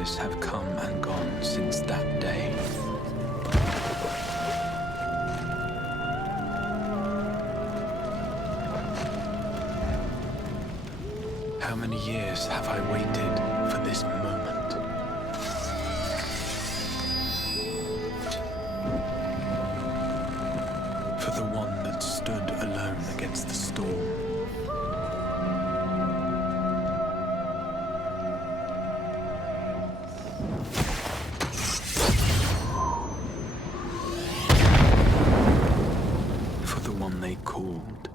years have come and gone since that day. How many years have I waited for this moment? For the one that stood alone against the storm. For the one they called.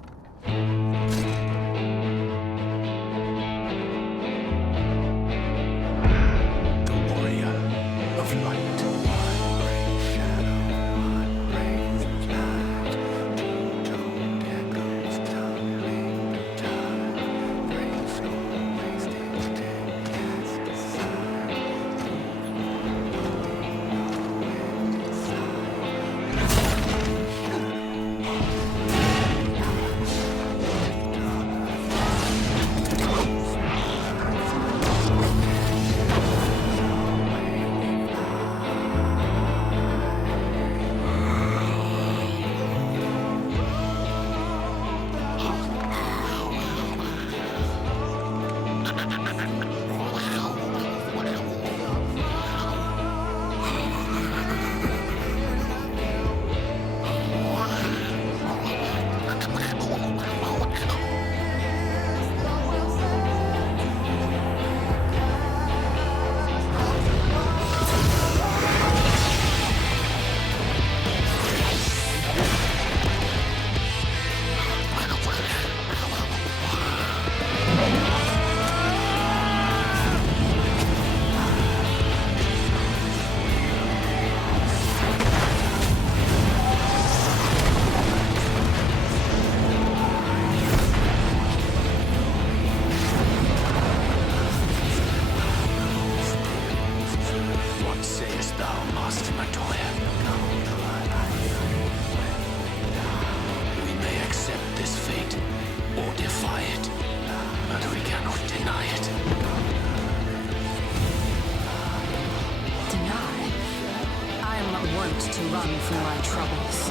To run from my troubles.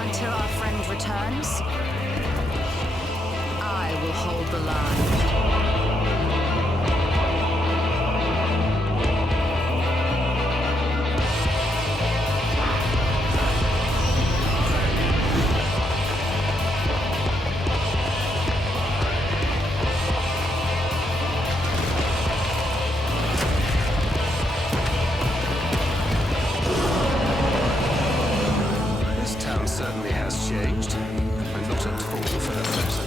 Until our friend returns, I will hold the line. This town certainly has changed, and not at all for the better.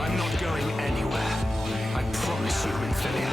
I'm not going anywhere. I promise you, Infilia.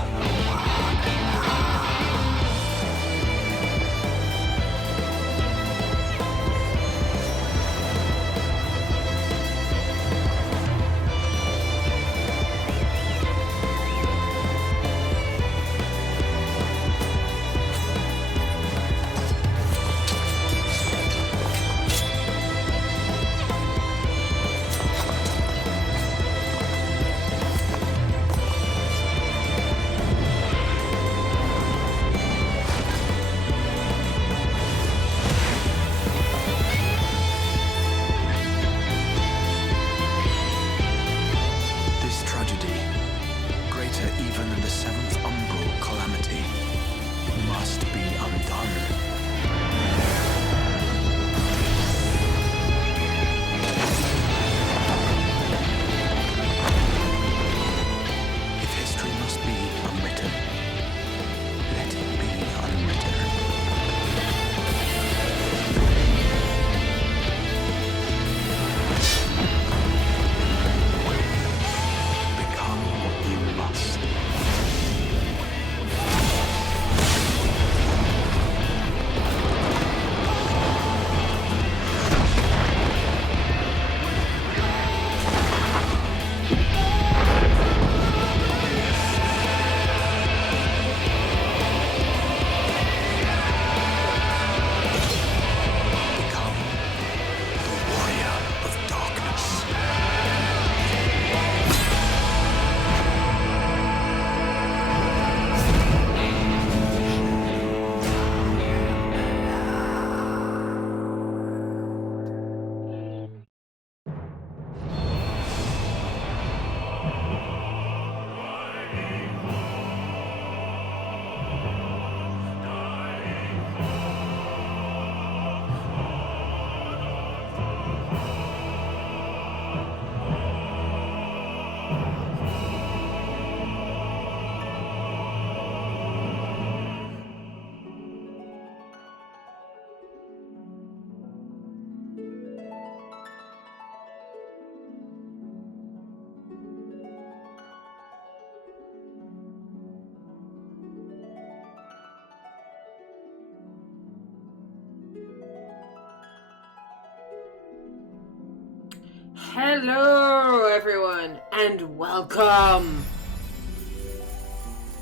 Hello everyone and welcome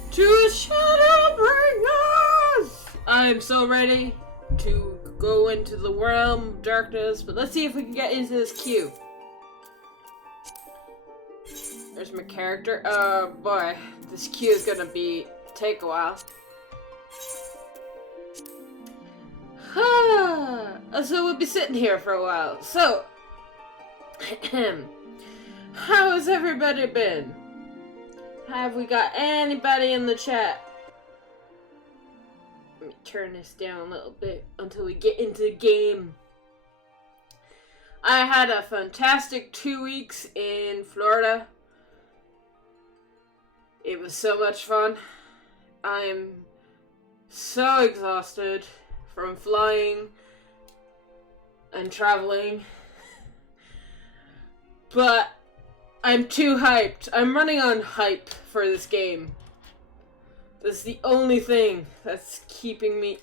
to Shadowbringers! I'm so ready to go into the realm of darkness, but let's see if we can get into this queue. There's my character. Oh boy, this queue is gonna take a while. So we'll be sitting here for a while. So, how has everybody been? Have we got anybody in the chat? Let me turn this down a little bit until we get into the game. I had a fantastic 2 weeks in Florida. It was so much fun. I'm so exhausted from flying and traveling. But I'm too hyped. I'm running on hype for this game. That's the only thing that's keeping me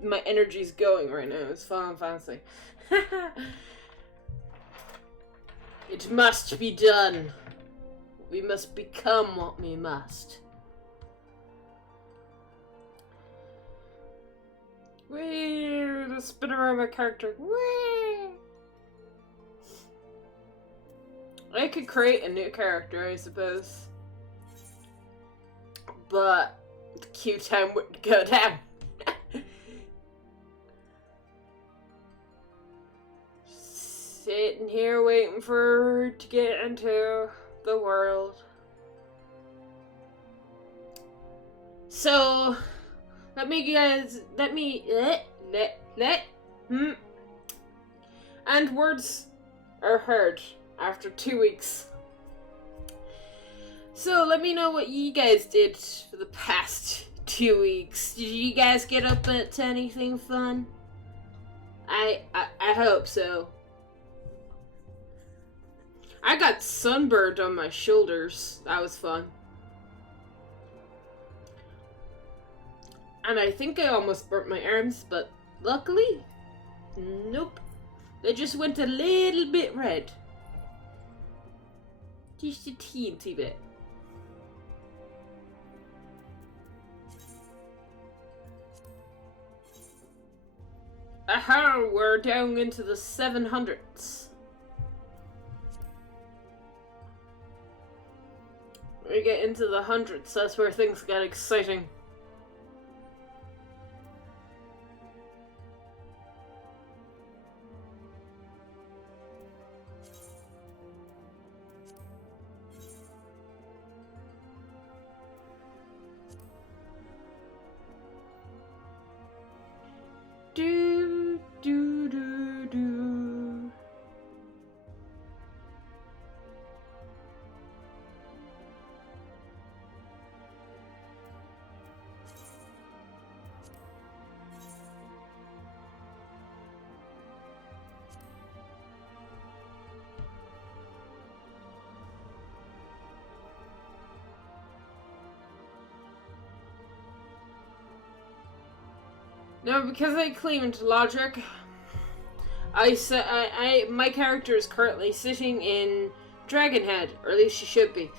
my energy's going right now. It's Final Fantasy. It must be done. We must become what we must. Whee! The spin around my character. Whee! I could create a new character, I suppose. But the queue time wouldn't go down. Sitting here waiting for her to get into the world. So, and words are heard after 2 weeks. So let me know what you guys did for the past 2 weeks. Did you guys get up to anything fun? I hope so. I got sunburned on my shoulders. That was fun. And I think I almost burnt my arms, but luckily, nope. They just went a little bit red. Just a teensy bit. Aha, we're down into the 700s. We get into the hundreds, that's where things get exciting. Do, do, do, do. No, because I claimed logic, my character is currently sitting in Dragonhead, or at least she should be.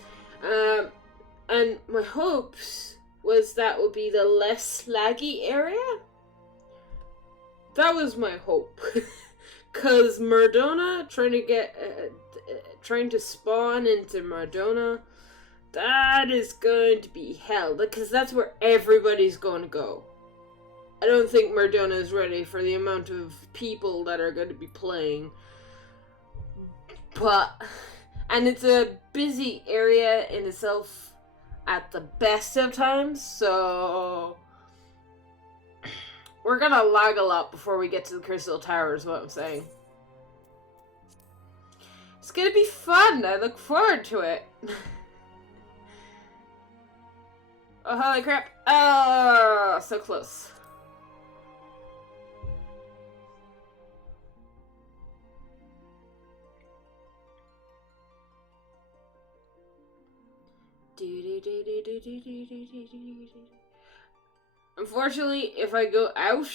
And my hopes was that would be the less laggy area. That was my hope. Cause Mardona, trying to spawn into Mardona, that is going to be hell, because that's where everybody's going to go. I don't think Mardona is ready for the amount of people that are going to be playing. And it's a busy area in itself at the best of times, so we're gonna lag a lot before we get to the Crystal Tower is what I'm saying. It's gonna be fun, I look forward to it. Oh, holy crap. Oh, so close. Unfortunately, if I go out,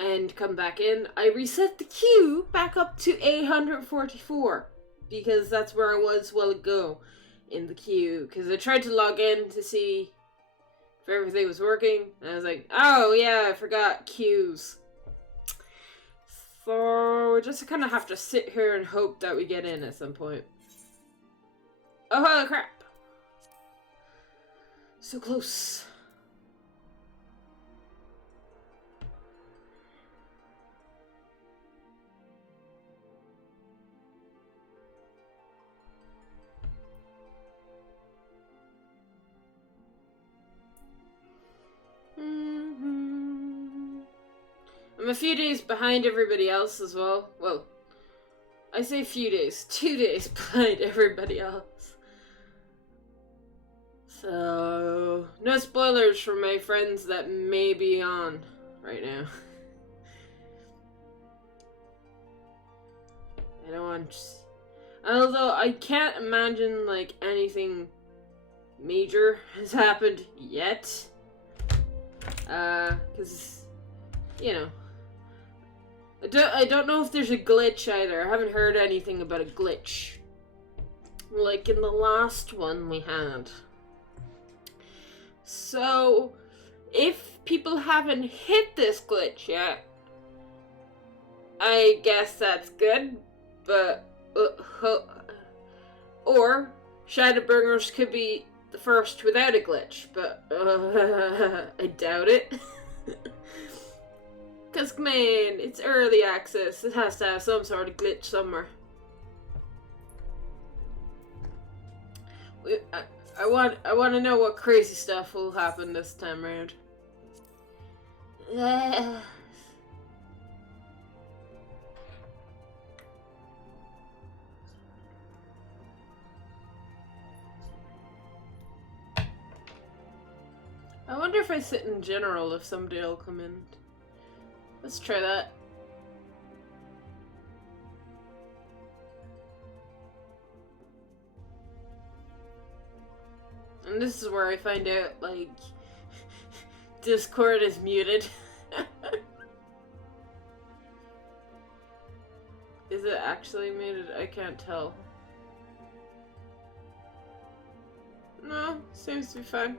and come back in, I reset the queue back up to 844 because that's where I was a while ago in the queue. Because I tried to log in to see if everything was working, and I was like, oh yeah, I forgot queues. So we just kind of have to sit here and hope that we get in at some point. Oh, holy crap! So close. I'm a few days behind everybody else as well. Well, I say few days, 2 days behind everybody else. So, no spoilers for my friends that may be on right now. I don't want... Although, I can't imagine, like, anything major has happened yet. Because, you know... I don't know if there's a glitch either. I haven't heard anything about a glitch. Like in the last one we had. So, if people haven't hit this glitch yet, I guess that's good, but... or, Shadowbringers could be the first without a glitch, but I doubt it. Because, man, it's early access. It has to have some sort of glitch somewhere. I want to know what crazy stuff will happen this time around. I wonder if I sit in general, if somebody will come in. Let's try that. And this is where I find out, like, Discord is muted. Is it actually muted? I can't tell. No, seems to be fine.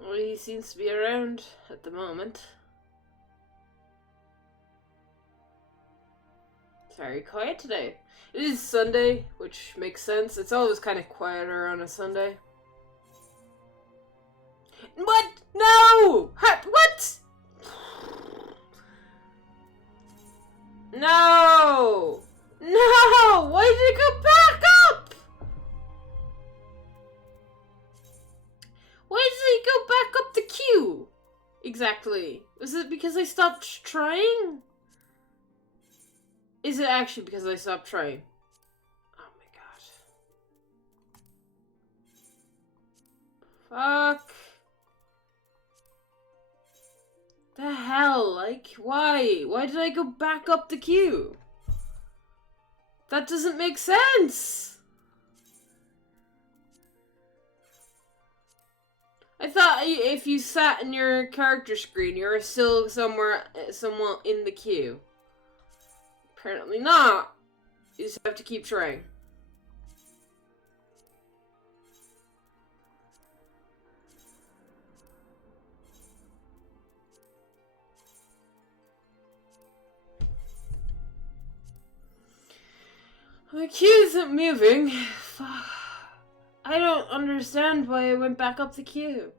Well, he seems to be around at the moment. It's very quiet today. It is Sunday, which makes sense. It's always kind of quieter on a Sunday. What? No! What? No! No! Why did it go back up? Why did it go back up the queue? Exactly. Was it because I stopped trying? Is it actually because I stopped trying? Oh my god. Fuck. The hell? Like, why? Why did I go back up the queue? That doesn't make sense! I thought if you sat in your character screen, you were still somewhat in the queue. Apparently not. You just have to keep trying. My queue isn't moving. I don't understand why I went back up the queue.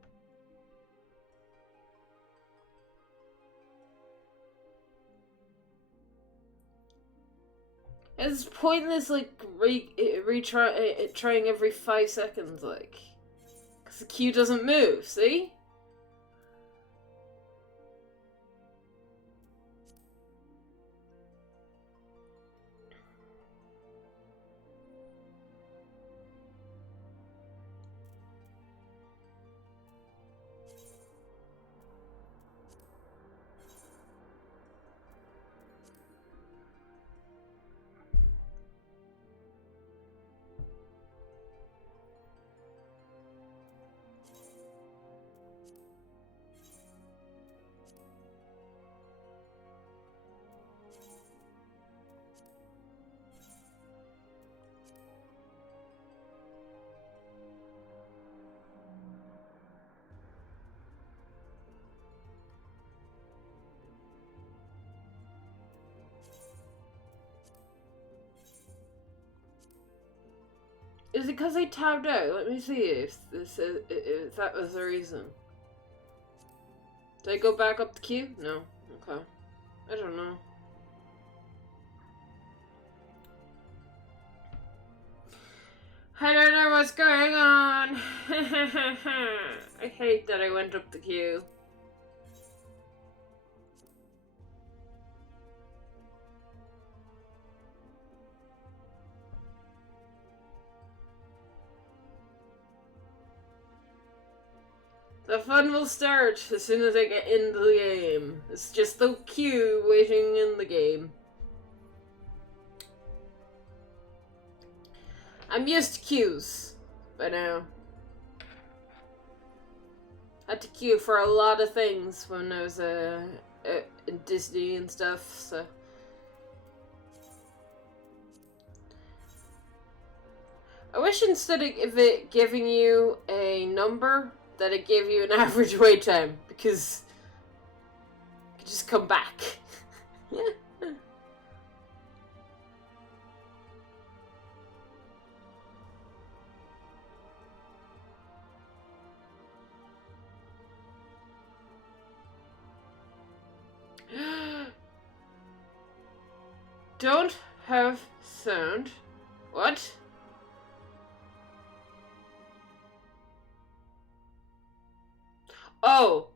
It's pointless, like, trying every 5 seconds, like. Because the queue doesn't move, see? Is it because I tabbed out? Let me see if that was the reason. Did I go back up the queue? No. Okay. I don't know. I don't know what's going on. I hate that I went up the queue. The fun will start as soon as I get into the game. It's just the queue waiting in the game. I'm used to queues by now. I had to queue for a lot of things when I was in Disney and stuff, so. I wish instead of it giving you a number, that it gave you an average wait time, because you could just come back. Don't have sound. What? Oh,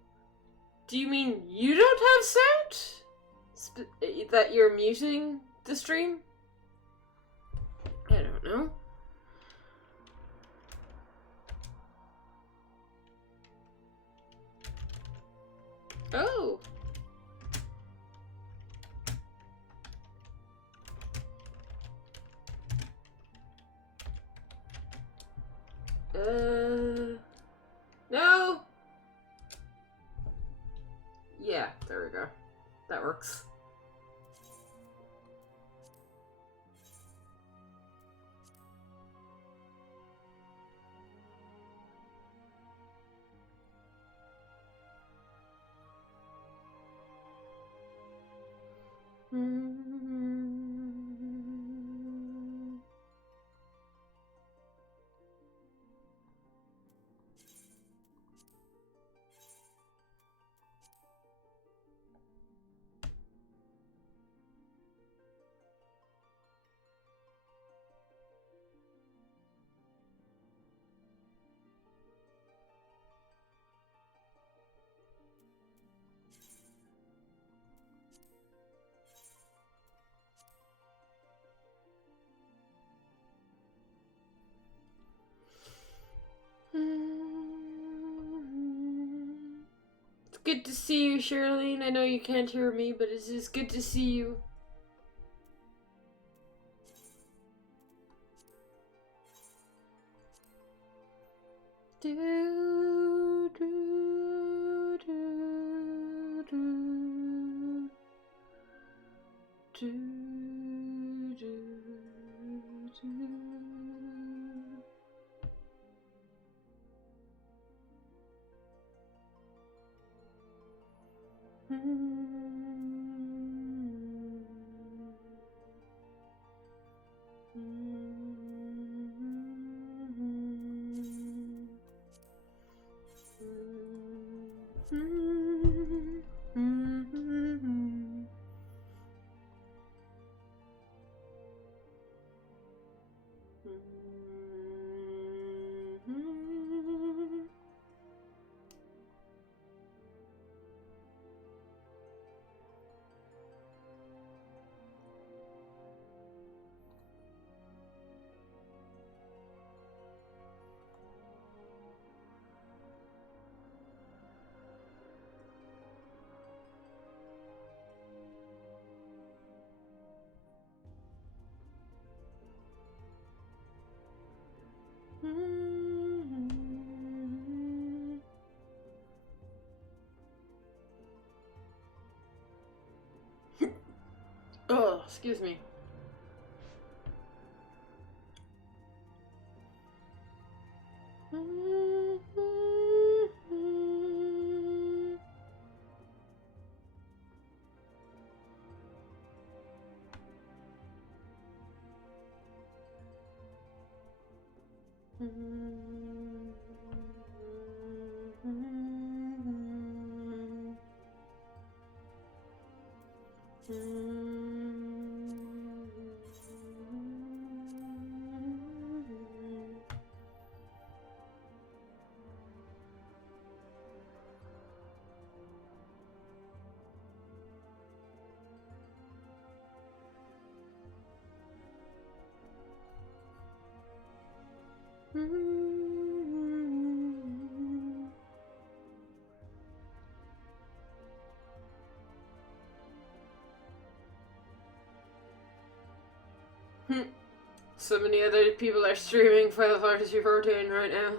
do you mean you don't have sound? That you're muting the stream? I don't know. Oh. No. Yeah, there we go. That works. It's good to see you, Charlene. I know you can't hear me, but it's just good to see you. Do, do, do, do, do. Oh, excuse me. So many other people are streaming Final Fantasy 14 right now.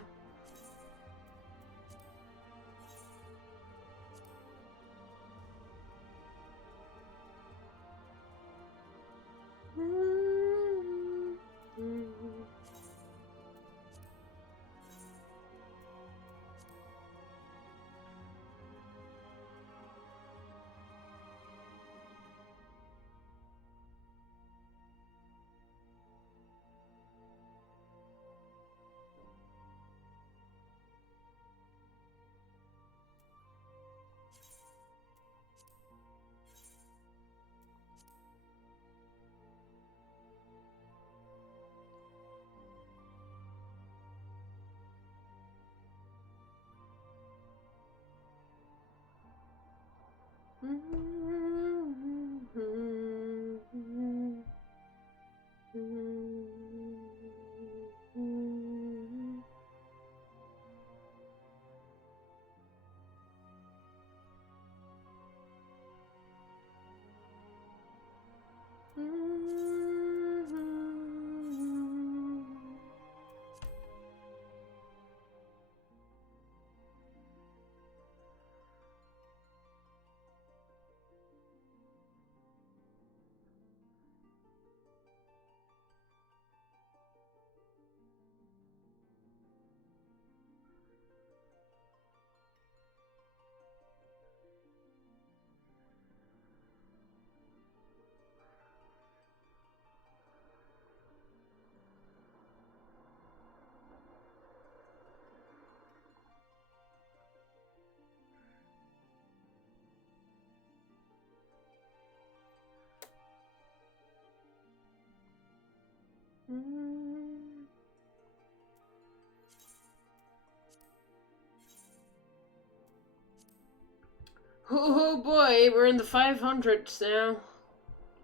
Oh boy, we're in the 500s now.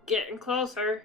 Getting closer.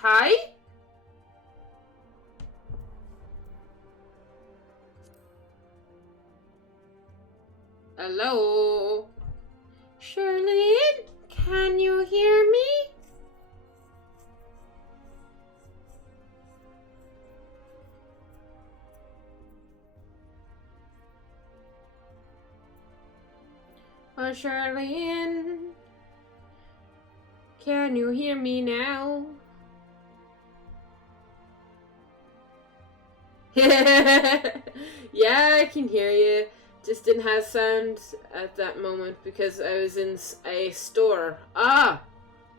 Hi? Hello? Charlene, can you hear me? Oh, Charlene, can you hear me now? Yeah, I can hear you. Just didn't have sound at that moment because I was in a store. Ah,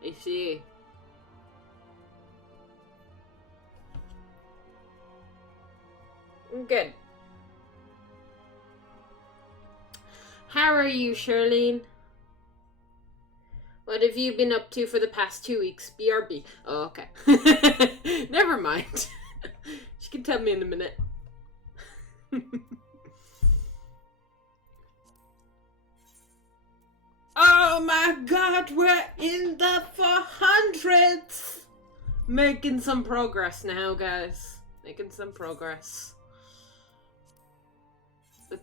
I see. Good. How are you, Charlene? What have you been up to for the past 2 weeks? BRB. Oh, okay. Never mind. She can tell me in a minute. Oh my god, we're in the 400s! Making some progress now, guys. Making some progress. But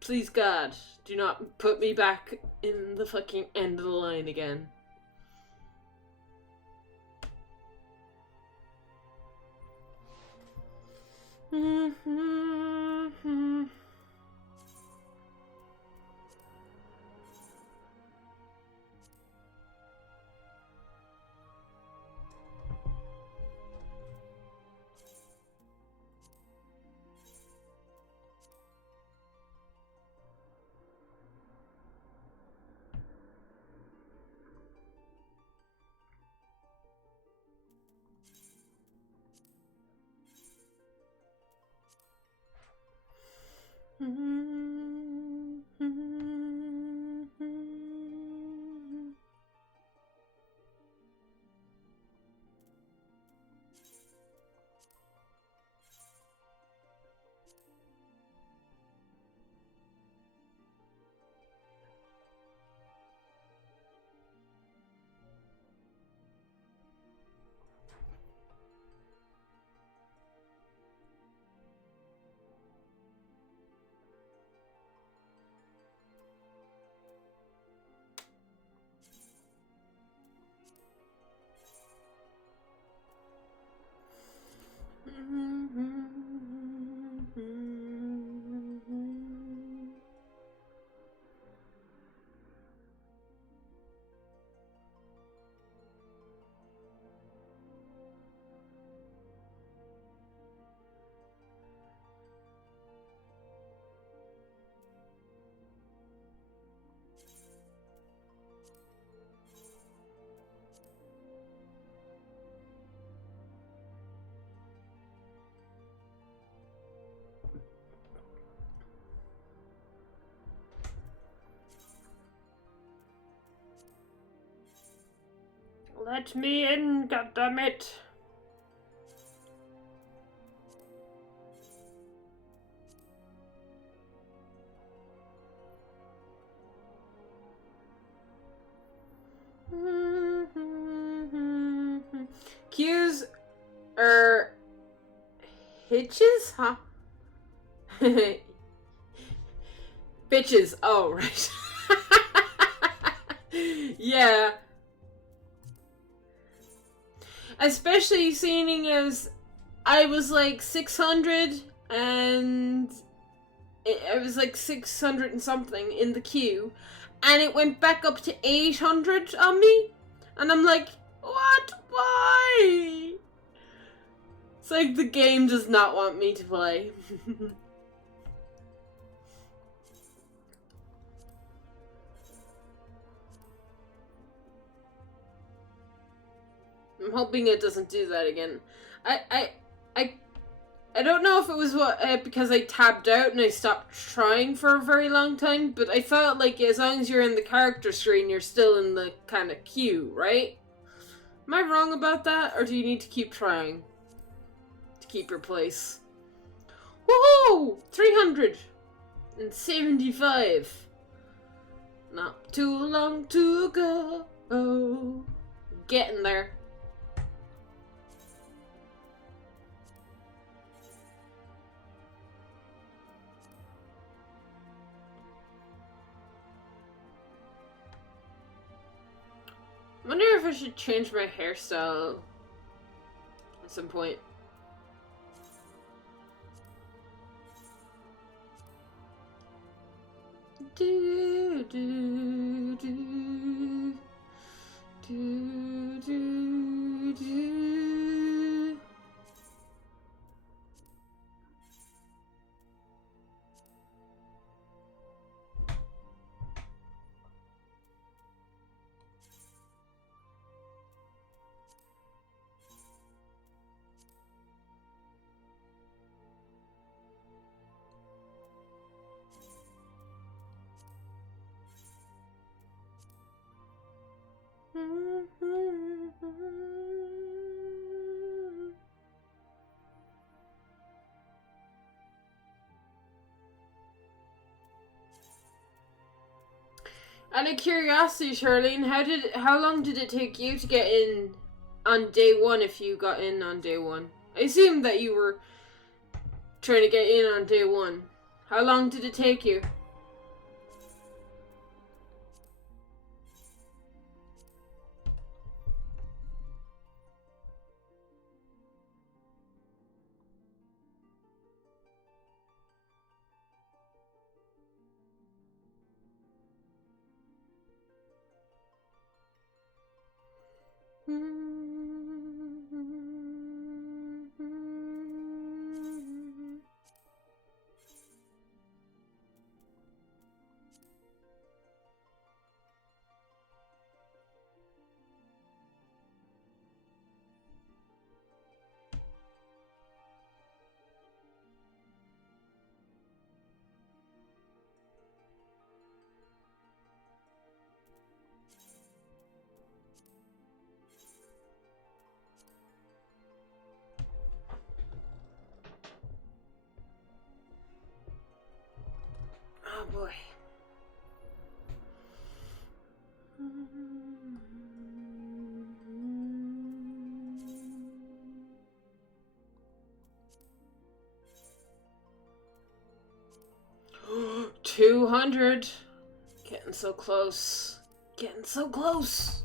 please, God, do not put me back in the fucking end of the line again. Let me in, goddammit. Cues are hitches, huh? Bitches. Oh, right. Yeah. Especially seeing as I was like 600 and I was like 600 and something in the queue, and it went back up to 800 on me, and I'm like, what? Why? It's like the game does not want me to play. I'm hoping it doesn't do that again. I don't know if it was because I tabbed out and I stopped trying for a very long time, but I felt like as long as you're in the character screen, you're still in the kind of queue, right? Am I wrong about that, or do you need to keep trying to keep your place? Woohoo! 375. Not too long to go. Getting there. Wonder if I should change my hairstyle at some point. Do, do, do, do, do, do. Out of curiosity, Charlene, how long did it take you to get in on day one if you got in on day one? I assume that you were trying to get in on day one. How long did it take you? Oh boy. $200. Getting so close. Getting so close.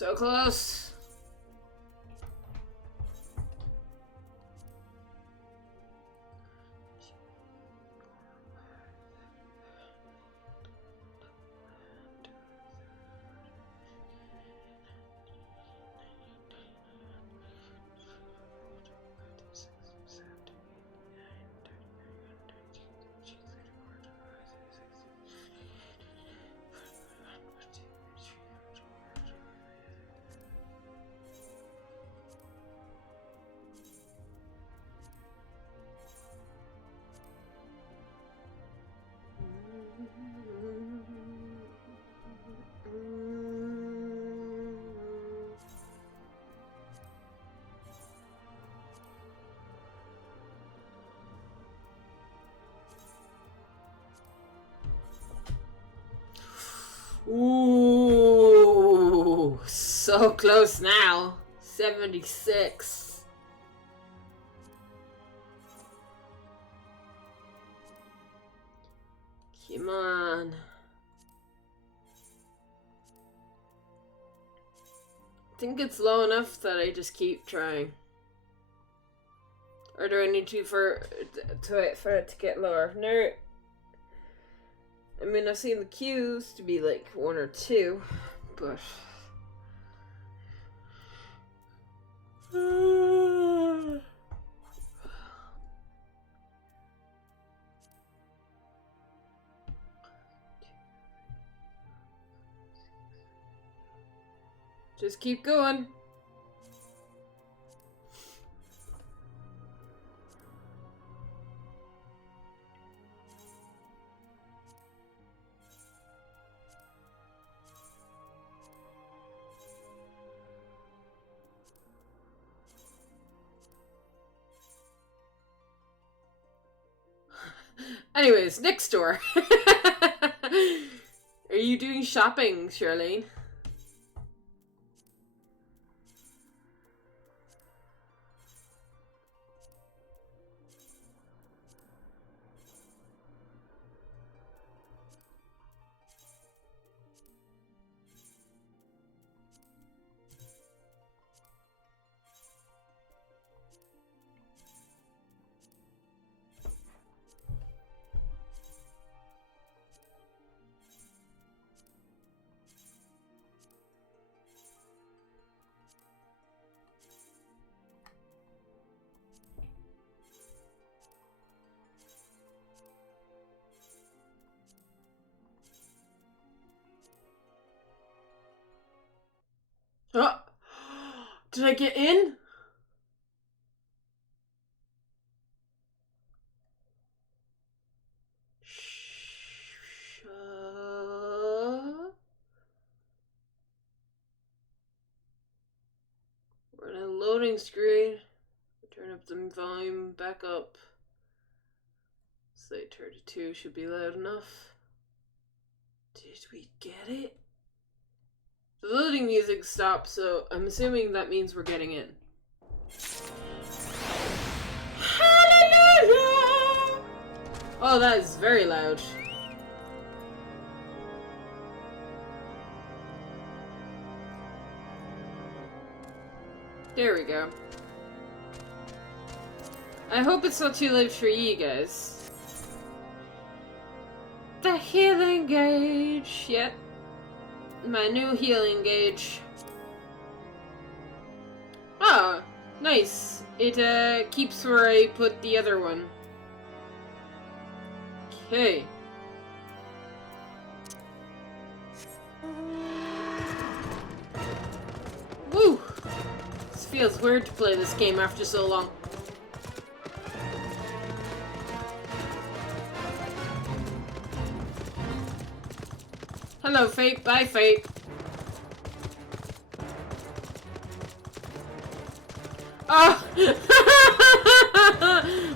So close. Ooh, so close now. 76. Come on. I think it's low enough that I just keep trying. Or do I need to wait for it to get lower? No. I mean, I've seen the queues to be like 1 or 2, but... Just keep going. Anyways, next door. Are you doing shopping, Charlene? Oh, did I get in? We're in a loading screen. Turn up the volume back up. Slate 32 should be loud enough. Did we get it? The loading music stopped, so I'm assuming that means we're getting in. Hallelujah! Oh, that is very loud. There we go. I hope it's not too late for you guys. The healing gauge, yep. My new healing gauge. Ah, nice. It keeps where I put the other one. Okay. Woo! This feels weird to play this game after so long. Hello, Fate. Bye, Fate. Oh!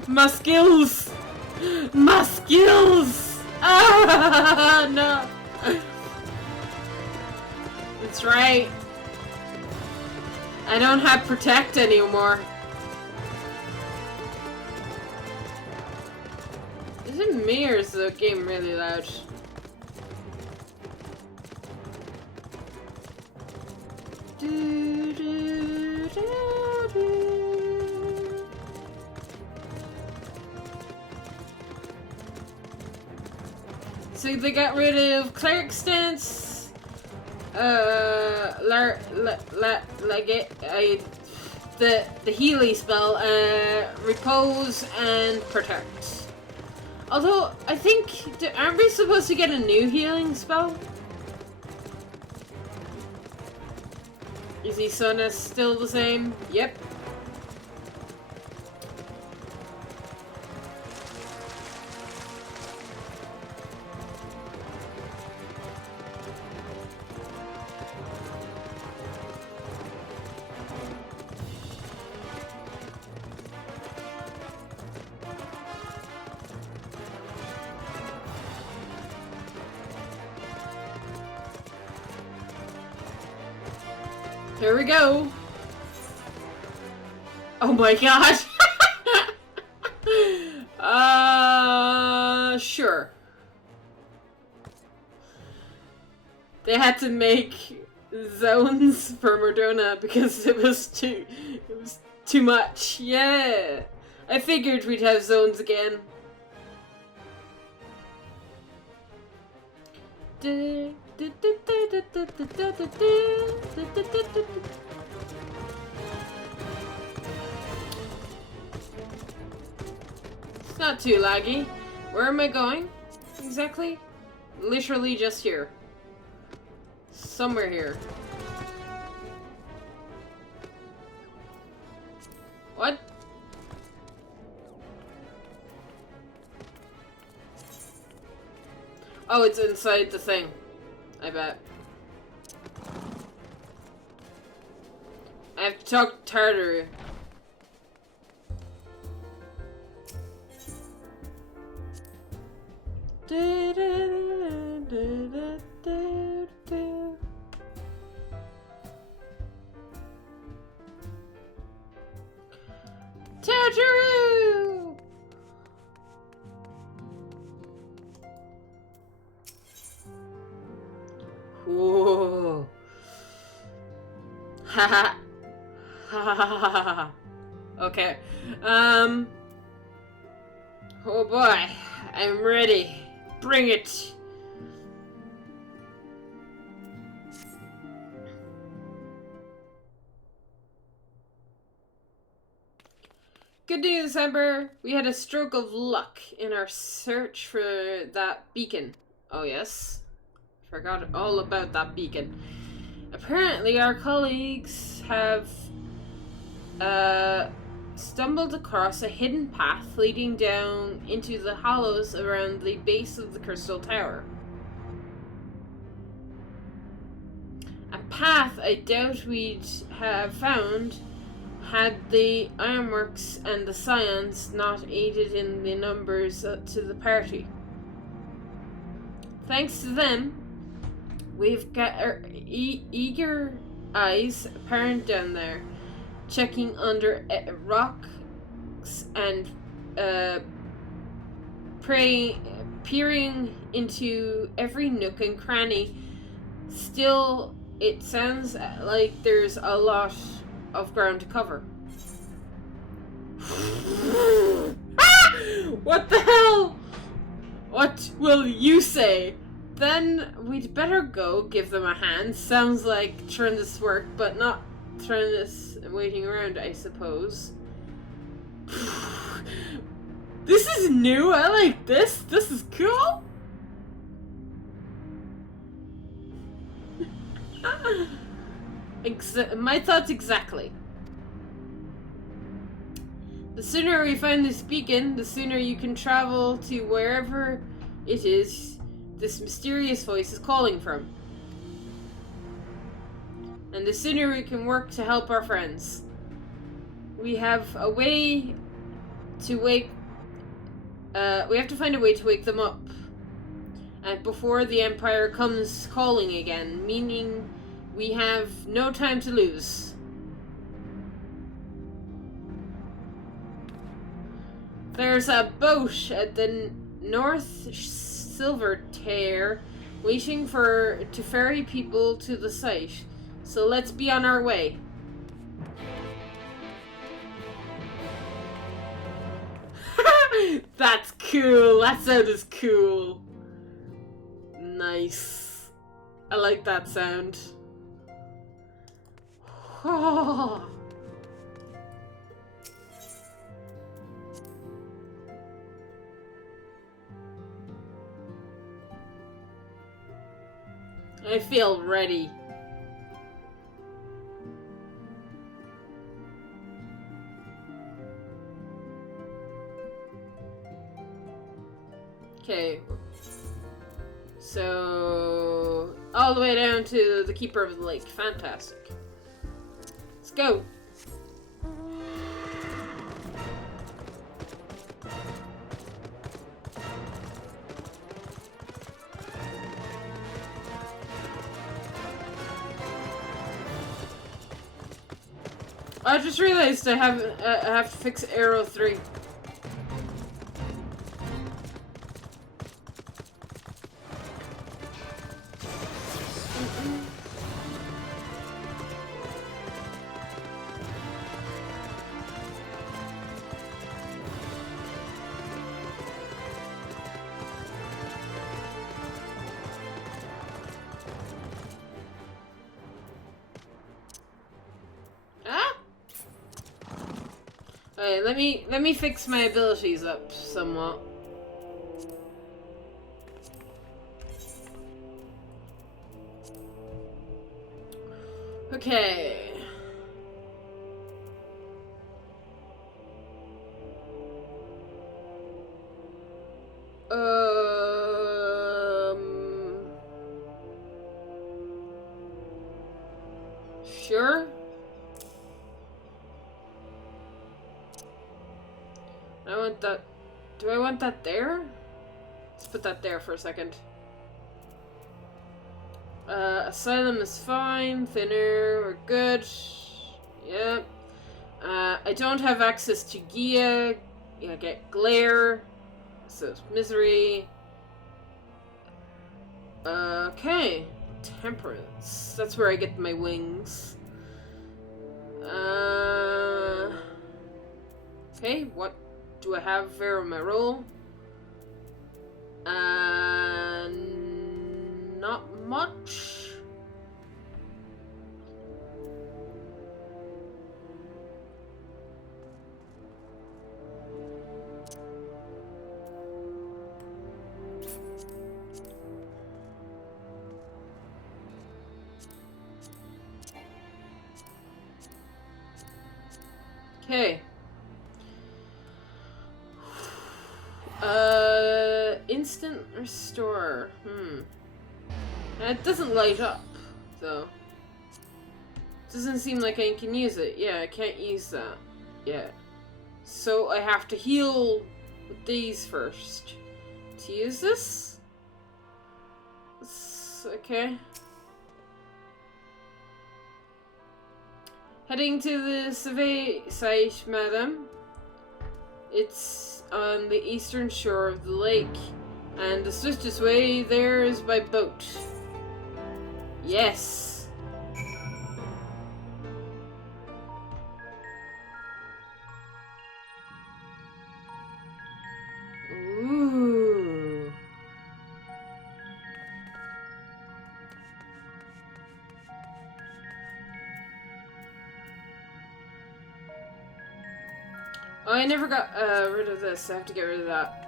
My skills! My skills! Ah, no! That's right. I don't have Protect anymore. Is it me or is the game really loud? Do, do, do, do. So they got rid of cleric stance, the Healy spell, repose and protect. Although I think aren't we supposed to get a new healing spell? Is Isona still the same? Yep. Here we go. Oh my gosh. Sure. They had to make zones for Mordona because it was too much. Yeah. I figured we'd have zones again. It's not too laggy. Where am I going? Exactly? Literally just here. Somewhere here. What? Oh, it's inside the thing. I bet. I have to talk Tartar. Tartaru! Whoa. Haha. Ha ha ha. Okay. Oh boy. I'm ready. Bring it. Good news, Ember. We had a stroke of luck in our search for that beacon. Oh yes. Forgot all about that beacon. Apparently our colleagues have stumbled across a hidden path leading down into the hollows around the base of the Crystal Tower. A path I doubt we'd have found had the Ironworks and the Scions not aided in the numbers to the party. Thanks to them, we've got our eager eyes apparent down there, checking under rocks and peering into every nook and cranny. Still, it sounds like there's a lot of ground to cover. What the hell? What will you say? Then we'd better go give them a hand. Sounds like trying this work, but not trying this waiting around, I suppose. This is new. I like this. This is cool. My thoughts exactly. The sooner we find this beacon, the sooner you can travel to wherever it is this mysterious voice is calling from. And the sooner we can work to help our friends. We have a way to we have to find a way to wake them up. And before the Empire comes calling again, meaning we have no time to lose. There's a boat at the North Silver Tear waiting to ferry people to the site. So let's be on our way. That's cool. That sound is cool. Nice. I like that sound. Oh. I feel ready. Okay. So, all the way down to the Keeper of the Lake. Fantastic. Let's go. I just realized I have to fix arrow 3. Alright, let me fix my abilities up somewhat. Okay. Sure. I want that. Do I want that there? Let's put that there for a second. Asylum is fine. Thinner, we're good. Yep. I don't have access to Gia. Yeah, I get Glare. So it's Misery. Okay. Temperance. That's where I get my wings. Okay, what do I have for my roll? Not much. Okay. Instant restore. It doesn't light up, though. Doesn't seem like I can use it. Yeah, I can't use that yet. So I have to heal with these first. To use this? Okay. Heading to the survey site, madam. It's on the eastern shore of the lake, and the swiftest way there is by boat. Yes. Ooh. Oh, I never got rid of this. I have to get rid of that.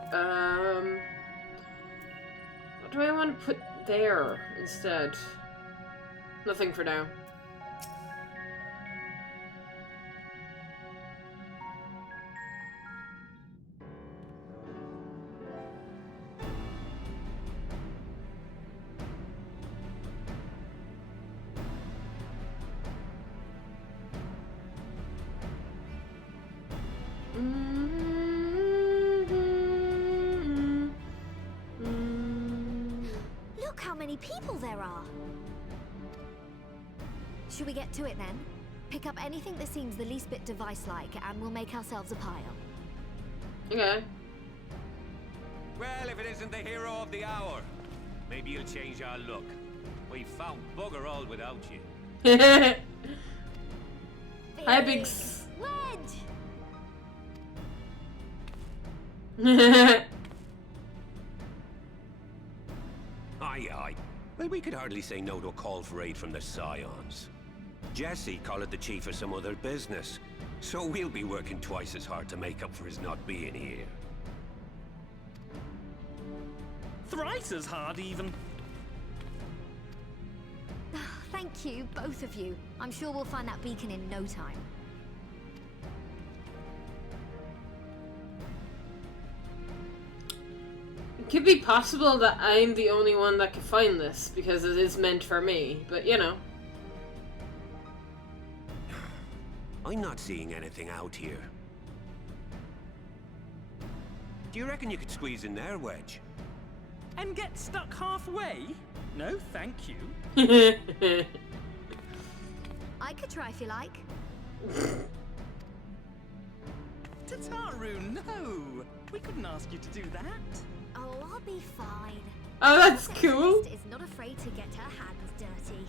What do I want to put there instead? Nothing for now. Look how many people there are. Should we get to it then? Pick up anything that seems the least bit device-like, and we'll make ourselves a pile. Okay. Well, if it isn't the hero of the hour, maybe you'll change our look. We've found bugger all without you. Hi, Biggs. Wedge! Aye, aye. Well, we could hardly say no to a call for aid from the Scions. Jesse called it the chief of some other business, so we'll be working twice as hard to make up for his not being here. Thrice as hard, even. Thank you, both of you. I'm sure we'll find that beacon in no time. It could be possible that I'm the only one that can find this, because it is meant for me, but you know. I'm not seeing anything out here. Do you reckon you could squeeze in there, Wedge? And get stuck halfway? No, thank you. I could try if you like. Tataru, no! We couldn't ask you to do that. Oh, I'll be fine. Oh, that's The cool. Priest is not afraid to get her hands dirty.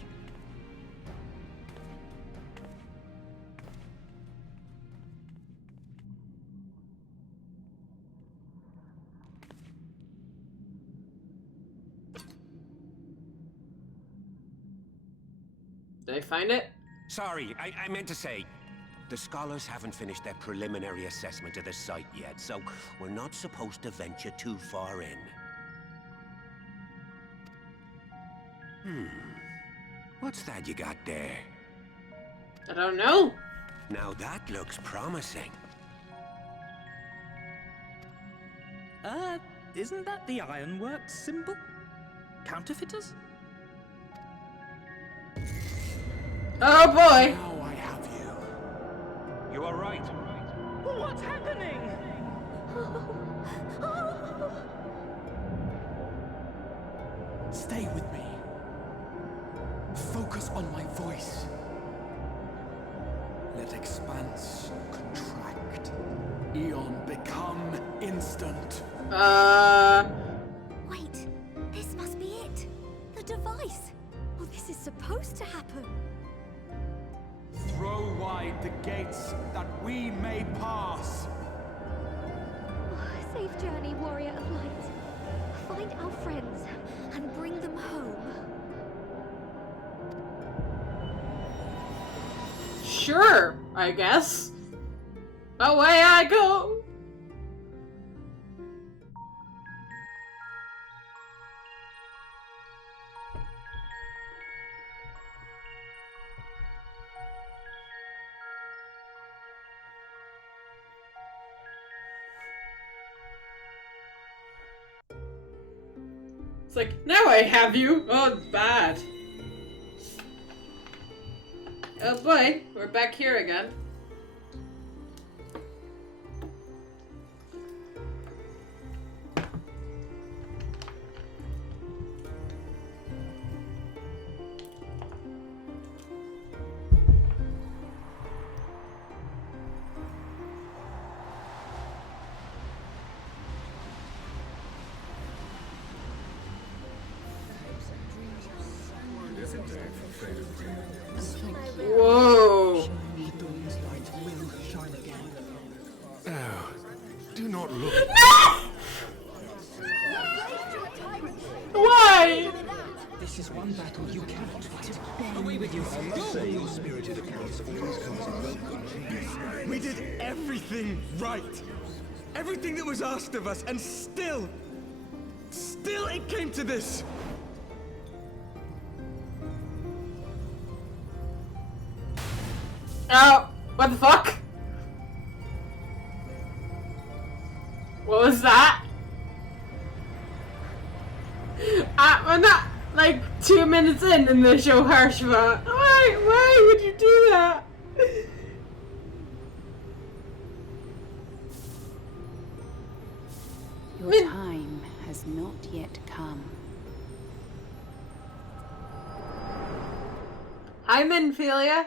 Did I find it? Sorry, I meant to say, the scholars haven't finished their preliminary assessment of the site yet, so we're not supposed to venture too far in. What's that you got there? I don't know. Now that looks promising. Isn't that the Ironworks symbol? Counterfeiters? Oh boy. Now I have you. You all right? What's happening? Stay with me. Focus on my voice. Let expanse contract. Eon become instant. Wait, this must be it. The device. Oh, this is supposed to happen. Throw wide the gates that we may pass. Safe journey, warrior of light. Find our friends and bring them home. Sure, I guess. Away I go. It's like, now I have you. Oh, bad. Oh boy, we're back here again. Whoa. Oh, do not look. Why? This is one battle you cannot fight. Away with you. We did everything right. Everything that was asked of us, and still it came to this. Oh, what the fuck? What was that? We're not like 2 minutes in and they show Harshva. Why would you do that? Your time has not yet come. Hi, Minphilia.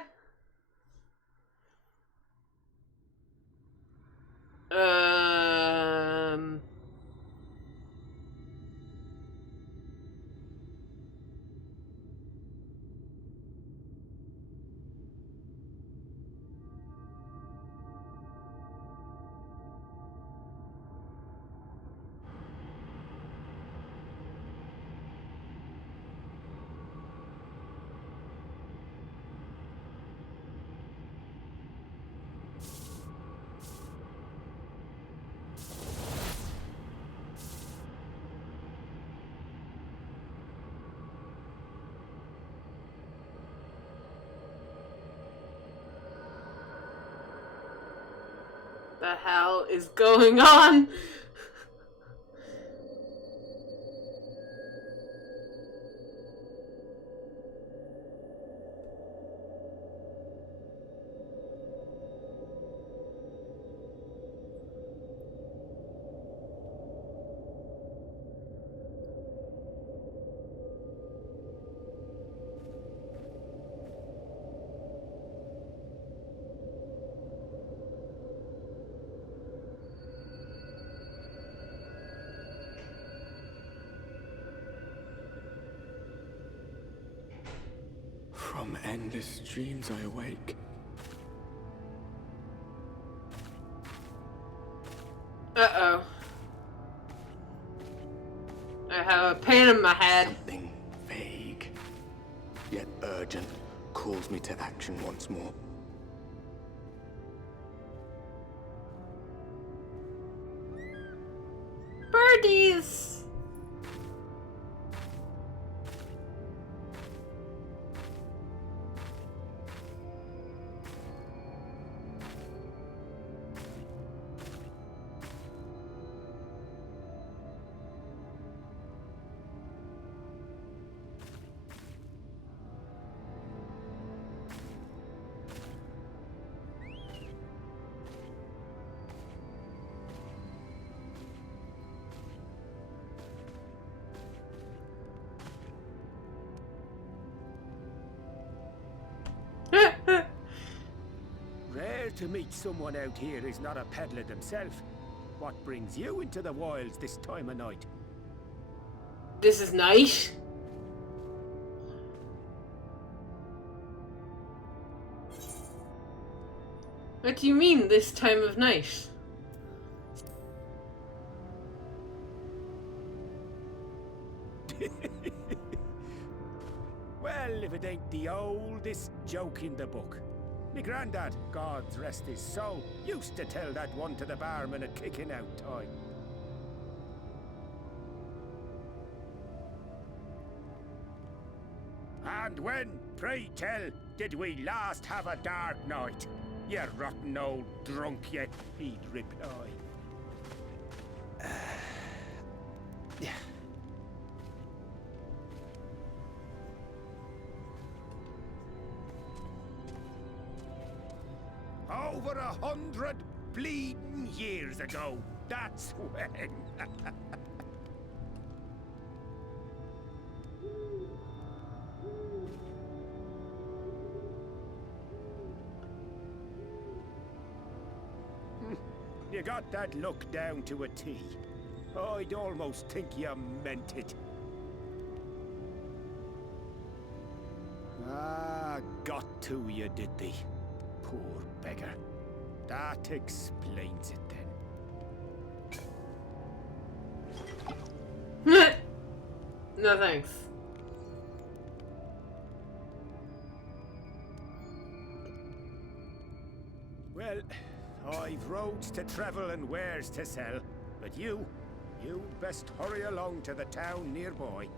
The hell is going on? From endless dreams I awake. Uh-oh. I have a pain in my head. Something vague, yet urgent, calls me to action once more. Birdies! Rare to meet someone out here who's not a peddler themselves. What brings you into the wilds this time of night? This is night. What do you mean, this time of night? Well, if it ain't the oldest joke in the book. Me grandad, God's rest his soul, used to tell that one to the barman at kicking out time. And when, pray tell, did we last have a dark night? You rotten old drunk, you, he'd reply. Yeah. Over 100 bleeding years ago, that's when. You got that look down to a T. I'd almost think you meant it. Ah, got to you, did they? Poor beggar. That explains it then. No thanks. Well, I've roads to travel and wares to sell, but you best hurry along to the town nearby.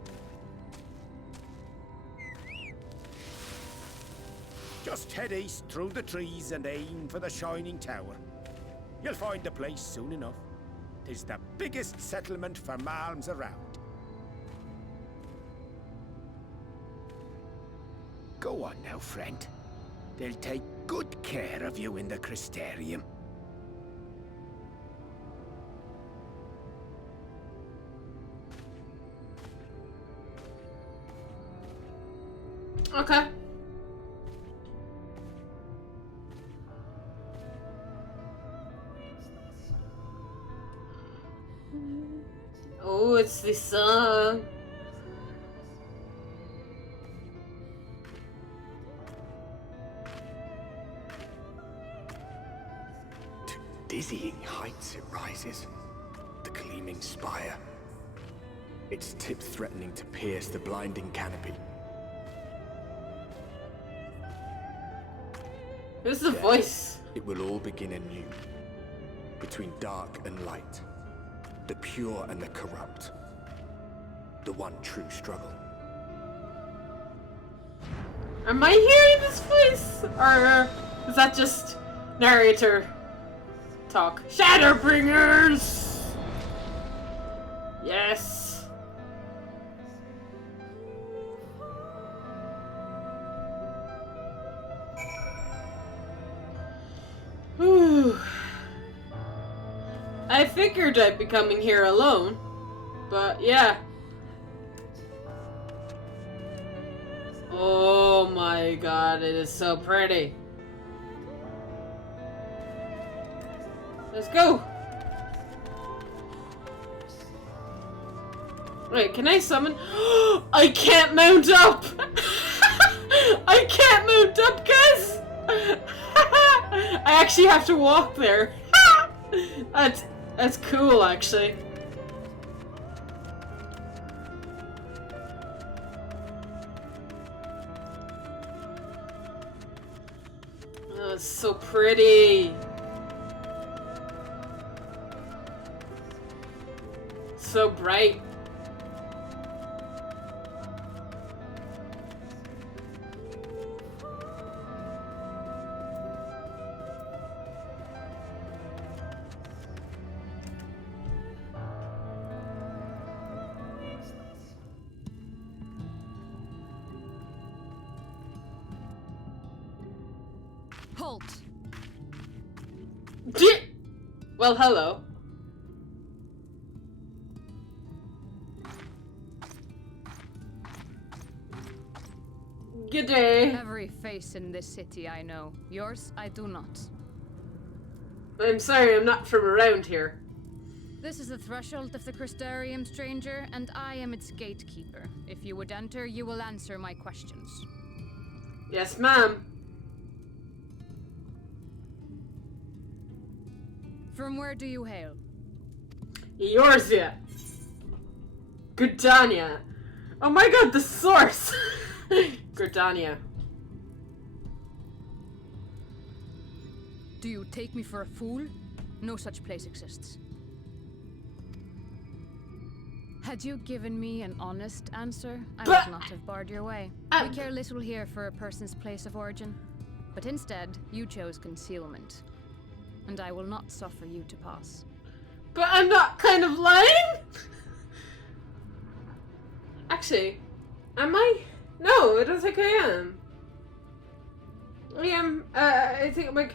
Just head east through the trees and aim for the Shining Tower. You'll find the place soon enough. 'Tis the biggest settlement for malms around. Go on now, friend. They'll take good care of you in the Crystarium. Okay. Oh, it's the song. To dizzying heights it rises, the gleaming spire. Its tip threatening to pierce the blinding canopy. Who's the voice? It will all begin anew, between dark and light, the pure and the corrupt, the one true struggle. Am I hearing this voice? Or is that just narrator talk. Shadowbringers! Yes! Whew. I figured I'd be coming here alone, but yeah. Oh my god, it is so pretty. Let's go! Wait, can I summon? I can't mount up! I can't mount up, guys! I actually have to walk there. That's cool, actually. Oh, it's so pretty. So bright. Halt! Well, hello. Good day. Every face in this city I know. Yours, I do not. I'm sorry, I'm not from around here. This is the threshold of the Crystarium, stranger, and I am its gatekeeper. If you would enter, you will answer my questions. Yes, ma'am. From where do you hail? Eorzea. Gridania. Oh my god, the source! Gridania. Do you take me for a fool? No such place exists. Had you given me an honest answer, I would not have barred your way. We care little here for a person's place of origin. But instead, you chose concealment. And I will not suffer you to pass. But I'm not kind of lying? Actually, am I? No, I don't think I am. I am, I think my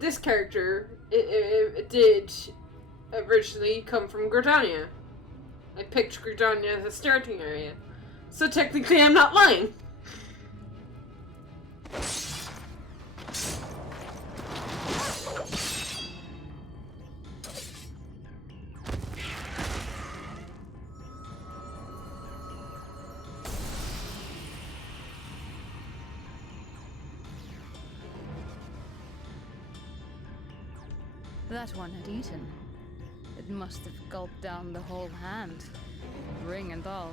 this character, it did originally come from Gridania. I picked Gridania as a starting area. So technically I'm not lying. That one had eaten. It must have gulped down the whole hand, ring and all.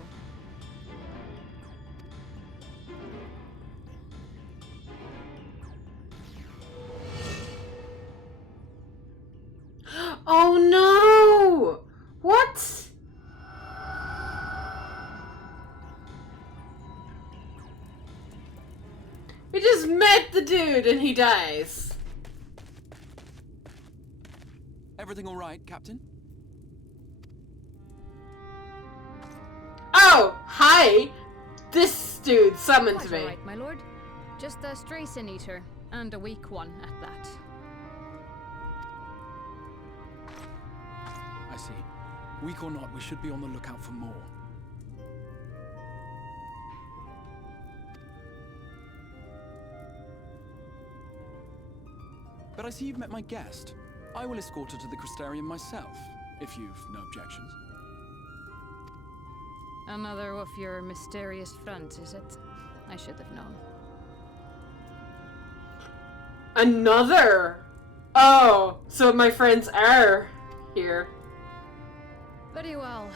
Oh no! What? We just met the dude and he dies. Everything all right, Captain? Oh, hi! This dude summoned Quite me. all right, my lord. Just a stray sin eater, and a weak one at that. I see. Weak or not, we should be on the lookout for more. But I see you've met my guest. I will escort her to the Crystarium myself, if you've no objections. Another of your mysterious fronts, is it? I should have known. Another? Oh, so my friends are here. Very well.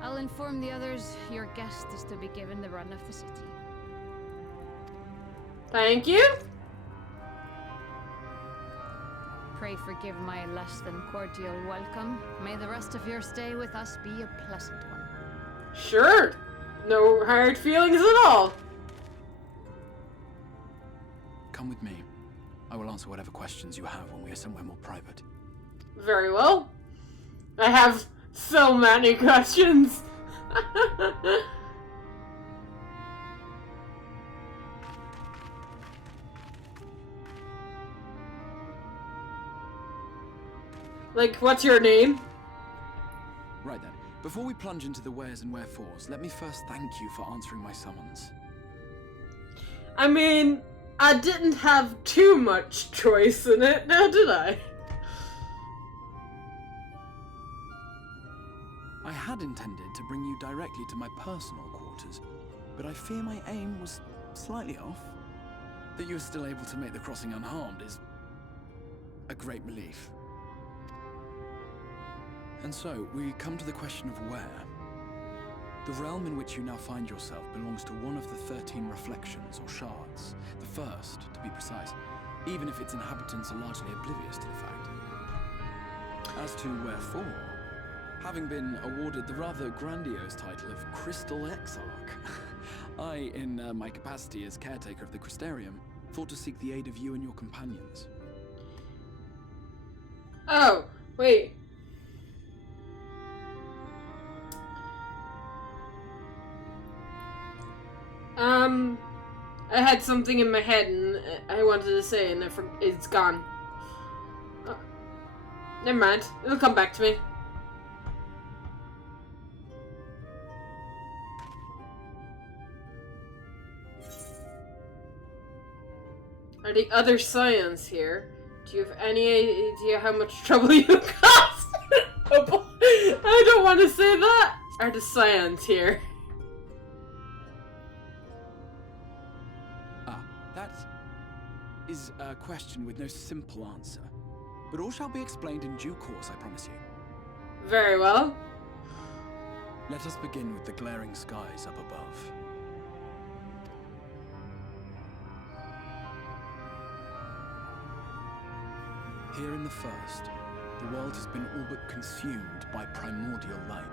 I'll inform the others your guest is to be given the run of the city. Thank you. Pray forgive my less than cordial welcome. May the rest of your stay with us be a pleasant one. Sure. No hard feelings at all. Come with me. I will answer whatever questions you have when we are somewhere more private. Very well. I have so many questions. Like, what's your name? Right then, before we plunge into the wheres and wherefores, let me first thank you for answering my summons. I mean, I didn't have too much choice in it, now did I? I had intended to bring you directly to my personal quarters, but I fear my aim was slightly off. That you were still able to make the crossing unharmed is a great relief. And so, we come to the question of where. The realm in which you now find yourself belongs to one of the 13 reflections, or shards. The first, to be precise, even if its inhabitants are largely oblivious to the fact. As to wherefore, having been awarded the rather grandiose title of Crystal Exarch, I, in my capacity as caretaker of the Crystarium, thought to seek the aid of you and your companions. Oh, wait. I had something in my head and I wanted to say and it's gone. Never mind. It'll come back to me. Are the other scions here? Do you have any idea how much trouble you caused? I don't want to say that. Are the scions here? That is a question with no simple answer. But all shall be explained in due course, I promise you. Very well. Let us begin with the glaring skies up above. Here in the first, the world has been all but consumed by primordial light.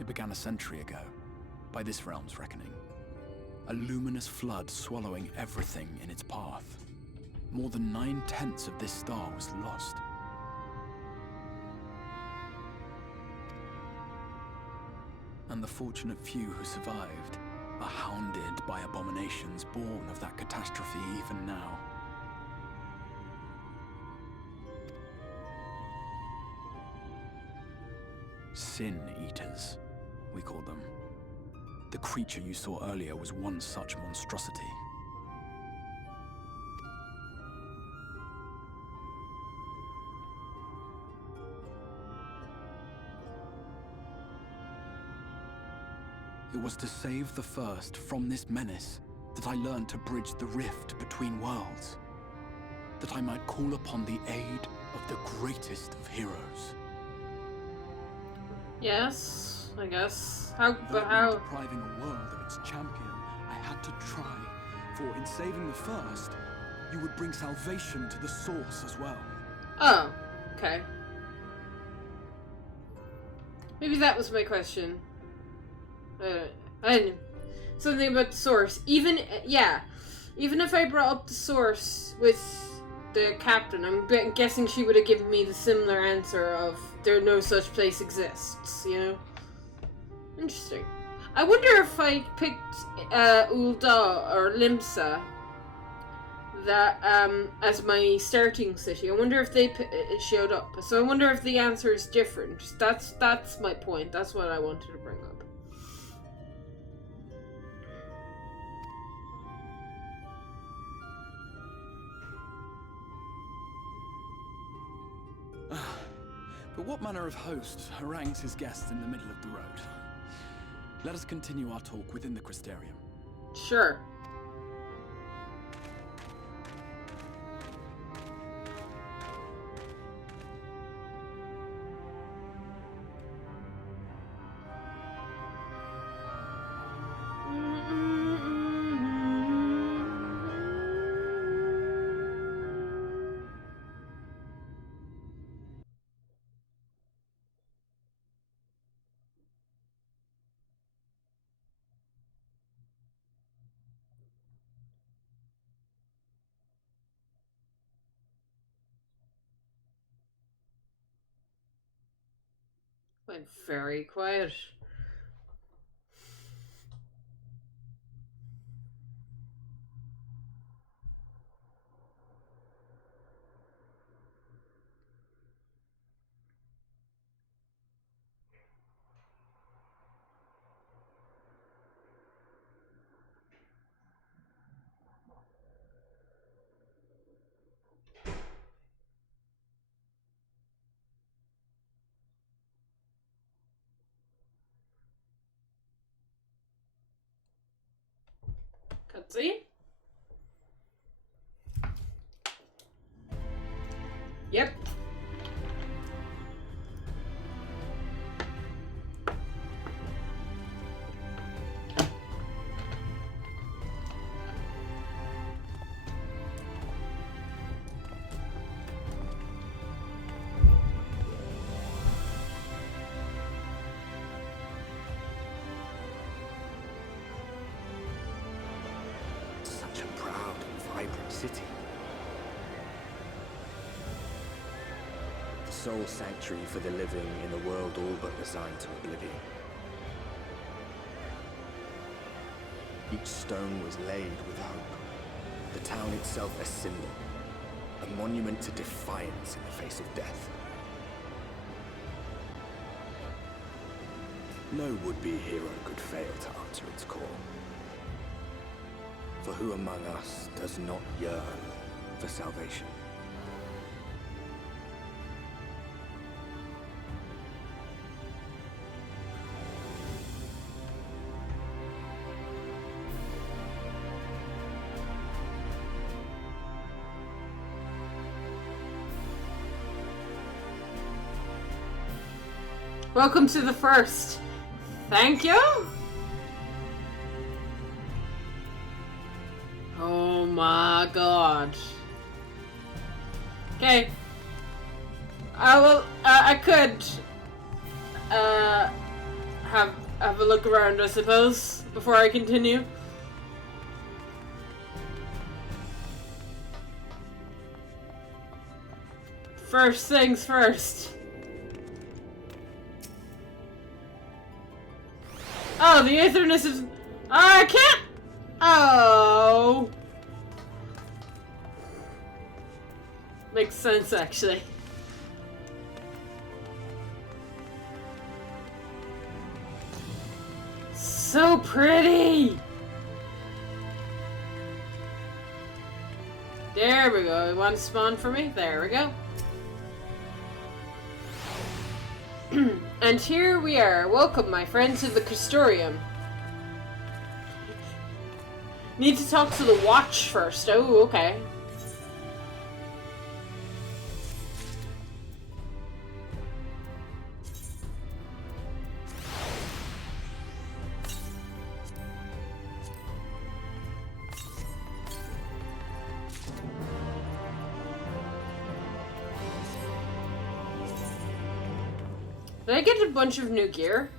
It began a century ago, by this realm's reckoning. A luminous flood swallowing everything in its path. More than 9/10 of this star was lost. And the fortunate few who survived are hounded by abominations born of that catastrophe even now. Sin Eaters, we call them. The creature you saw earlier was one such monstrosity. It was to save the first from this menace that I learned to bridge the rift between worlds. That I might call upon the aid of the greatest of heroes. Yes, I guess. Though depriving a world of its champion, I had to try. For in saving the first, you would bring salvation to the source as well. Oh, okay. Maybe that was my question. And something about the source. Even if I brought up the source with the captain, I'm guessing she would have given me the similar answer of there no such place exists, you know? Interesting. I wonder if I picked Ul'dah or Limsa that as my starting city. I wonder if they showed up. So I wonder if the answer is different. That's my point. That's what I wanted to bring up. But what manner of host harangues his guests in the middle of the road? Let us continue our talk within the Crystarium. Sure. Went very quiet. Cutscene? Yep. Such a proud and vibrant city. The sole sanctuary for the living in a world all but resigned to oblivion. Each stone was laid with hope. The town itself a symbol, a monument to defiance in the face of death. No would-be hero could fail to answer its call. For who among us does not yearn for salvation? Welcome to the first. Thank you. Oh my god. Okay. I will. I could. Have a look around, I suppose, before I continue. First things first. Oh, the Aetherness is... I can't... Oh. Makes sense, actually. So pretty! There we go. One spawn for me. There we go. And here we are. Welcome, my friends, to the Crystarium. Need to talk to the watch first. Oh, okay. Did I get a bunch of new gear?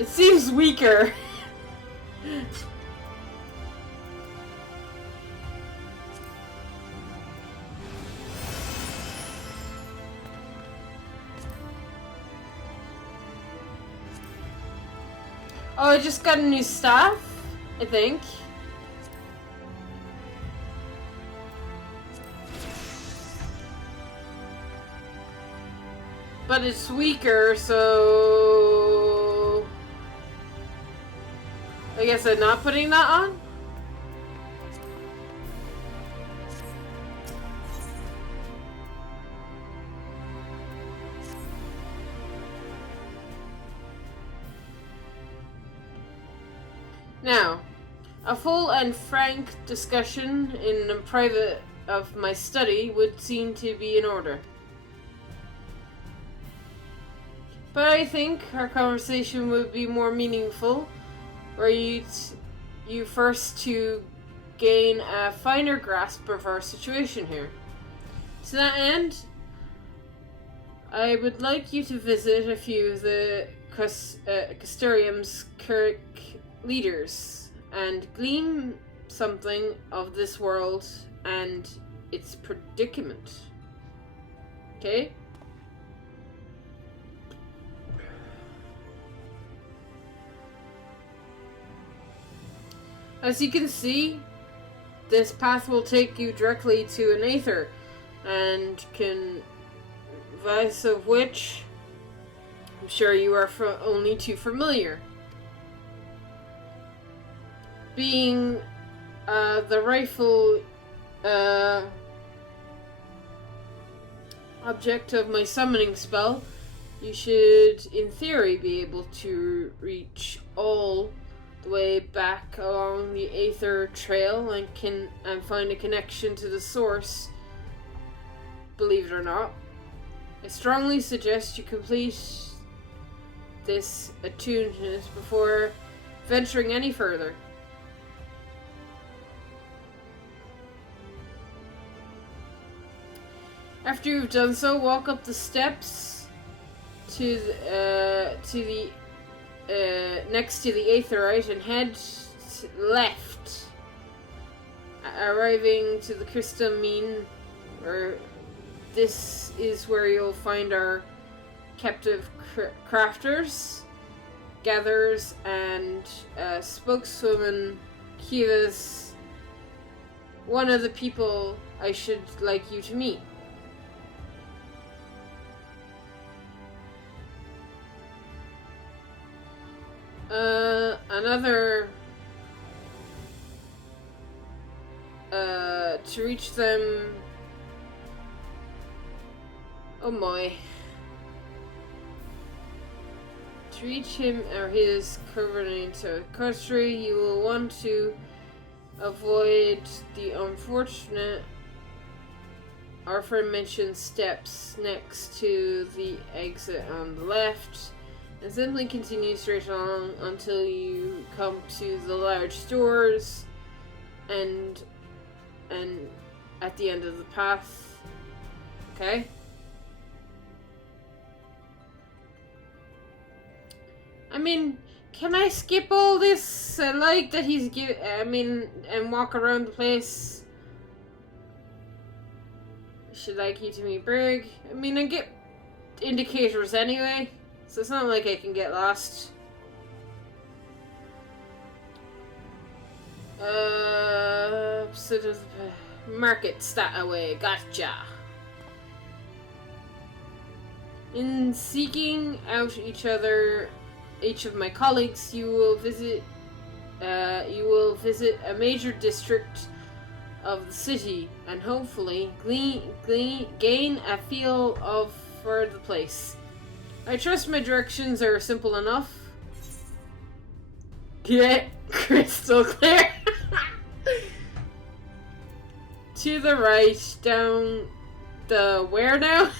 It seems weaker. Oh, I just got a new staff, I think. But it's weaker, so... I guess I'm not putting that on? Now, a full and frank discussion in private of my study would seem to be in order. But I think our conversation would be more meaningful were you first to gain a finer grasp of our situation here. To that end, I would like you to visit a few of the Crystarium's Kirk leaders and glean something of this world and its predicament. Okay? As you can see, this path will take you directly to an Aether, and can vice of which I'm sure you are only too familiar. Being the rightful object of my summoning spell, you should, in theory, be able to reach all the way back along the Aether Trail and find a connection to the source. Believe it or not, I strongly suggest you complete this attunement before venturing any further. After you've done so, walk up the steps to the next to the Aetherite and head left, arriving to the Crystarium, where this is where you'll find our captive crafters, gatherers, and spokeswoman Kiva's one of the people I should like you to meet. Another to reach them. Oh my. To reach him or his covenant country, you will want to avoid the unfortunate aforementioned steps next to the exit on the left, and simply continue straight along until you come to the large doors and at the end of the path. Okay? I mean, can I skip all this? I like that he's and walk around the place. Should like you to meet Brig. I mean, I get indicators anyway, so it's not like I can get lost. Sort of markets that away. Gotcha. In seeking out each of my colleagues, you will visit a major district of the city and hopefully gain a feel for the place. I trust my directions are simple enough. Get crystal clear. To the right, down the where now?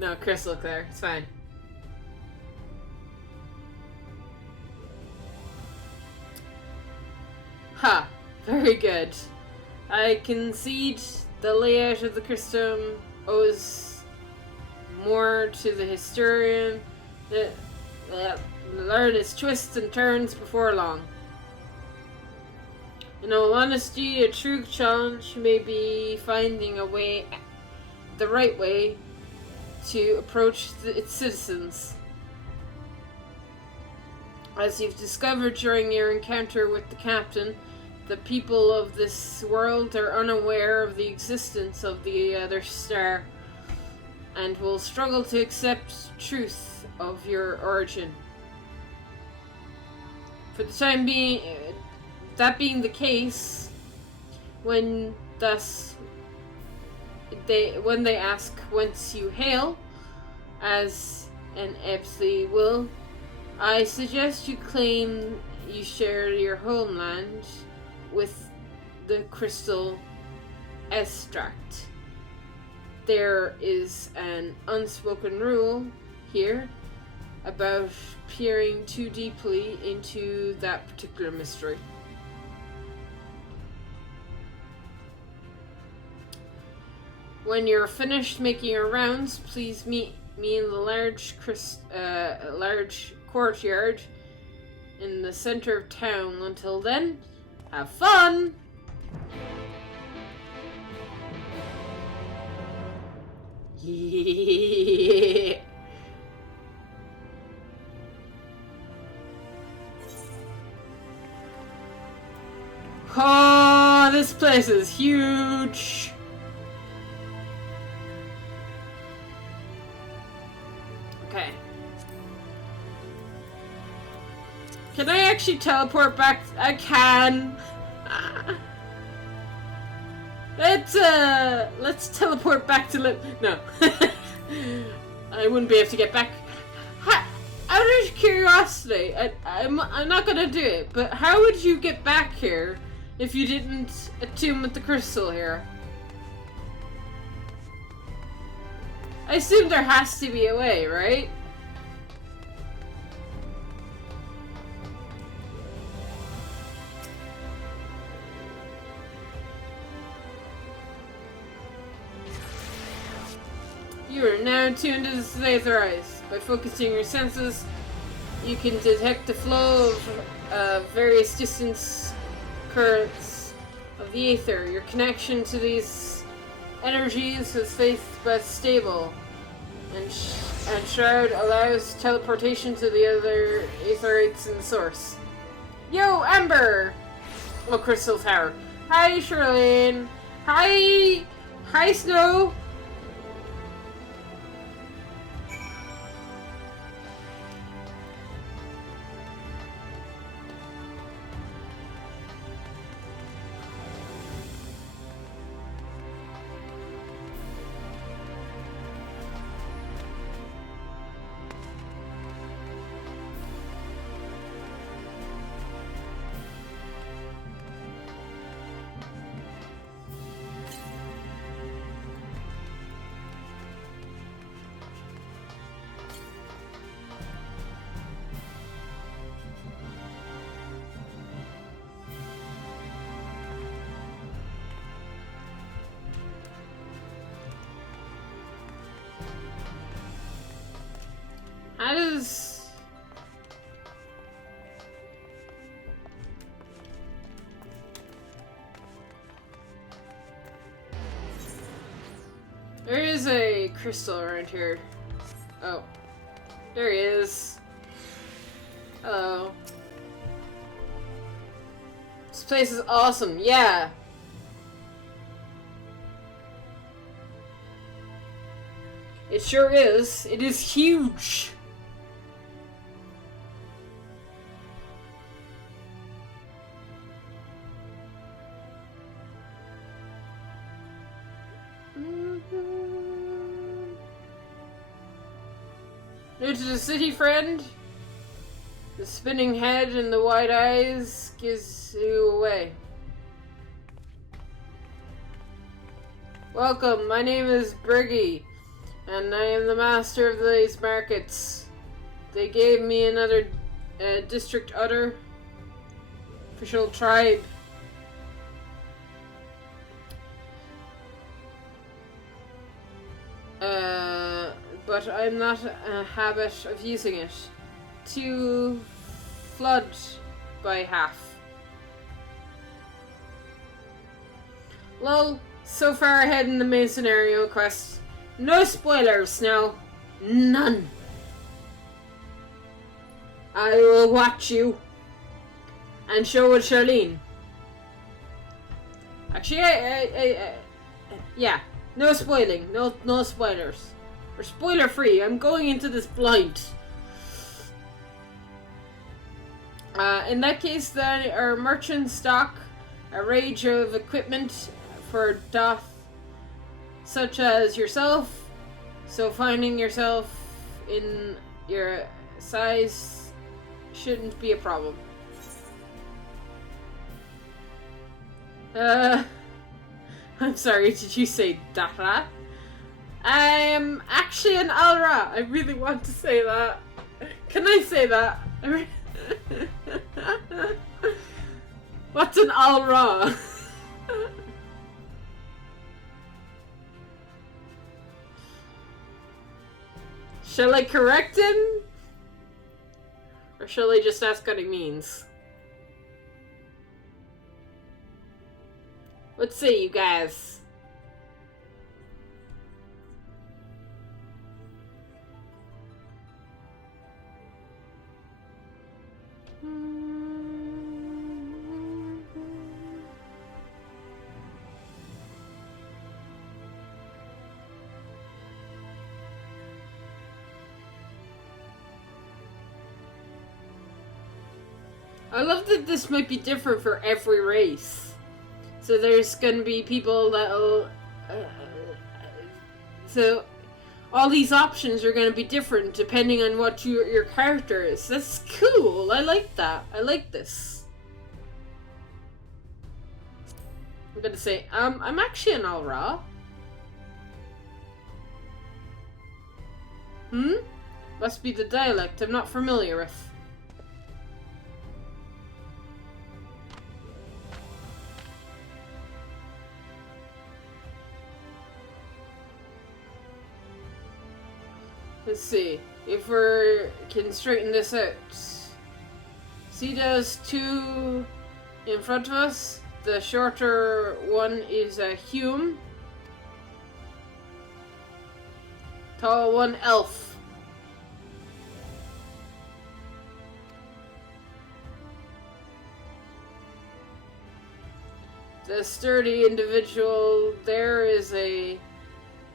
No, crystal clear. It's fine. Ha! Very good. I concede the layout of the Crystarium owes more to the historian that learn its twists and turns before long. In all honesty, a true challenge may be finding a way, the right way, to approach its citizens. As you've discovered during your encounter with the captain, the people of this world are unaware of the existence of the other star and will struggle to accept truth of your origin. For the time being, that being the case, when they ask whence you hail, as inevitably will, I suggest you claim you share your homeland with the crystal extract. There is an unspoken rule here about peering too deeply into that particular mystery. When you're finished making your rounds, please meet me in the large courtyard in the center of town. Until then, have fun! Yeah. Oh, this place is huge. Okay. Can I actually teleport back? I can. Let's teleport back to no. I wouldn't be able to get back. Out of curiosity, I'm not gonna do it, but how would you get back here if you didn't attune with the crystal here? I assume there has to be a way, right? You are now tuned to the Aetherize. By focusing your senses, you can detect the flow of various distance currents of the Aether. Your connection to these energies is safe but stable, and Shroud allows teleportation to the other Aetherites in the source. Yo, Ember! Oh, Crystal Tower. Hi, Shirlene. Hi! Hi, Snow! How does... There is a crystal around here. Oh. There he is. Hello. This place is awesome. Yeah. It sure is. It is huge. New to the city, friend? The spinning head and the wide eyes gives you away. Welcome, my name is Briggy, and I am the master of these markets. They gave me another district udder, official tribe. But I'm not in a habit of using it. To flood by half. Lol, so far ahead in the main scenario quest. No spoilers now. None. I will watch you. And show it Charlene. Actually, yeah. No spoiling. No spoilers. We're spoiler free. I'm going into this blind. In that case, then, our merchant stock a range of equipment for doth, such as yourself. So finding yourself in your size shouldn't be a problem. I'm sorry, did you say Dara? I'm actually an Alra. I really want to say that. Can I say that? What's an Alra? Shall I correct him? Or shall I just ask what he means? Let's see, you guys. I love that this might be different for every race. So there's gonna be people that'll... so all these options are gonna be different depending on what your character is. That's cool. I like that. I like this. I'm gonna say, I'm actually an Alra. Must be the dialect I'm not familiar with. Let's see if we can straighten this out. See those two in front of us? The shorter one is a Hume. Tall one, Elf. The sturdy individual there is a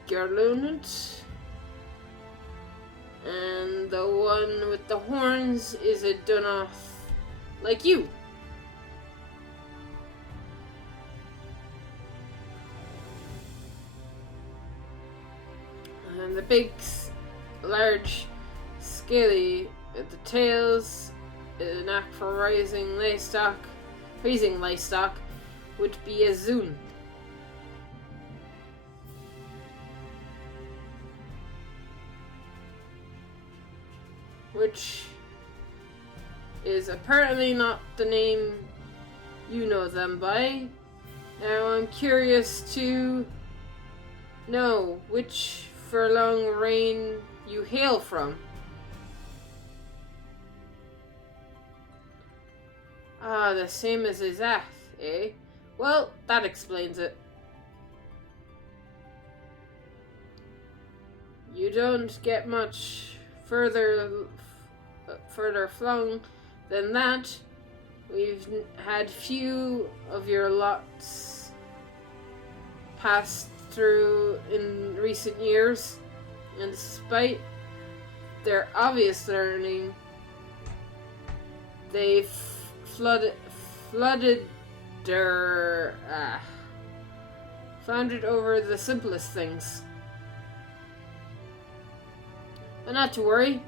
Garlunant. And the one with the horns is a Dunoth, like you. And the big, large, scaly at the tails, a knack for raising livestock, would be a Zune. Which is apparently not the name you know them by. Now I'm curious to know which furlong reign you hail from. Ah, the same as Izath, eh? Well, that explains it. You don't get much further flung than that. We've had few of your lots passed through in recent years, and despite their obvious learning, they've floundered over the simplest things. But not to worry.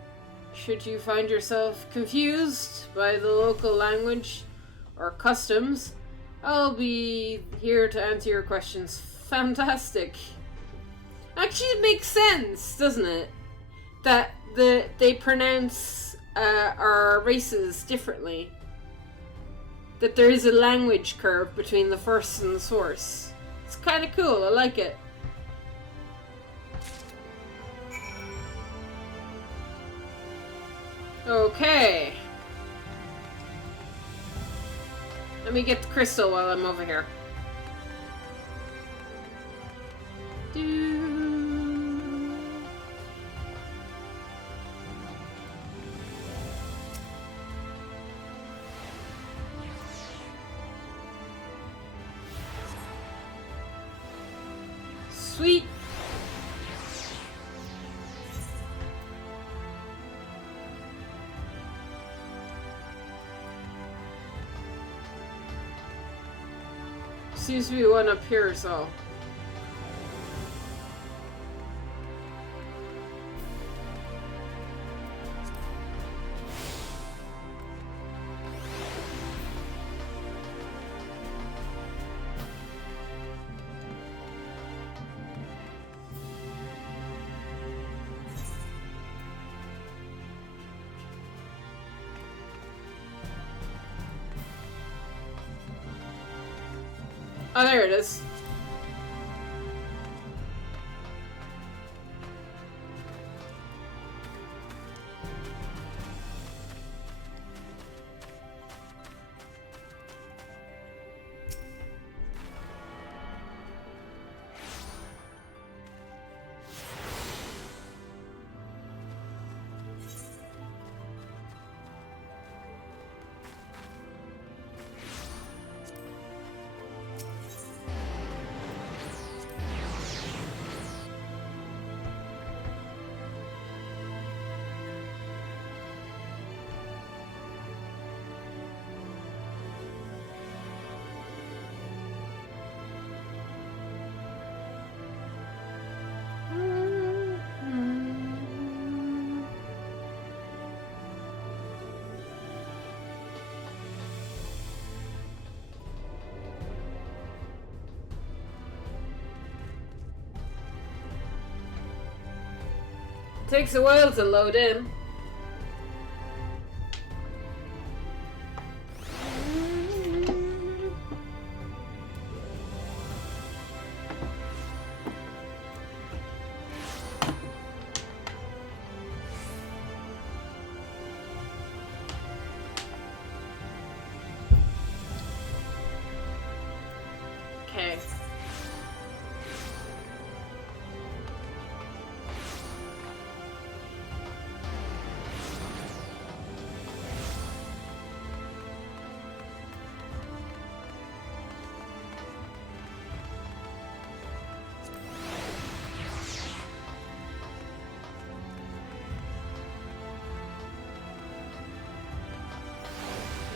Should you find yourself confused by the local language or customs, I'll be here to answer your questions. Fantastic. Actually, it makes sense, doesn't it? That they pronounce our races differently. That there is a language curve between the first and the source. It's kind of cool. I like it. Okay. Let me get the crystal while I'm over here. Sweet. Seems to be one up here, so. Oh, there it is. Takes a while to load in. Okay.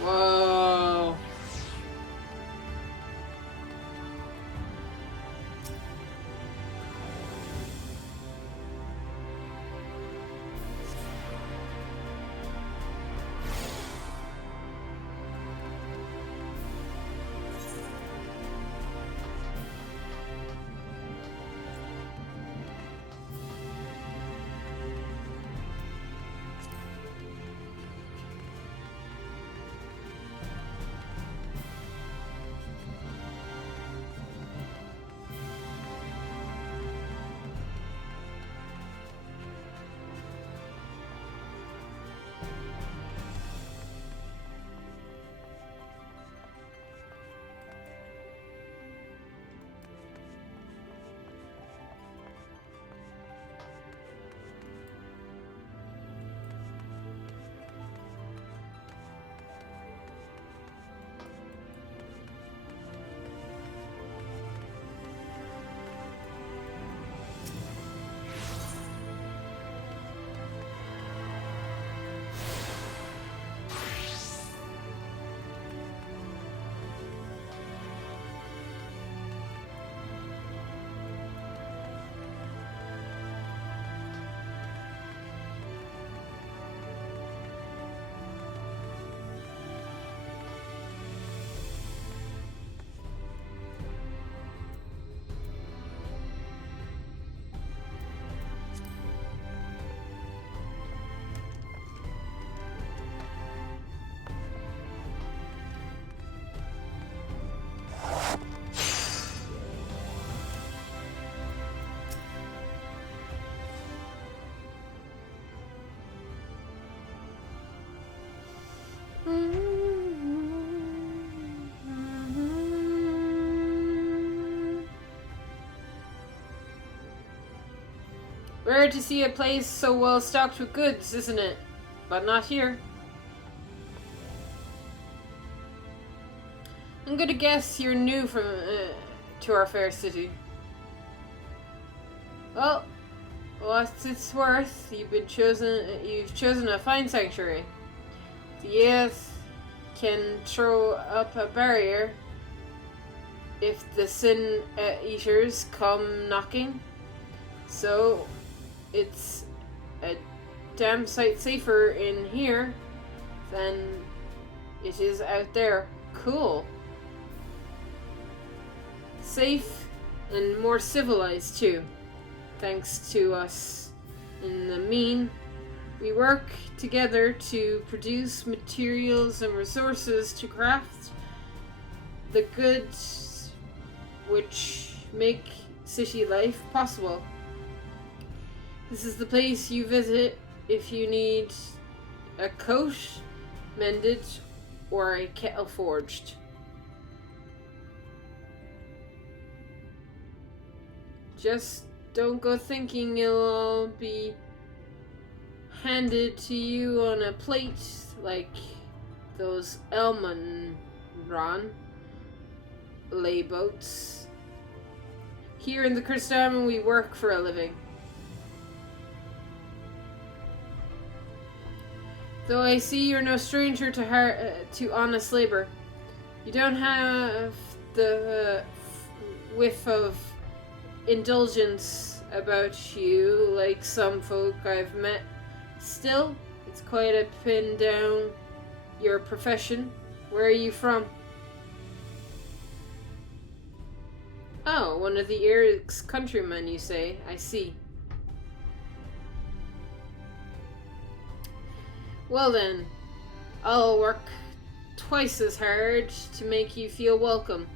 Whoa. Rare to see a place so well stocked with goods, isn't it? But not here. I'm gonna guess you're new from to our fair city. Well, what's it's worth? You've chosen a fine sanctuary. The youth can throw up a barrier if the sin eaters come knocking. So it's a damn sight safer in here than it is out there. Cool. Safe and more civilized too. Thanks to us in the mean. We work together to produce materials and resources to craft the goods which make city life possible. This is the place you visit if you need a coat mended or a kettle forged. Just don't go thinking it'll all be handed to you on a plate like those Elman Ron layboats. Here in the Crystarium we work for a living. Though I see you're no stranger to honest labor. You don't have the whiff of indulgence about you like some folk I've met. Still, it's quite a pin down your profession. Where are you from? Oh, one of the Eric's countrymen, you say. I see. Well then, I'll work twice as hard to make you feel welcome.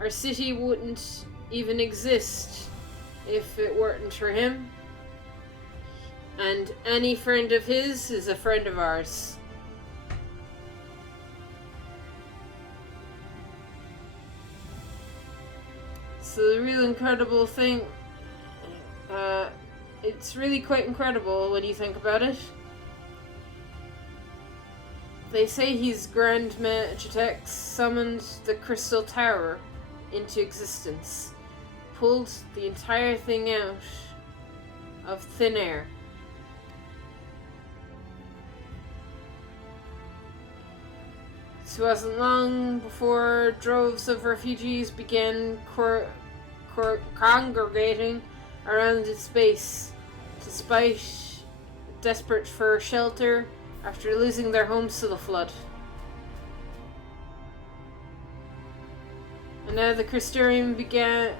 Our city wouldn't even exist if it weren't for him. And any friend of his is a friend of ours. So the real incredible thing, it's really quite incredible when you think about it. They say his Grand Magitex summoned the Crystal Tower into existence, pulled the entire thing out of thin air. This wasn't long before droves of refugees began congregating around its base, despite desperate for shelter after losing their homes to the flood. And now the Crystarium began.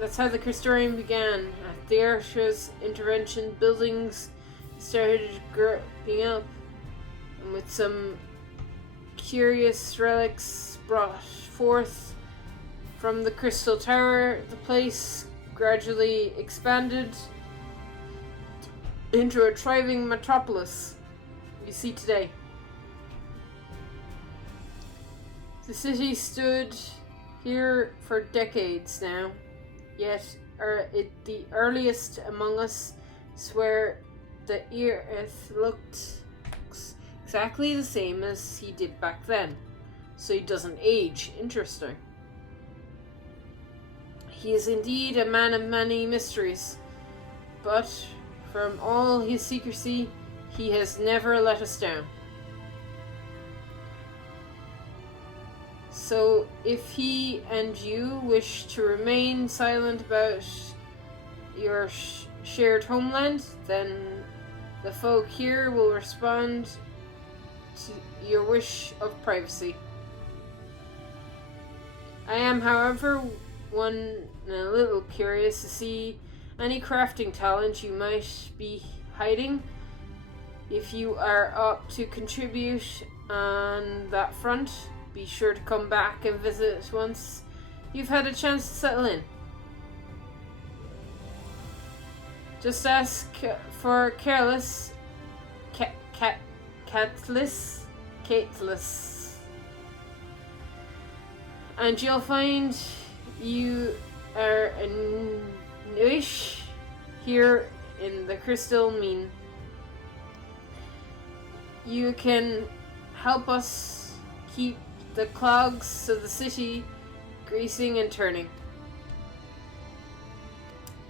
That's how the Crystarium began. At the Archer's intervention, buildings started growing up, and with some curious relics brought forth from the Crystal Tower, the place gradually expanded into a thriving metropolis we see today. The city stood here for decades now, yet the earliest among us swear the earth looked exactly the same as he did back then, so he doesn't age. Interesting. He is indeed a man of many mysteries, but from all his secrecy, he has never let us down. So if he and you wish to remain silent about your shared homeland, then the folk here will respond to your wish of privacy. I am, however, a little curious to see any crafting talent you might be hiding. If you are up to contribute on that front, be sure to come back and visit once you've had a chance to settle in. Just ask for Catelys, and you'll find you are a newish here in the Crystal Mean. You can help us keep the clogs of the city greasing and turning.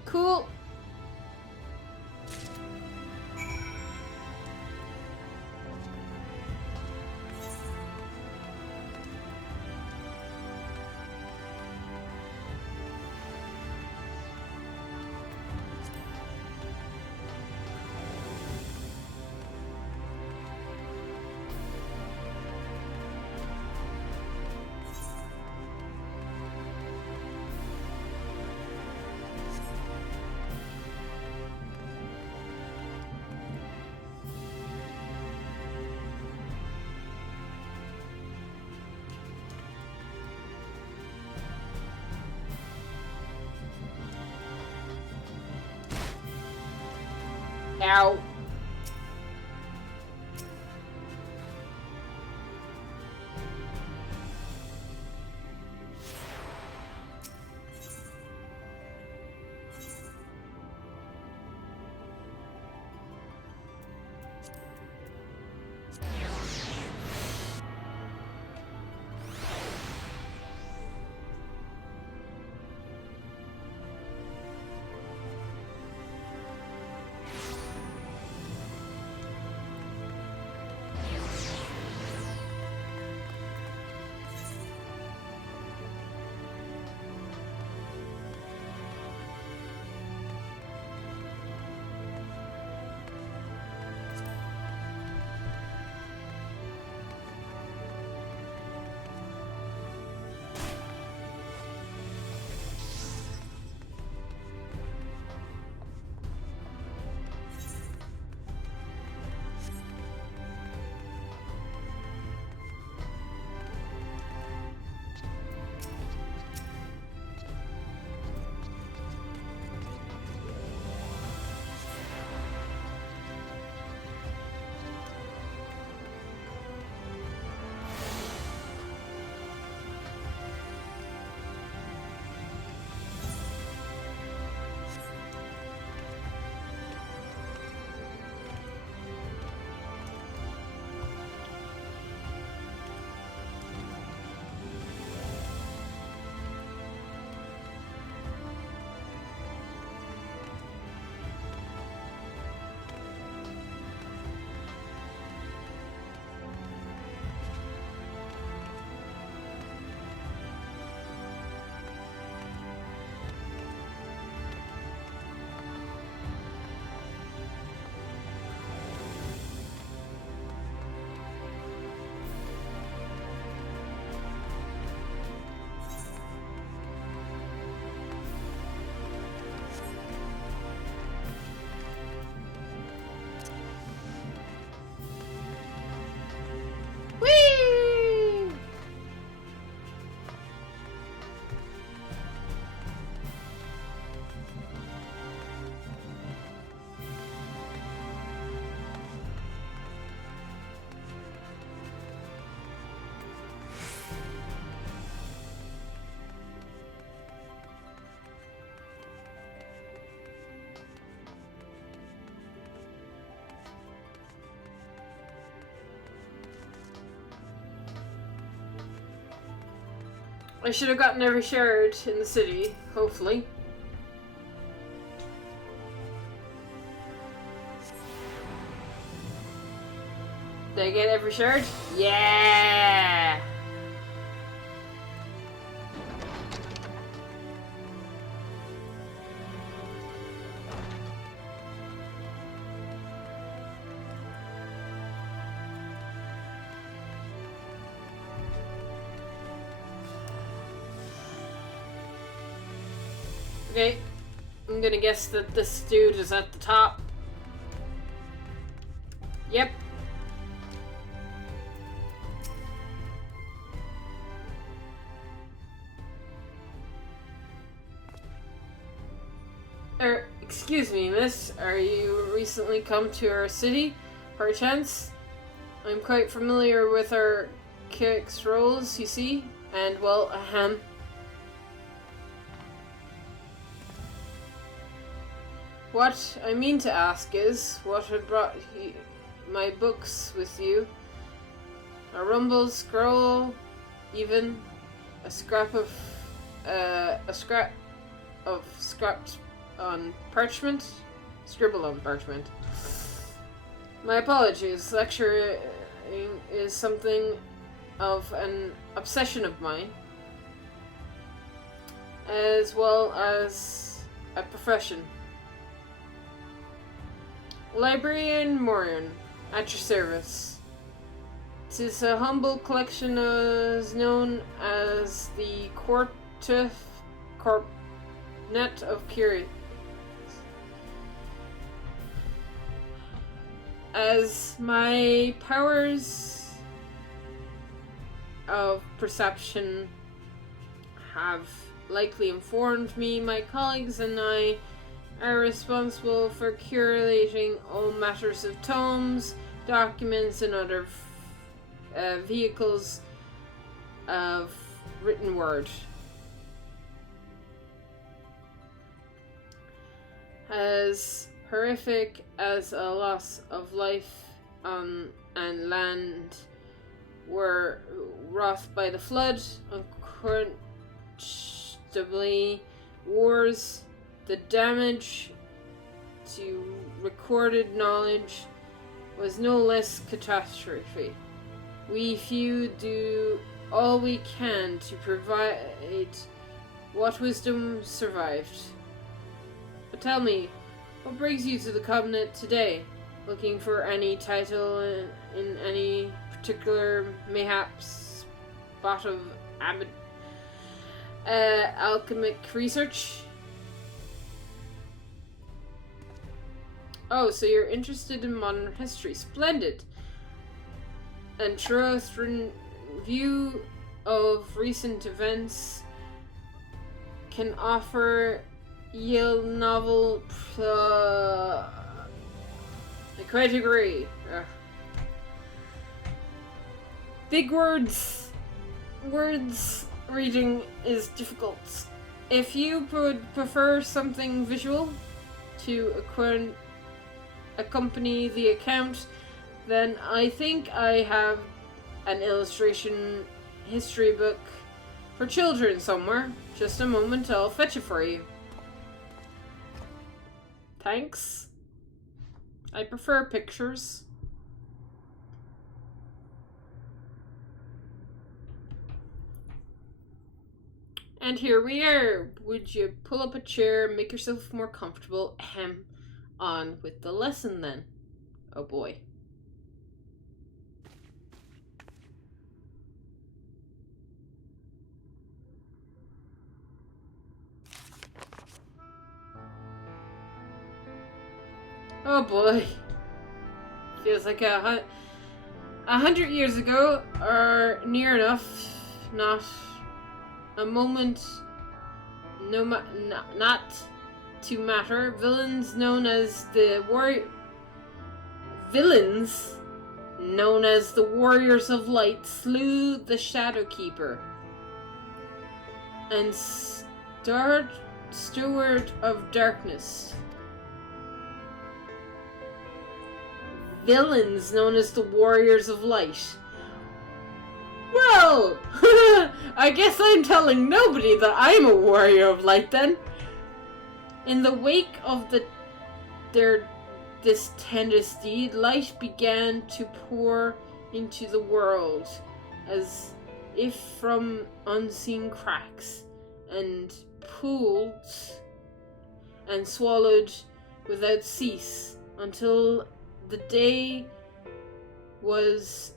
Cool. Ow. I should have gotten every shard in the city, hopefully. Did I get every shard? Yeah! Okay, I'm gonna guess that this dude is at the top. Yep. Excuse me, miss. Are you recently come to our city, perchance? I'm quite familiar with our kicks rolls, you see, and well, ahem. What I mean to ask is, what had brought my books with you? A rumble scroll, even a scrap of scrapped on parchment, scribble on parchment. My apologies. Lecturing is something of an obsession of mine, as well as a profession. Librarian Morion, at your service. 'Tis a humble collection known as the Cornet of Curious. As my powers of perception have likely informed me, my colleagues and I are responsible for curating all matters of tomes, documents, and other vehicles of written word. As horrific as a loss of life and land were wrought by the flood, unquestionably wars, the damage to recorded knowledge was no less catastrophe. We few do all we can to provide what wisdom survived. But tell me, what brings you to the Covenant today? Looking for any title in any particular, mayhaps, spot of alchemic research? Oh, so you're interested in modern history. Splendid. And truth review of recent events can offer Yale novel. I quite agree. Big words. Words reading is difficult. If you would prefer something visual to accompany the account, then I think I have an illustration history book for children somewhere. Just a moment, I'll fetch it for you. Thanks. I prefer pictures. And here we are. Would you pull up a chair, make yourself more comfortable? Ahem. On with the lesson then. Oh boy. Oh boy. Feels like 100 years ago, or near enough. Not a moment. Not to matter. Villains known as the Warriors of Light slew the Shadowkeeper and Steward of Darkness. Villains known as the Warriors of Light. Well, I guess I'm telling nobody that I'm a warrior of light then. In the wake of this tenderness deed, light began to pour into the world, as if from unseen cracks, and pooled and swallowed without cease, until the day was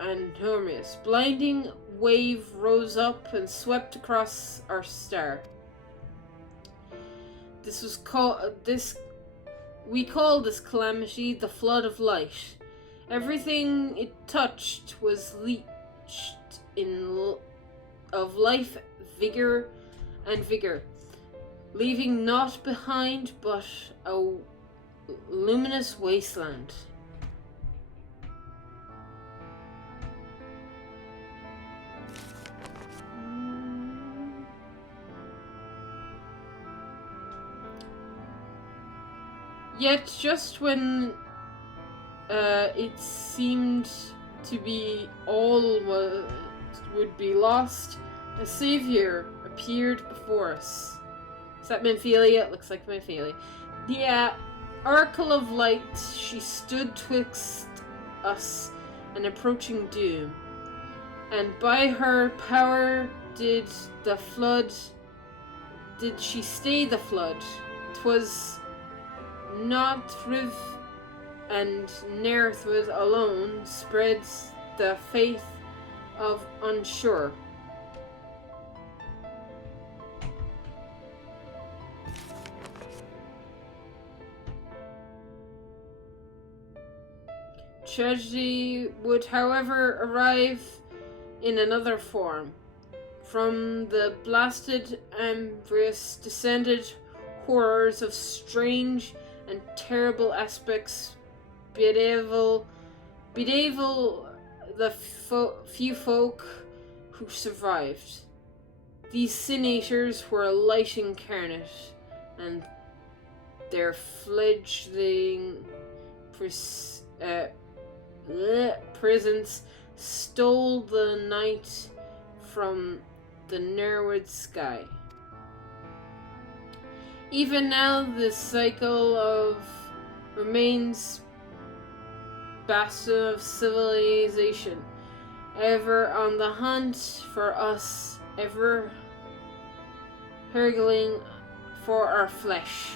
enormous. Blinding wave rose up and swept across our star. We call this calamity the flood of light. Everything it touched was leached of life, vigor, leaving naught behind but a luminous wasteland. Yet just when it seemed to be all would be lost, a savior appeared before us. Is that Memphilia? It looks like Memphilia. The oracle of light, she stood twixt us and approaching doom, and by her power did she stay the flood. 'Twas not Riv and Nerthwood alone spreads the faith of unsure. Tragedy would, however, arrive in another form. From the blasted Ambrose descended horrors of strange and terrible aspects bedevil the few folk who survived. These sin eaters were light incarnate, and their fledgling presence stole the night from the narrowed sky. Even now, this cycle of remains bastion of civilization, ever on the hunt for us, ever hurgling for our flesh.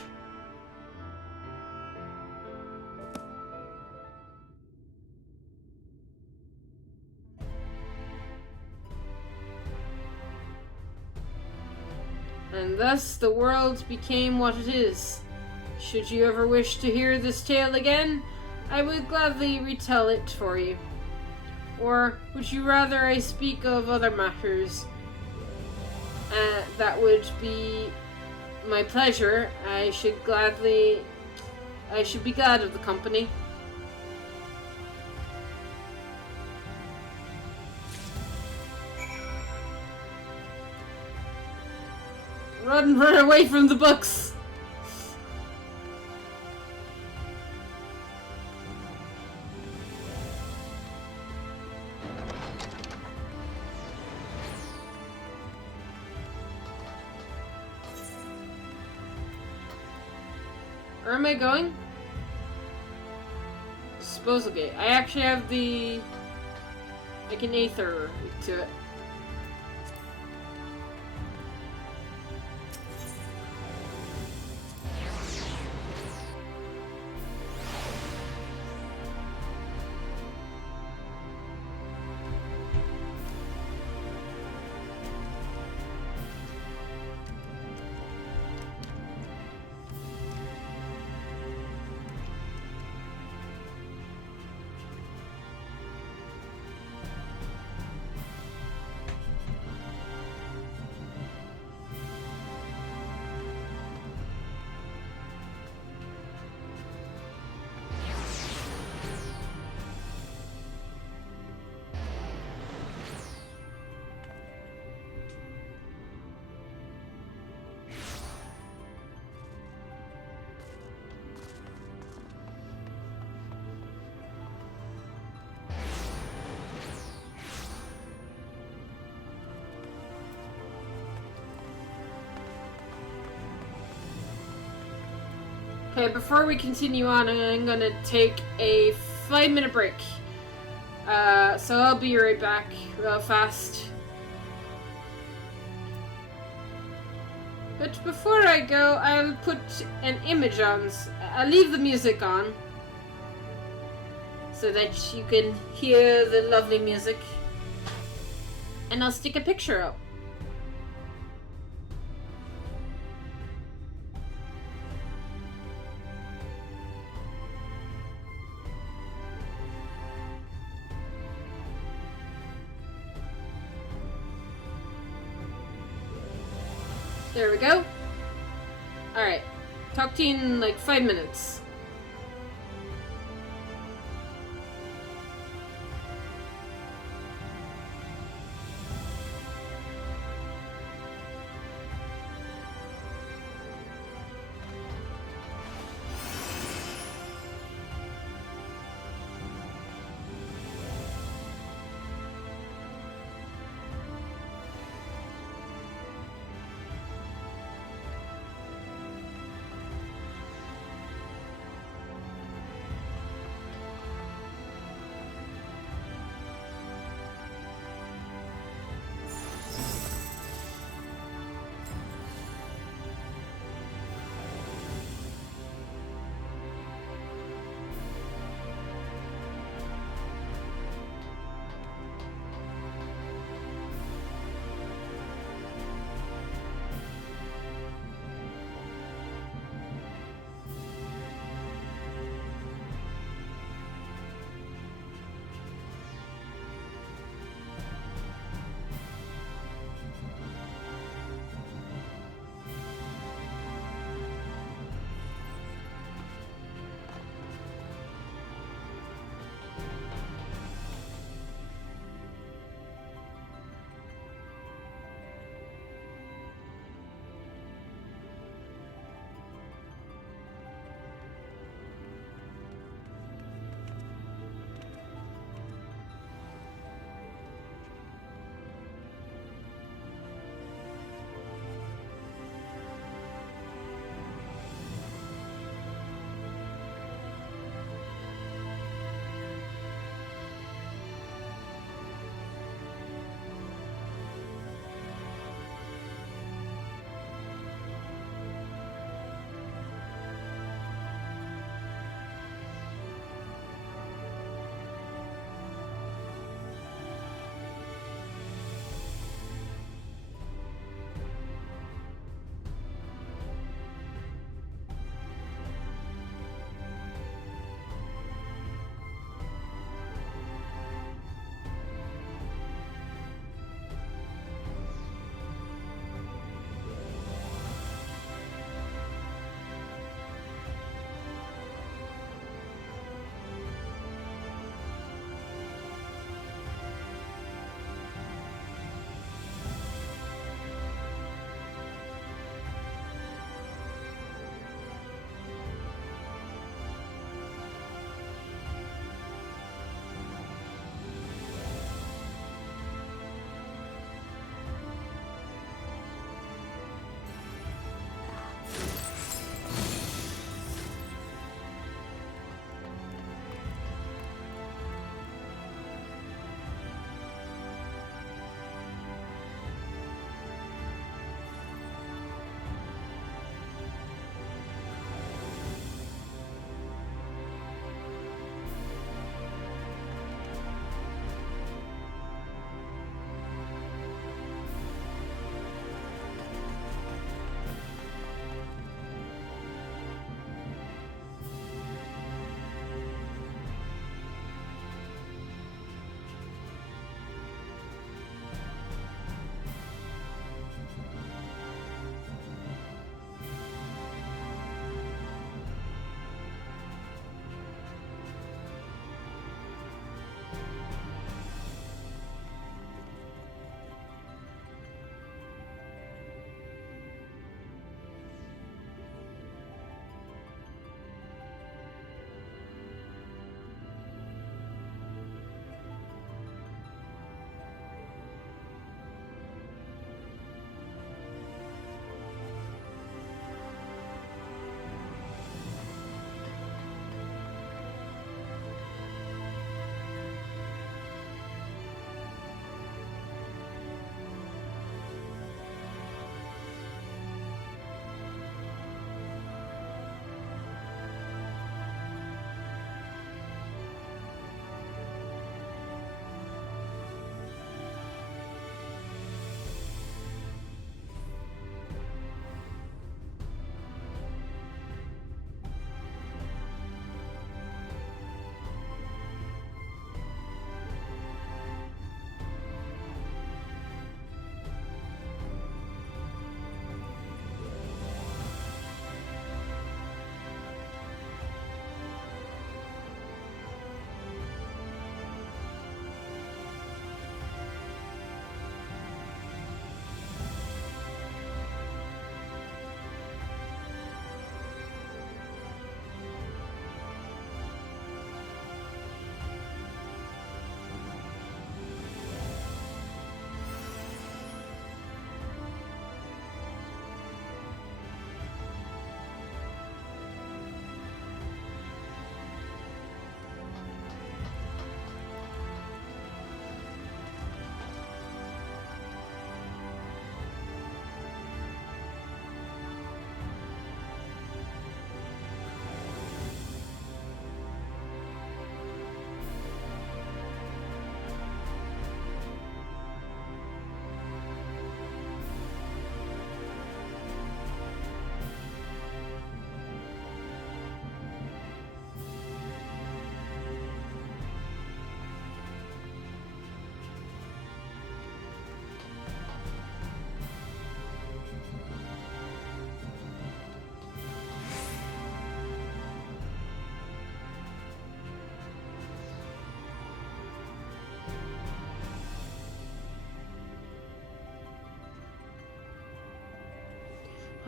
And thus the world became what it is. Should you ever wish to hear this tale again, I would gladly retell it for you. Or would you rather I speak of other matters? That would be my pleasure. I should be glad of the company. Run away from the books! Where am I going? Disposal gate. I actually have I can aether to it. Okay, before we continue on, I'm gonna take a 5-minute break. So I'll be right back real fast. But before I go, I'll put an image on. I'll leave the music on so that you can hear the lovely music. And I'll stick a picture up. There we go. Alright. Talk to you in like 5 minutes.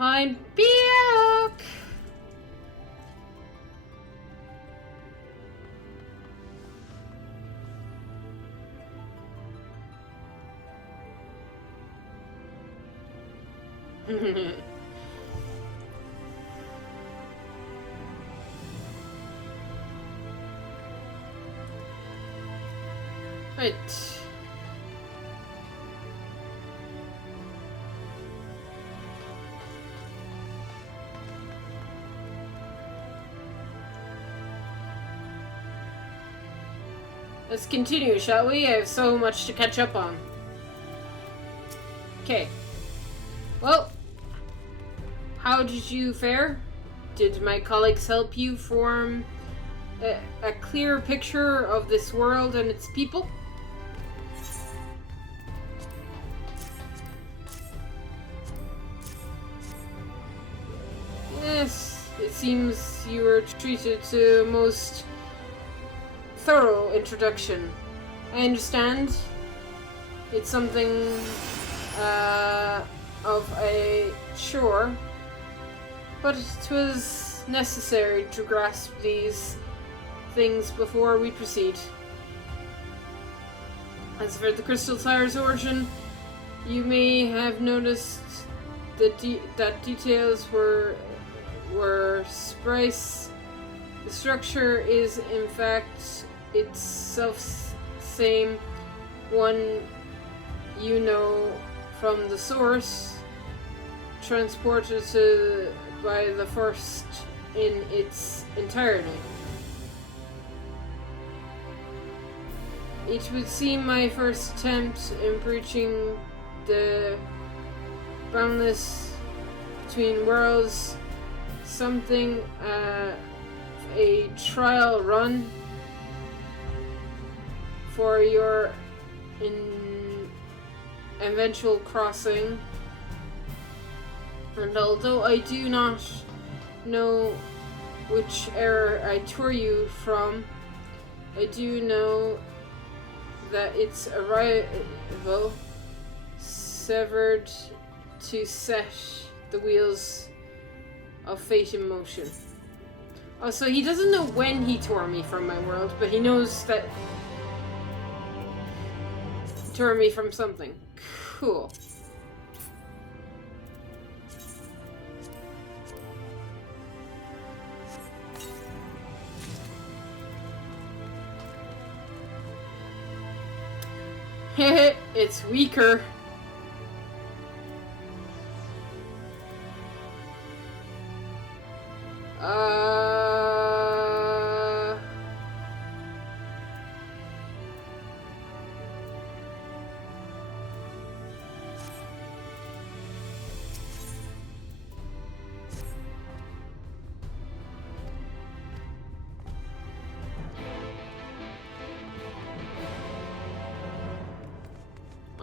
I'm back! Right. Let's continue, shall we? I have so much to catch up on. Okay. Well, how did you fare? Did my colleagues help you form a clear picture of this world and its people? Yes, it seems you were treated to a most thorough introduction. I understand. It's something of a chore, but it was necessary to grasp these things before we proceed. As for the Crystal Tire's origin, you may have noticed that details were sparse. The structure is in fact itself same one you know from the source, transported by the first in its entirety. It would seem my first attempt in breaching the boundless between worlds, something a trial run for your eventual crossing. And although I do not know which era I tore you from, I do know that its arrival severed to set the wheels of fate in motion. Oh, so he doesn't know when he tore me from my world, but he knows that he tore me from something. Cool. It's weaker.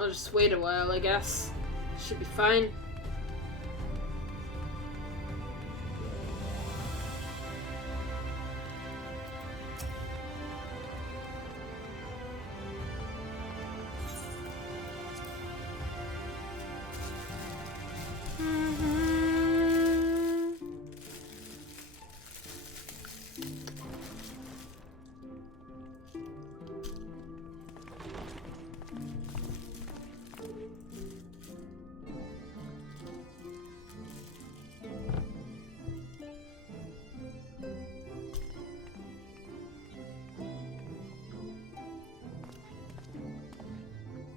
I'll just wait a while, I guess. Should be fine.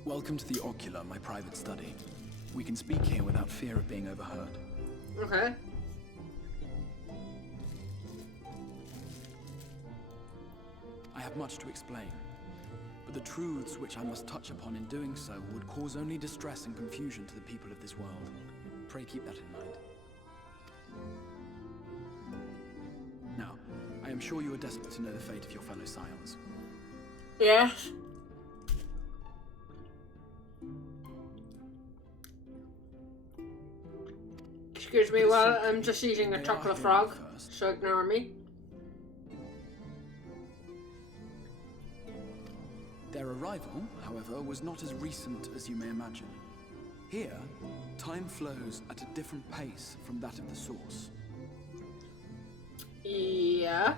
Welcome to the Ocular, my private study. We can speak here without fear of being overheard. Okay. I have much to explain, but the truths which I must touch upon in doing so would cause only distress and confusion to the people of this world. Pray keep that in mind. Now, I am sure you are desperate to know the fate of your fellow Scions. Yes. Excuse me while I'm just eating a chocolate frog, so ignore me. Their arrival, however, was not as recent as you may imagine. Here, time flows at a different pace from that of the source. Yeah.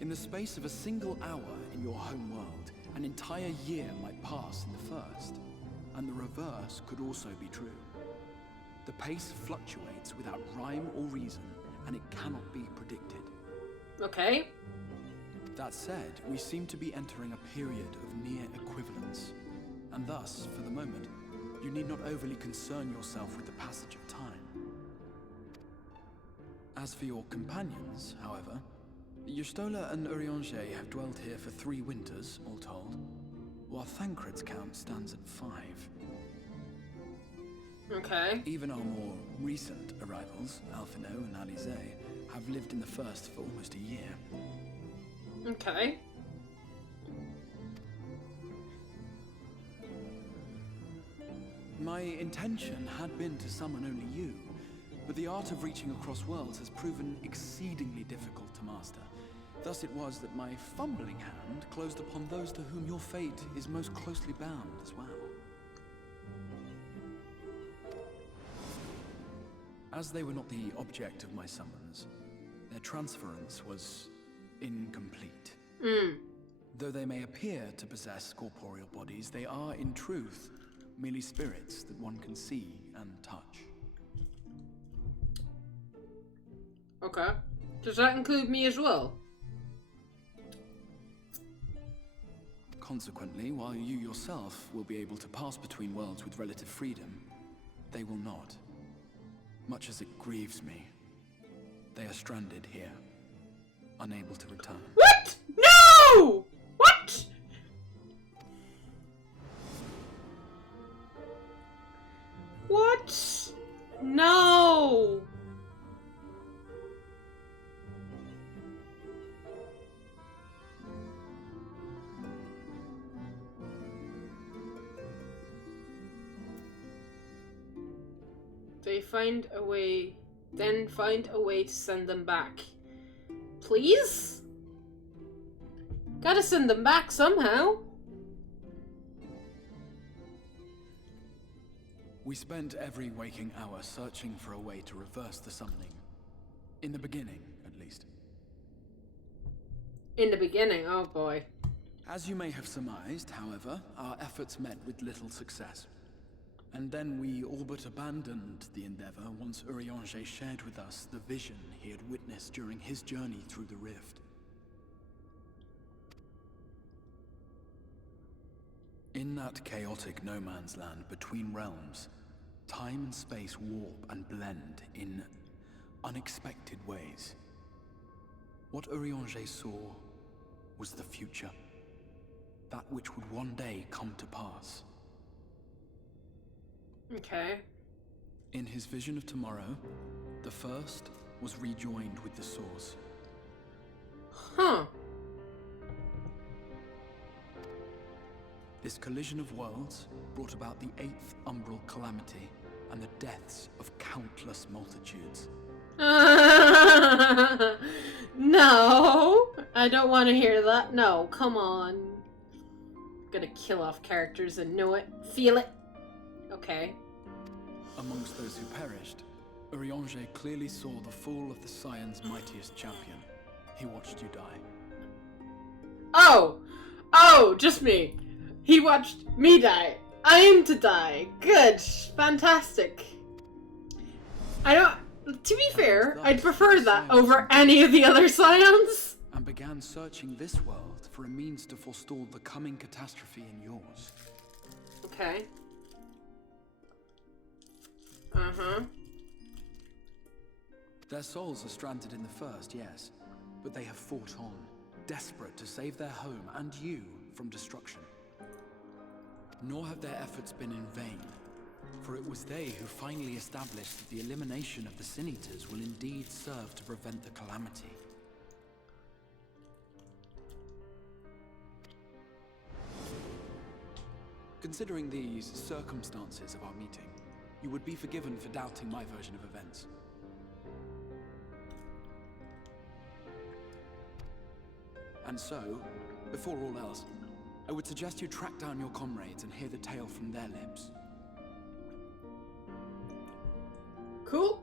In the space of a single hour in your home world, an entire year might pass in the first, and the reverse could also be true. The pace fluctuates without rhyme or reason, and it cannot be predicted. Okay. That said, we seem to be entering a period of near equivalence, and thus, for the moment, you need not overly concern yourself with the passage of time. As for your companions, however, Y'shtola and Urianger have dwelled here for 3 winters, all told, while Thancred's count stands at 5. Okay. Even our more recent arrivals, Alphino and Alize, have lived in the first for almost a year. Okay. My intention had been to summon only you, but the art of reaching across worlds has proven exceedingly difficult to master. Thus it was that my fumbling hand closed upon those to whom your fate is most closely bound as well. As they were not the object of my summons, their transference was incomplete. Though they may appear to possess corporeal bodies, they are, in truth, merely spirits that one can see and touch. Okay. Does that include me as well? Consequently, while you yourself will be able to pass between worlds with relative freedom, they will not. Much as it grieves me, they are stranded here, unable to return. What? No! What? What? No! They find a way, then find a way to send them back. Please? Gotta send them back somehow. We spent every waking hour searching for a way to reverse the summoning. In the beginning, at least. In the beginning, oh boy. As you may have surmised, however, our efforts met with little success. And then we all but abandoned the endeavor once Urianger shared with us the vision he had witnessed during his journey through the rift. In that chaotic no-man's land between realms, time and space warp and blend in unexpected ways. What Urianger saw was the future, that which would one day come to pass. Okay. In his vision of tomorrow, the first was rejoined with the source. Huh. This collision of worlds brought about the 8th umbral calamity and the deaths of countless multitudes. No! I don't want to hear that. No, come on. I'm gonna kill off characters and know it. Feel it. Okay. Amongst those who perished, Urianger clearly saw the fall of the Scion's mightiest champion. He watched you die. Oh! Oh, just me. He watched me die. I am to die. Good. Fantastic. I don't... To be fair, I'd prefer that over any of the other Scions. And began searching this world for a means to forestall the coming catastrophe in yours. Okay. Uh-huh. Their souls are stranded in the first, yes, but they have fought on, desperate to save their home and you from destruction. Nor have their efforts been in vain, for it was they who finally established that the elimination of the Sin Eaters will indeed serve to prevent the calamity. Considering these circumstances of our meeting, you would be forgiven for doubting my version of events. And so, before all else, I would suggest you track down your comrades and hear the tale from their lips. Cool.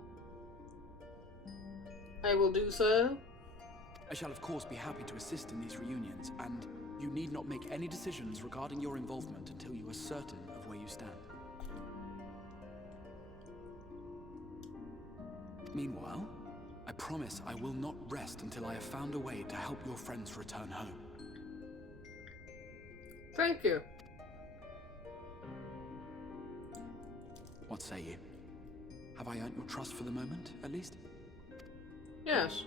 I will do so. I shall of course be happy to assist in these reunions, and you need not make any decisions regarding your involvement until you are certain of where you stand. Meanwhile, I promise I will not rest until I have found a way to help your friends return home. Thank you. What say you? Have I earned your trust for the moment, at least? Yes.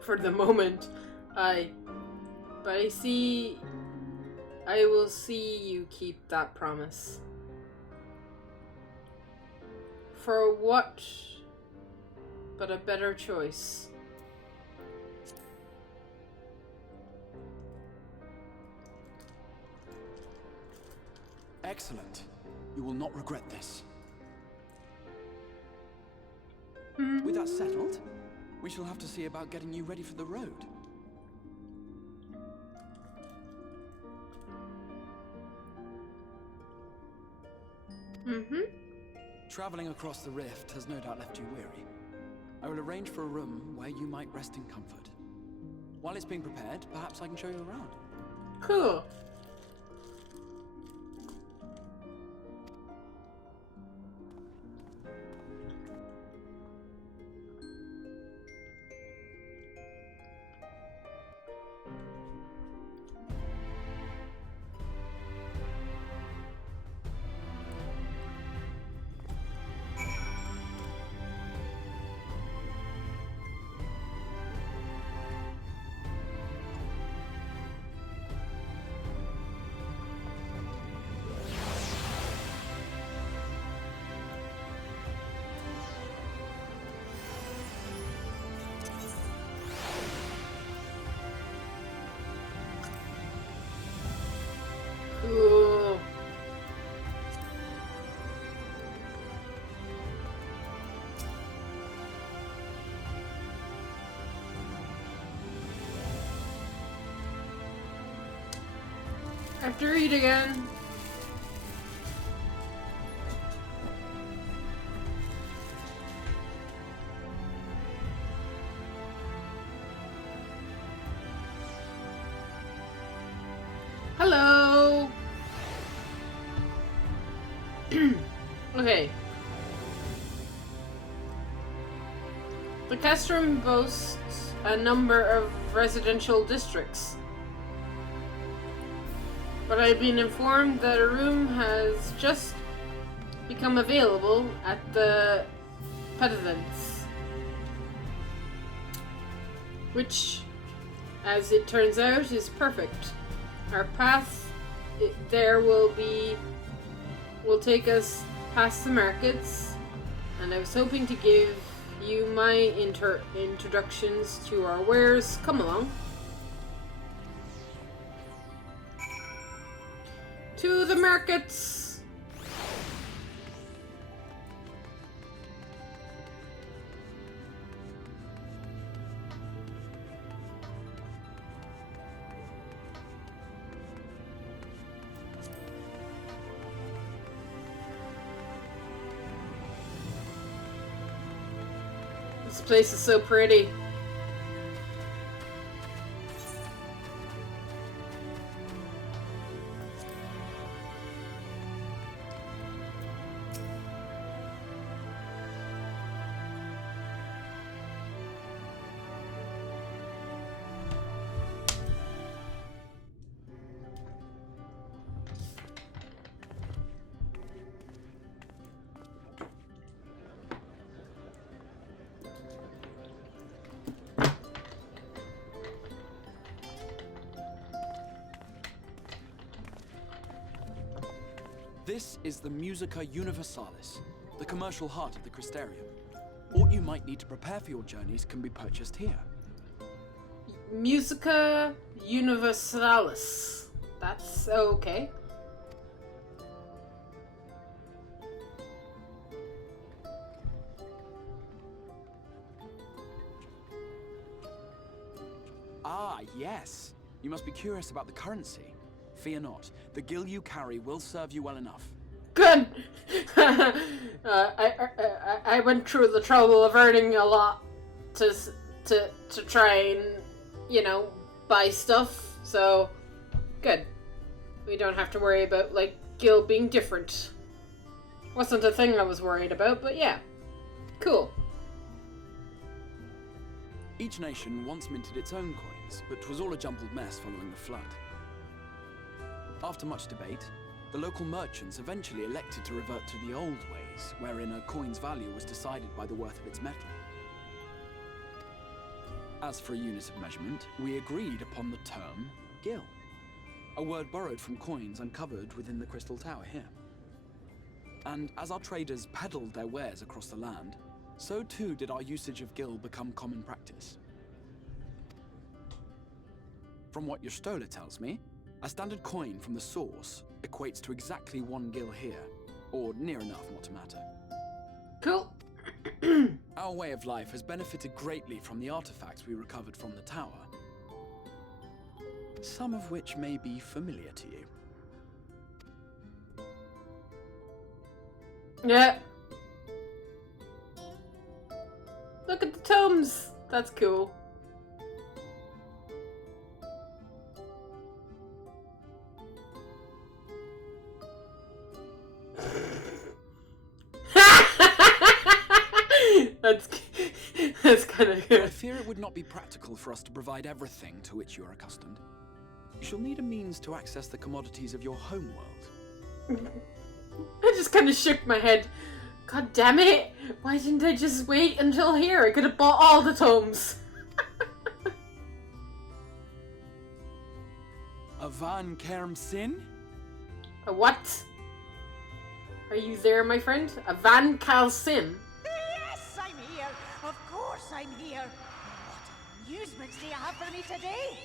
For the moment, but I will see you keep that promise. For what but a better choice? Excellent. You will not regret this. With that settled, we shall have to see about getting you ready for the road. Traveling across the rift has no doubt left you weary. I will arrange for a room where you might rest in comfort. While it's being prepared, perhaps I can show you around. Cool. Cool. I have to read again. Hello. Okay. The Castrum boasts a number of residential districts, but I've been informed that a room has just become available at the Pediments, which, as it turns out, is perfect. Our path there will take us past the markets, and I was hoping to give you my introductions to our wares. Come along. To the markets! This place is so pretty. This is the Musica Universalis, the commercial heart of the Crystarium. What you might need to prepare for your journeys can be purchased here. Musica Universalis. That's okay. Ah, yes. You must be curious about the currency. Fear not. The gil you carry will serve you well enough. Good! I went through the trouble of earning a lot to try and, you know, buy stuff, so good. We don't have to worry about, like, gil being different. Wasn't a thing I was worried about, but yeah. Cool. Each nation once minted its own coins, but 'twas all a jumbled mess following the flood. After much debate, the local merchants eventually elected to revert to the old ways, wherein a coin's value was decided by the worth of its metal. As for a unit of measurement, we agreed upon the term gil, a word borrowed from coins uncovered within the Crystal Tower here. And as our traders peddled their wares across the land, so too did our usage of gil become common practice. From what your stola tells me, a standard coin from the source equates to exactly 1 gil here, or near enough not to matter. Cool. Our way of life has benefited greatly from the artifacts we recovered from the tower, some of which may be familiar to you. Yeah. Look at the tomes. That's cool. That's kind of good. I fear it would not be practical for us to provide everything to which you are accustomed. You shall need a means to access the commodities of your home world. I just kind of shook my head. God damn it! Why didn't I just wait until here? I could have bought all the tomes. A Van Kerm Sin? A what? Are you there, my friend? A Van Kalsin? Yes, I'm here. Of course I'm here. What amusements do you have for me today?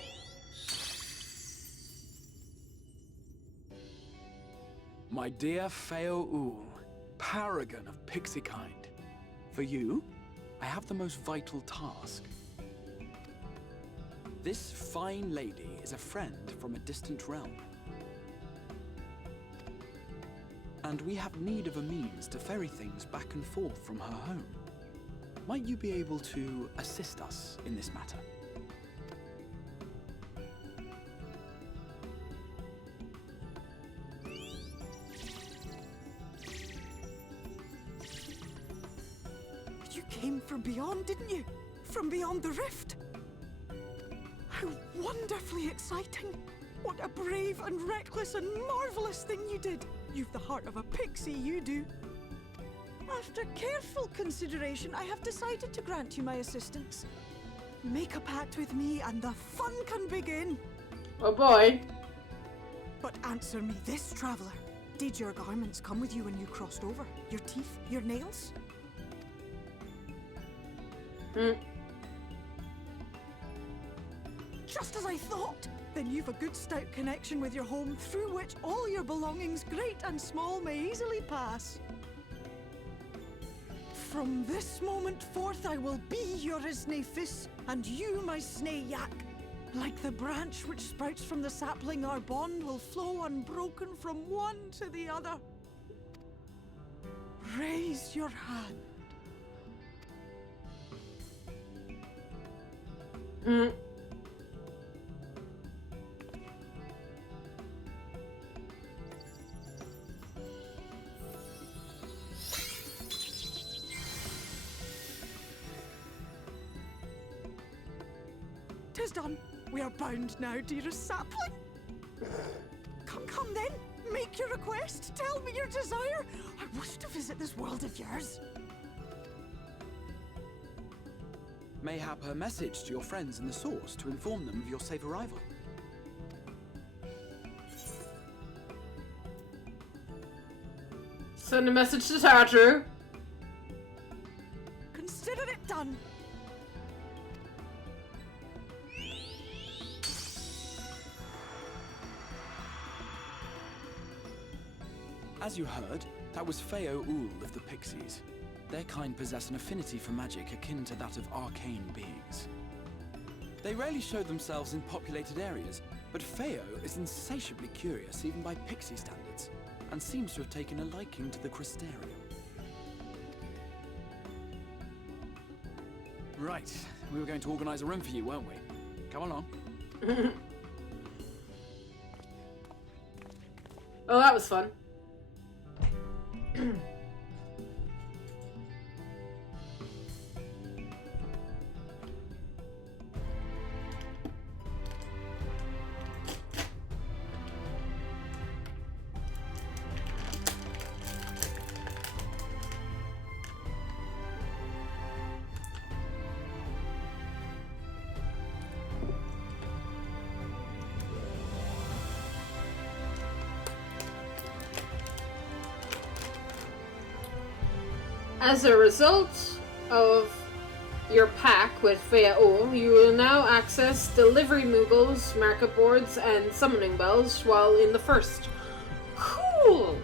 My dear Feo Ul, paragon of pixie kind. For you, I have the most vital task. This fine lady is a friend from a distant realm. And we have need of a means to ferry things back and forth from her home. Might you be able to assist us in this matter? You came from beyond, didn't you? From beyond the rift? How wonderfully exciting! What a brave and reckless and marvelous thing you did! You've the heart of a pixie, you do. After careful consideration, I have decided to grant you my assistance. Make a pact with me and the fun can begin. Oh boy. But answer me this, traveler. Did your garments come with you when you crossed over? Your teeth? Your nails? Just as I thought! Then you've a good stout connection with your home through which all your belongings, great and small, may easily pass. From this moment forth I will be your Isne Fis, and you my Snay Yak. Like the branch which sprouts from the sapling, our bond will flow unbroken from one to the other. Raise your hand. Tis done. We are bound now, dearest sapling. Come then. Make your request. Tell me your desire. I wish to visit this world of yours. Mayhap a message to your friends in the source to inform them of your safe arrival. Send a message to Tartru. Consider it done. As you heard, that was Feo Ul of the Pixies. Their kind possess an affinity for magic akin to that of arcane beings. They rarely show themselves in populated areas, but Feo is insatiably curious even by pixie standards, and seems to have taken a liking to the Crystarium. Right, we were going to organize a room for you, weren't we? Come along. Oh, that was fun. As a result of your pack with Feo, you will now access delivery moogles, market boards, and summoning bells while in the first. Cool!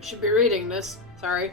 Should be reading this. Sorry.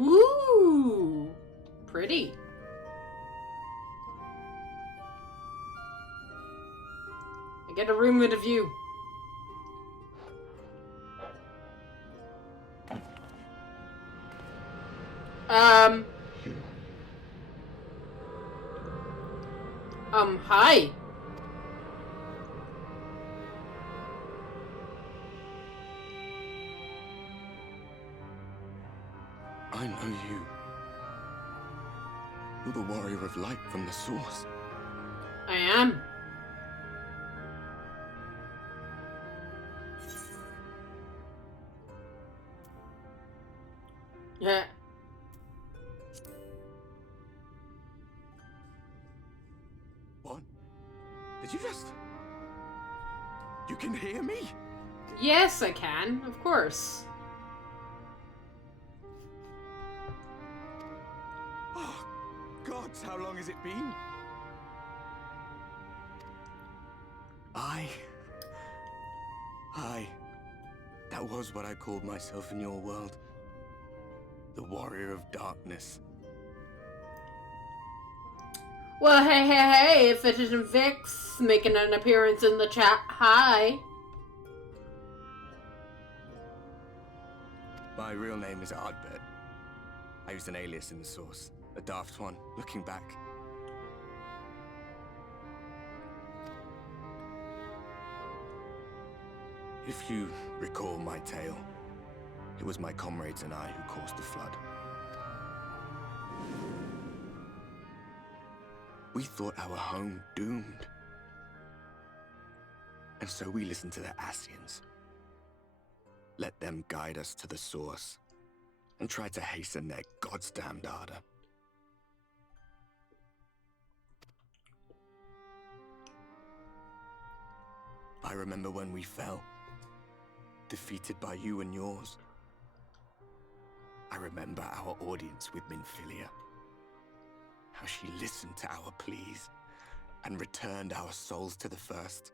Ooh, pretty. I get a room with a view. Hi. I know you. You're the warrior of light from the source. I am. Yeah. What? Did you just... You can hear me? Yes, I can. Of course. Oh, gods, how long has it been? That was what I called myself in your world. The warrior of darkness. Well, hey, if it isn't Vix making an appearance in the chat, hi. My real name is Ardbert. I used an alias in the source, a daft one, looking back. If you recall my tale, it was my comrades and I who caused the flood. We thought our home doomed. And so we listened to the Ascians. Let them guide us to the source, and tried to hasten their goddamned ardor. I remember when we fell, defeated by you and yours. I remember our audience with Minfilia. How she listened to our pleas and returned our souls to the First.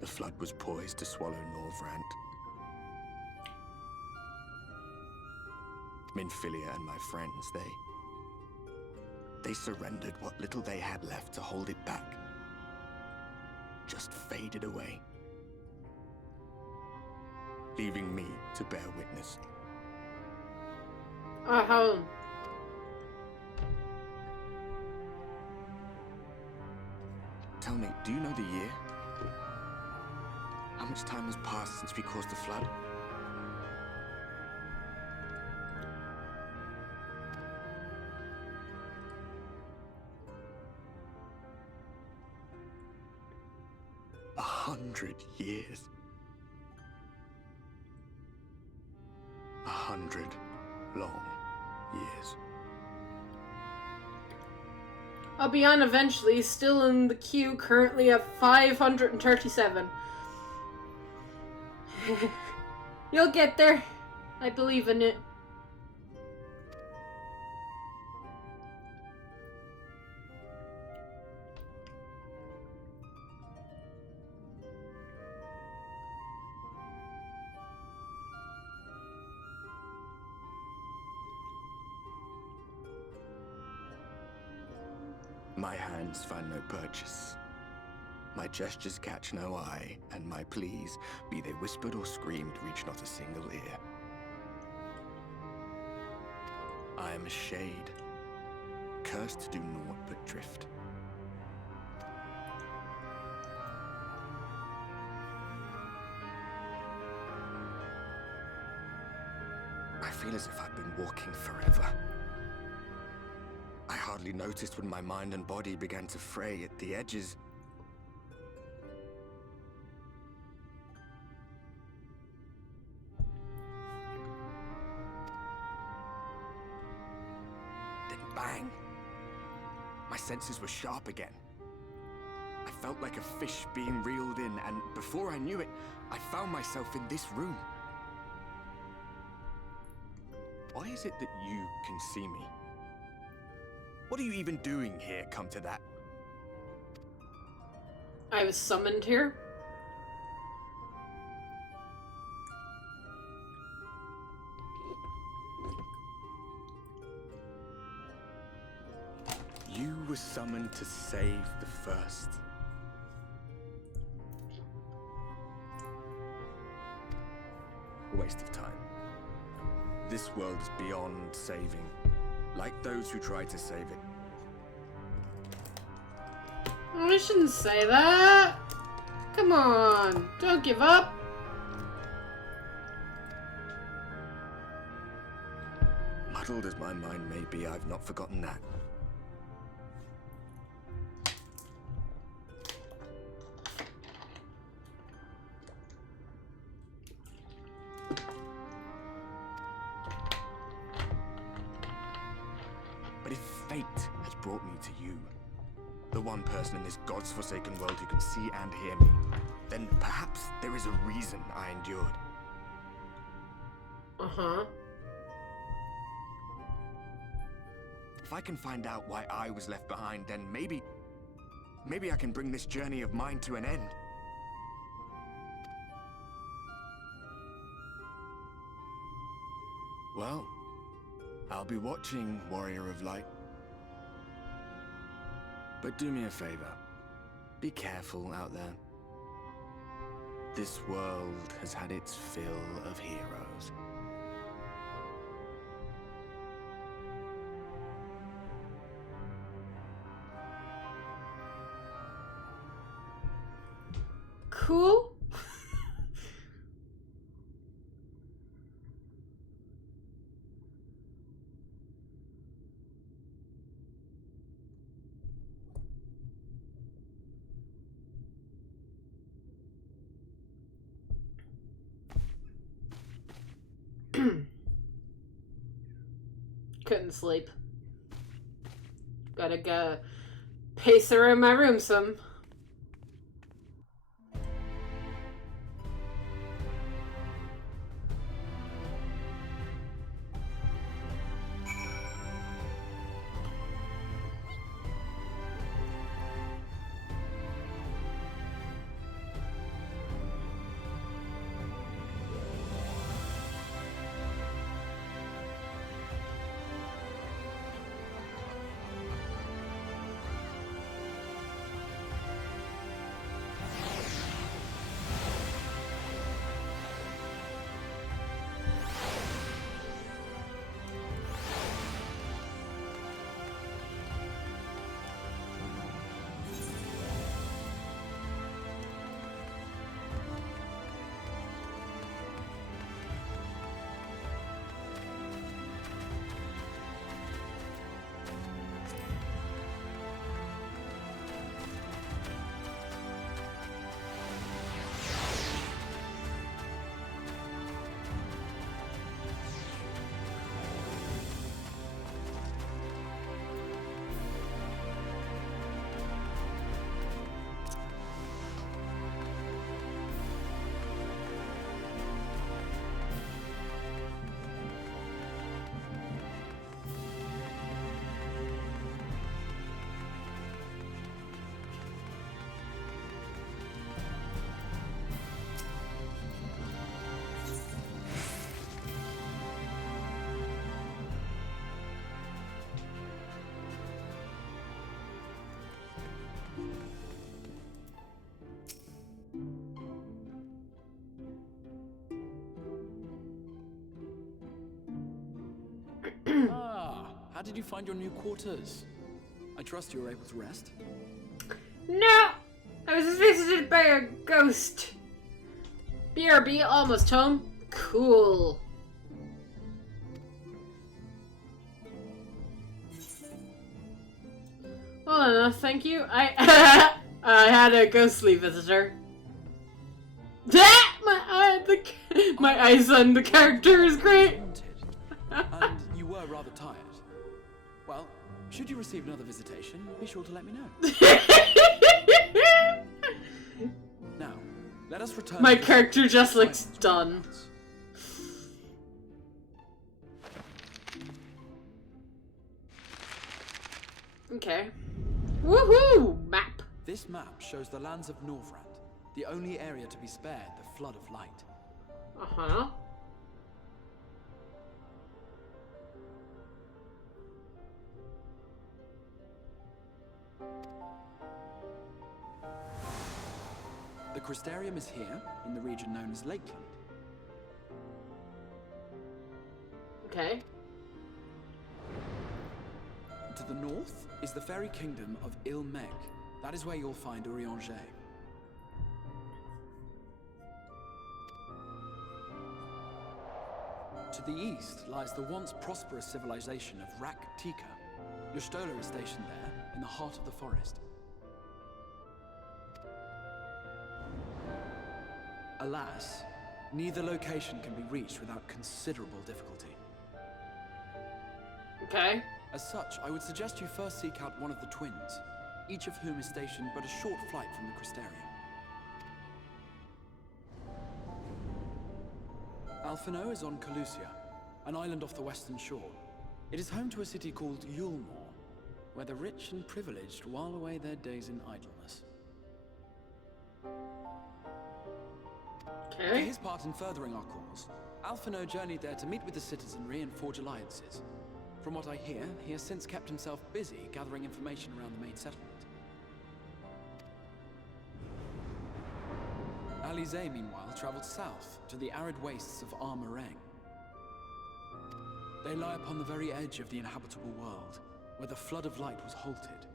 The flood was poised to swallow Norvrant. Minfilia and my friends, they surrendered what little they had left to hold it back. Just faded away, leaving me to bear witness. Uh-huh. Tell me, do you know the year? How much time has passed since we caused the flood? A 100 years. 100 long years. I'll be on eventually, still in the queue, currently at 537. You'll get there. I believe in it. My hands find no purchase. My gestures catch no eye, and my pleas, be they whispered or screamed, reach not a single ear. I am a shade, cursed to do naught but drift. I feel as if I'd been walking forever. I hardly noticed when my mind and body began to fray at the edges. Then bang! My senses were sharp again. I felt like a fish being reeled in, and before I knew it, I found myself in this room. Why is it that you can see me? What are you even doing here, come to that? I was summoned here. You were summoned to save the First. A waste of time. This world is beyond saving, like those who try to save it. I shouldn't say that. Come on, don't give up. Muddled as my mind may be, I've not forgotten that. But if fate has brought me to you, the one person in this God's forsaken world who can see and hear me, then perhaps there is a reason I endured. Uh-huh. If I can find out why I was left behind, then maybe I can bring this journey of mine to an end. Well, I'll be watching, Warrior of Light. But do me a favor. Be careful out there. This world has had its fill of heroes. Cool. Couldn't sleep. Gotta go pace around my room some. How did you find your new quarters? I trust you were able to rest? No! I was visited by a ghost. BRB, almost home. Cool. Well enough, thank you. I had a ghostly visitor. My eyes on the character is great. And you were rather tired. Well, should you receive another visitation, be sure to let me know. Now, let us return. My character just looks done. Okay. Woohoo! Map. This map shows the lands of Norvrand, the only area to be spared the flood of light. Uh-huh. The Crystarium is here, in the region known as Lakeland. Okay. To the north is the fairy kingdom of Ilmeg. That is where you'll find Urianger. To the east lies the once prosperous civilization of Rak-Tika. Your Stola is stationed there, in the heart of the forest. Alas, neither location can be reached without considerable difficulty. Okay. As such, I would suggest you first seek out one of the twins, each of whom is stationed but a short flight from the Crystarium. Alphino is on Calusia, an island off the western shore. It is home to a city called Yulmore, where the rich and privileged while away their days in idleness. For Okay. his part in furthering our cause, Alphino journeyed there to meet with the citizenry and forge alliances. From what I hear, he has since kept himself busy gathering information around the main settlement. Alize, meanwhile, traveled south to the arid wastes of Armoreng. They lie upon the very edge of the inhabitable world, where the flood of light was halted.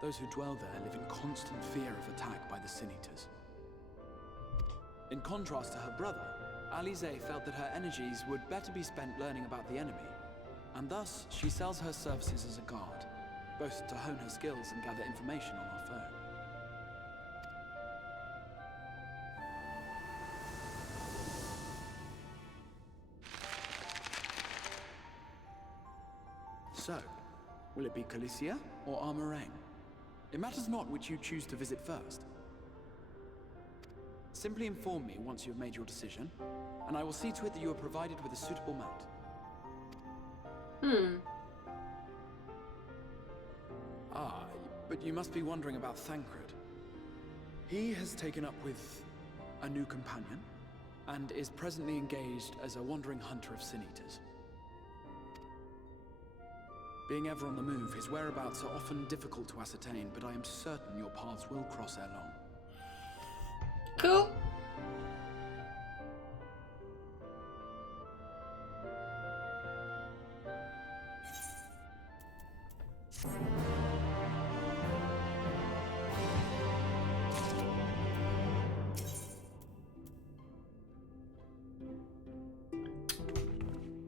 Those who dwell there live in constant fear of attack by the Sin Eaters. In contrast to her brother, Alize felt that her energies would better be spent learning about the enemy, and thus she sells her services as a guard, both to hone her skills and gather information on our foe. So, will it be Calicia or Armoreng? It matters not which you choose to visit first. Simply inform me once you have made your decision, and I will see to it that you are provided with a suitable mount. Ah, but you must be wondering about Thancred. He has taken up with a new companion, and is presently engaged as a wandering hunter of Sin Eaters. Being ever on the move, his whereabouts are often difficult to ascertain, but I am certain your paths will cross ere long. Cool.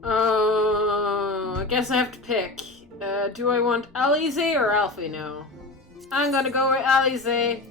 I guess I have to pick. Do I want Alize or Alphino? I'm gonna go with Alize.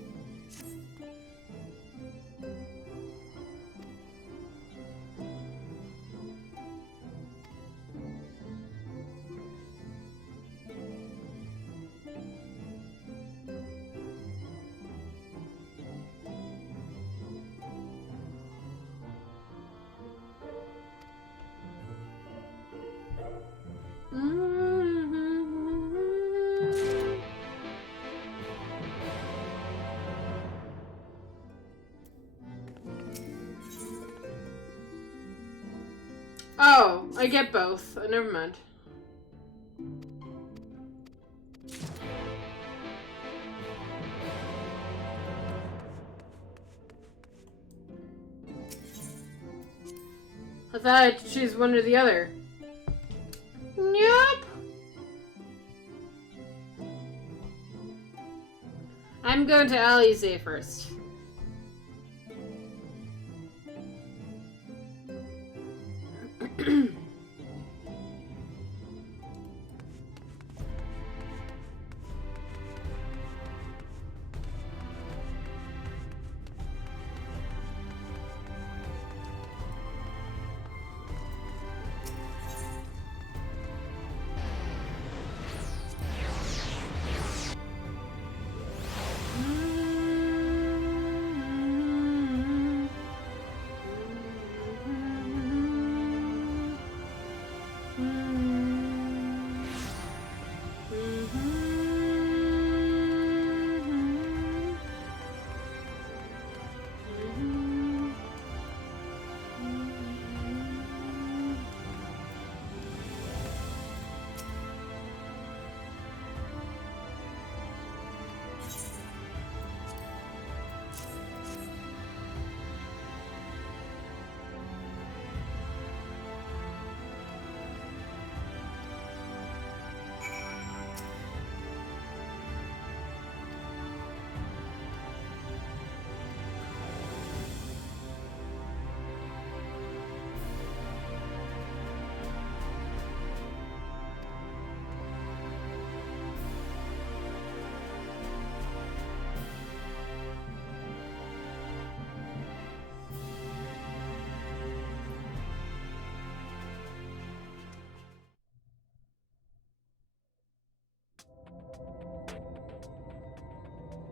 Oh, I get both. Never mind. I thought I had to choose one or the other. Nope. I'm going to Alize first.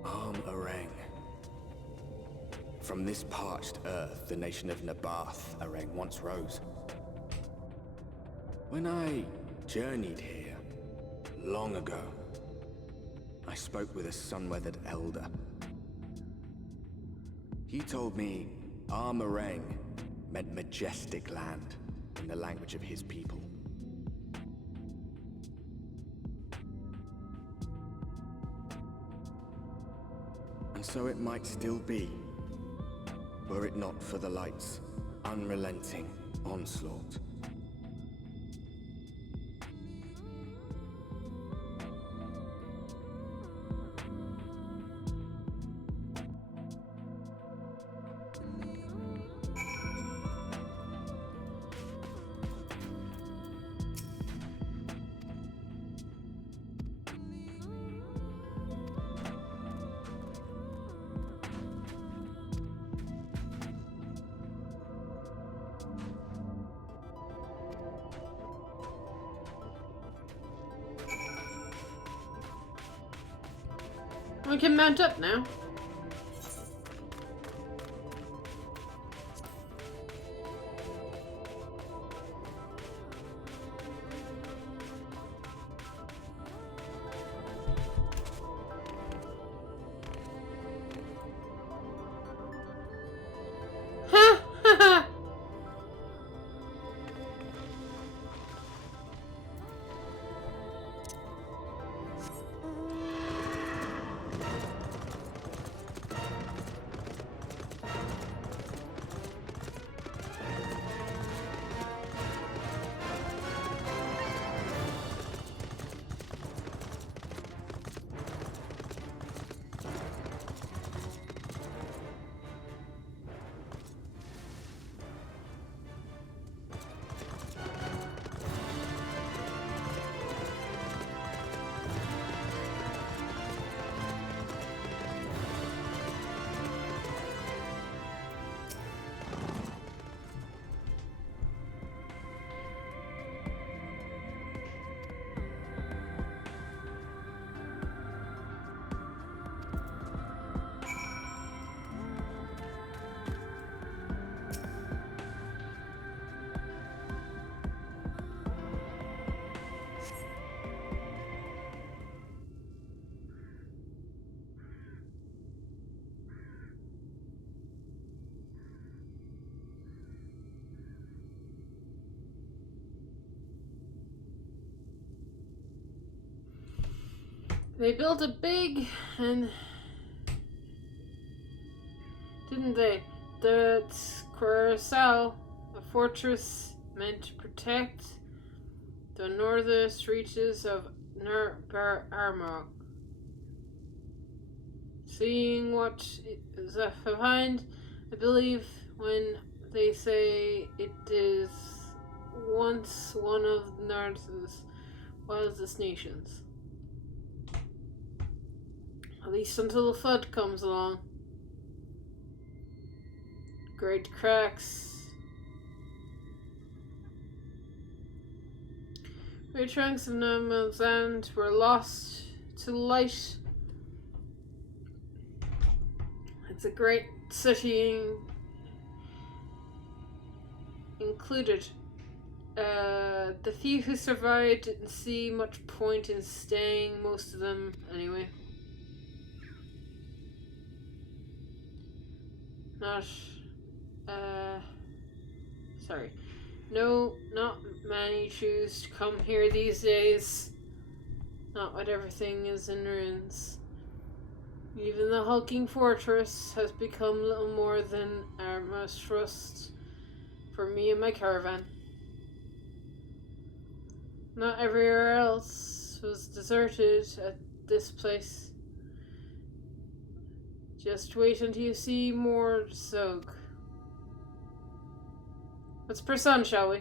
Armoreng. From this parched earth, the nation of Nabath, Areng, once rose. When I journeyed here, long ago, I spoke with a sun-weathered elder. He told me Armoreng meant majestic land in the language of his people. And so it might still be, were it not for the light's unrelenting onslaught. We can mount up now. Ha ha ha! They built a big and didn't they? That's Curacao, a fortress meant to protect the northernmost reaches of Armagh. Seeing what is left behind, I believe when they say it is once one of the North's wildest nations. At least until the flood comes along. Great cracks. Great chunks of Nama's land were lost to light. It's a great city included. The few who survived didn't see much point in staying, most of them anyway. No, not many choose to come here these days. Not when everything is in ruins. Even the hulking fortress has become little more than our most trust for me and my caravan. Not everywhere else was deserted at this place. Just wait until you see more Zog. Let's press on, shall we?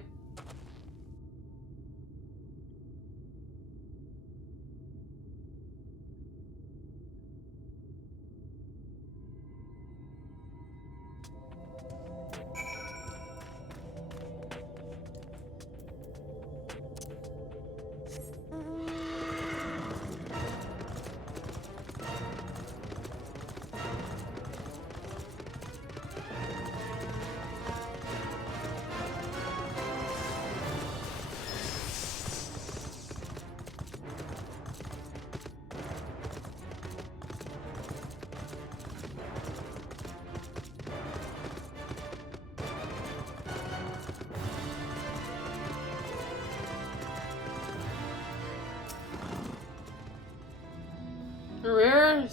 Rare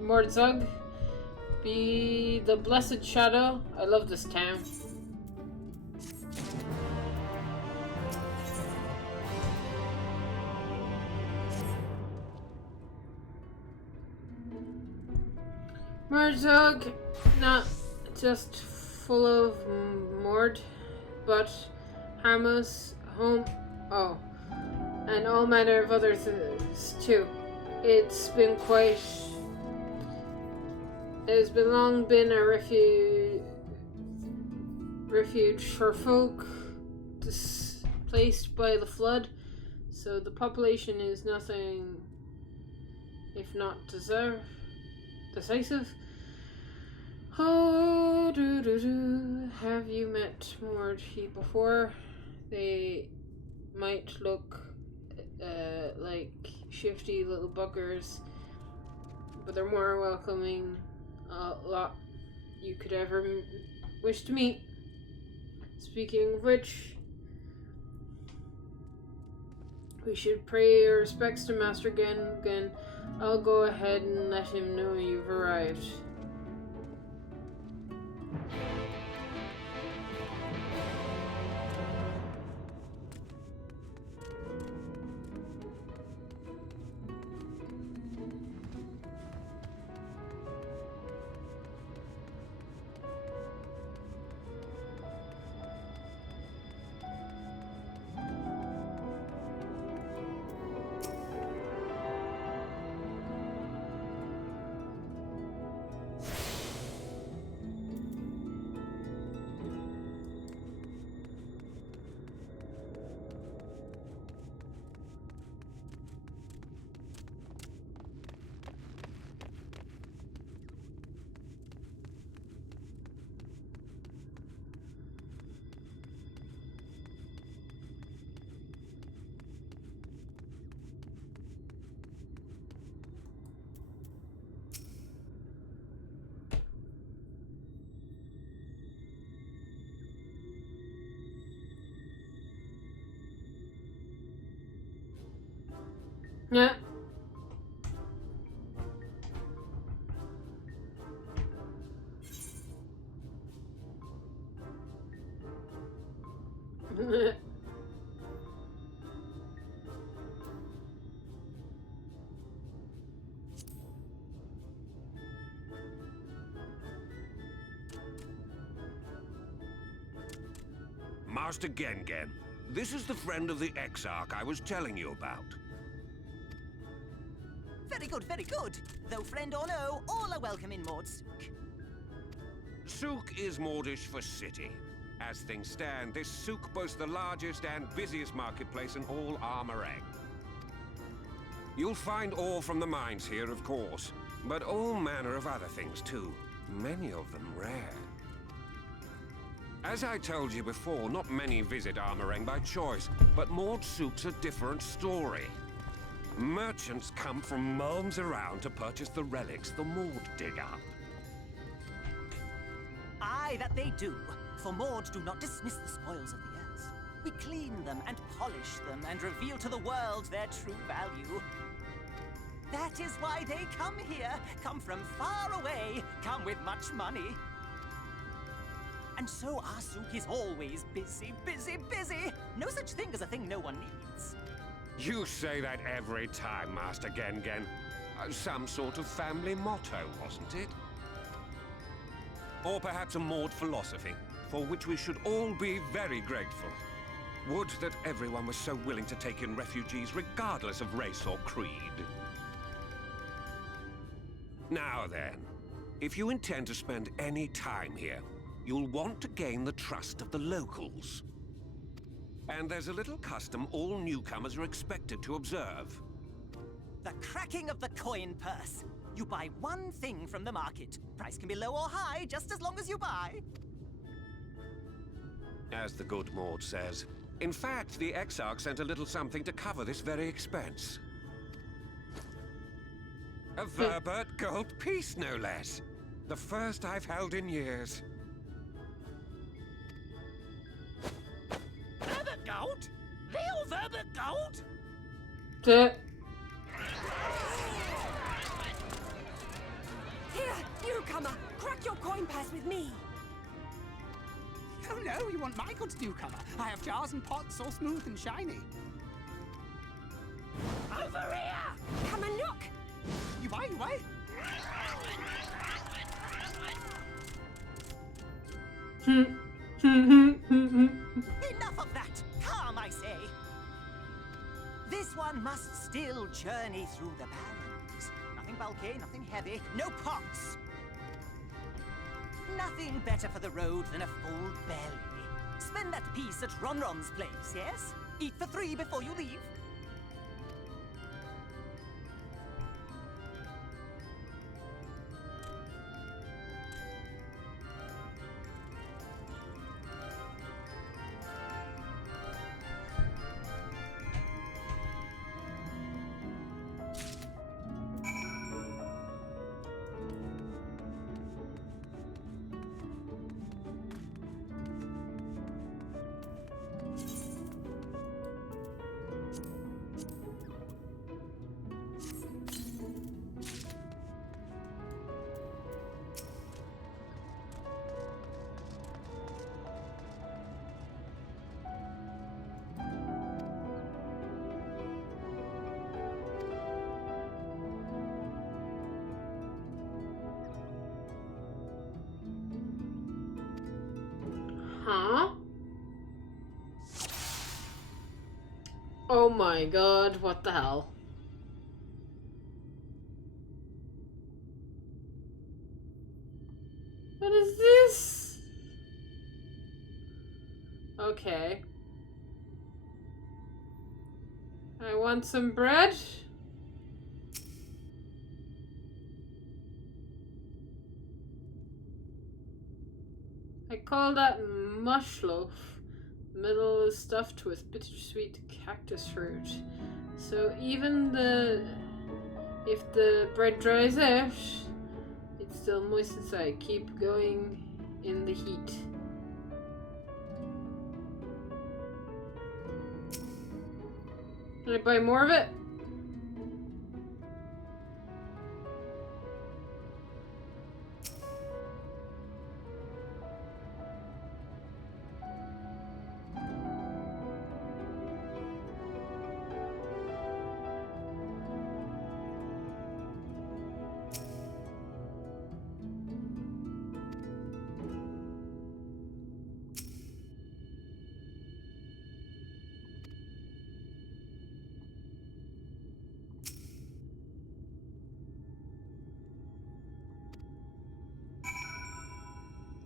Mordzug. Be the blessed shadow. I love this town. Mordzug, not just full of mord, but harmless, home, and all manner of other things too. It has been long been a refuge for folk displaced by the flood, so the population is nothing if not decisive. Oh, have you met Morty before? They might look like shifty little buggers, but they're more welcoming lot you could ever wish to meet. Speaking of which, we should pay our respects to Master Gengen. I'll go ahead and let him know you've arrived. Yeah. Master Gengen, this is the friend of the Exarch I was telling you about. Very good, very good. Though friend or no, all are welcome in Mordsook. Souk is Mordish for city. As things stand, this souk boasts the largest and busiest marketplace in all Armorang. You'll find ore from the mines here, of course, but all manner of other things too. Many of them rare. As I told you before, not many visit Armorang by choice, but Mordsook's a different story. Merchants come from miles around to purchase the relics the Mord dig up. Aye, that they do. For Mords do not dismiss the spoils of the earth. We clean them and polish them and reveal to the world their true value. That is why they come here, come from far away, come with much money. And so our souk is always busy, busy, busy. No such thing as a thing no one needs. You say that every time, Master Gengen. Some sort of family motto, wasn't it? Or perhaps a Mord philosophy, for which we should all be very grateful. Would that everyone was so willing to take in refugees regardless of race or creed. Now then, if you intend to spend any time here, you'll want to gain the trust of the locals. And there's a little custom all newcomers are expected to observe. The cracking of the coin purse. You buy one thing from the market. Price can be low or high, just as long as you buy. As the good Mord says. In fact, the Exarch sent a little something to cover this very expense. A Verbert gold piece, no less. The first I've held in years. Verbert gold? Real Verbert gold? newcomer! Crack your coin purse with me! Oh no, you want my goods, newcomer? I have jars and pots all smooth and shiny. Over here! Come and look! You buy, you buy. Enough of that! Calm, I say! This one must still journey through the barrens. Nothing bulky, nothing heavy, no pots. Nothing better for the road than a full belly. Spend that piece at Ronron's place, yes? Eat for 3 before you leave. Huh? Oh my god, what the hell? What is this? Okay. I want some bread. I call that mush loaf. The middle is stuffed with bittersweet cactus fruit. So even if the bread dries out, it's still moist inside. Keep going in the heat. Can I buy more of it?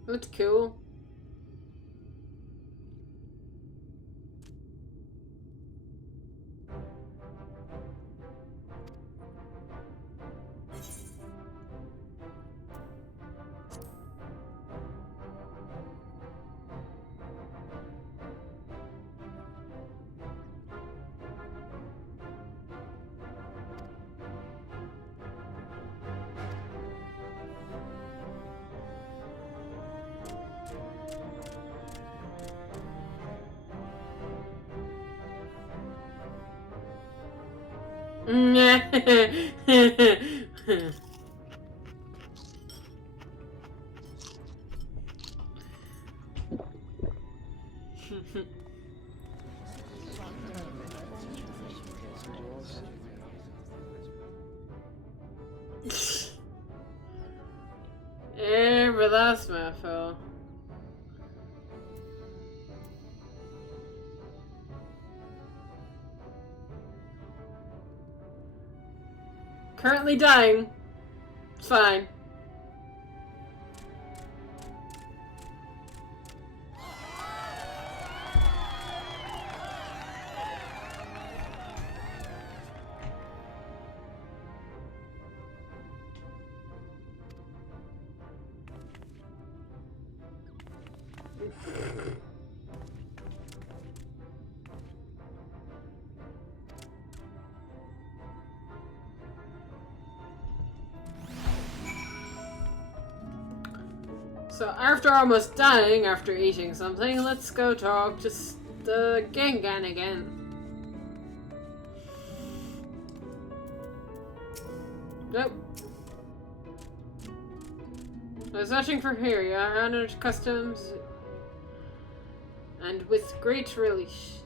That's cool. But that's my fault. Currently dying. It's fine. So after almost dying after eating something, let's go talk to the Gengan again. Nope. I was searching for here. You are honored customs, and with great relish.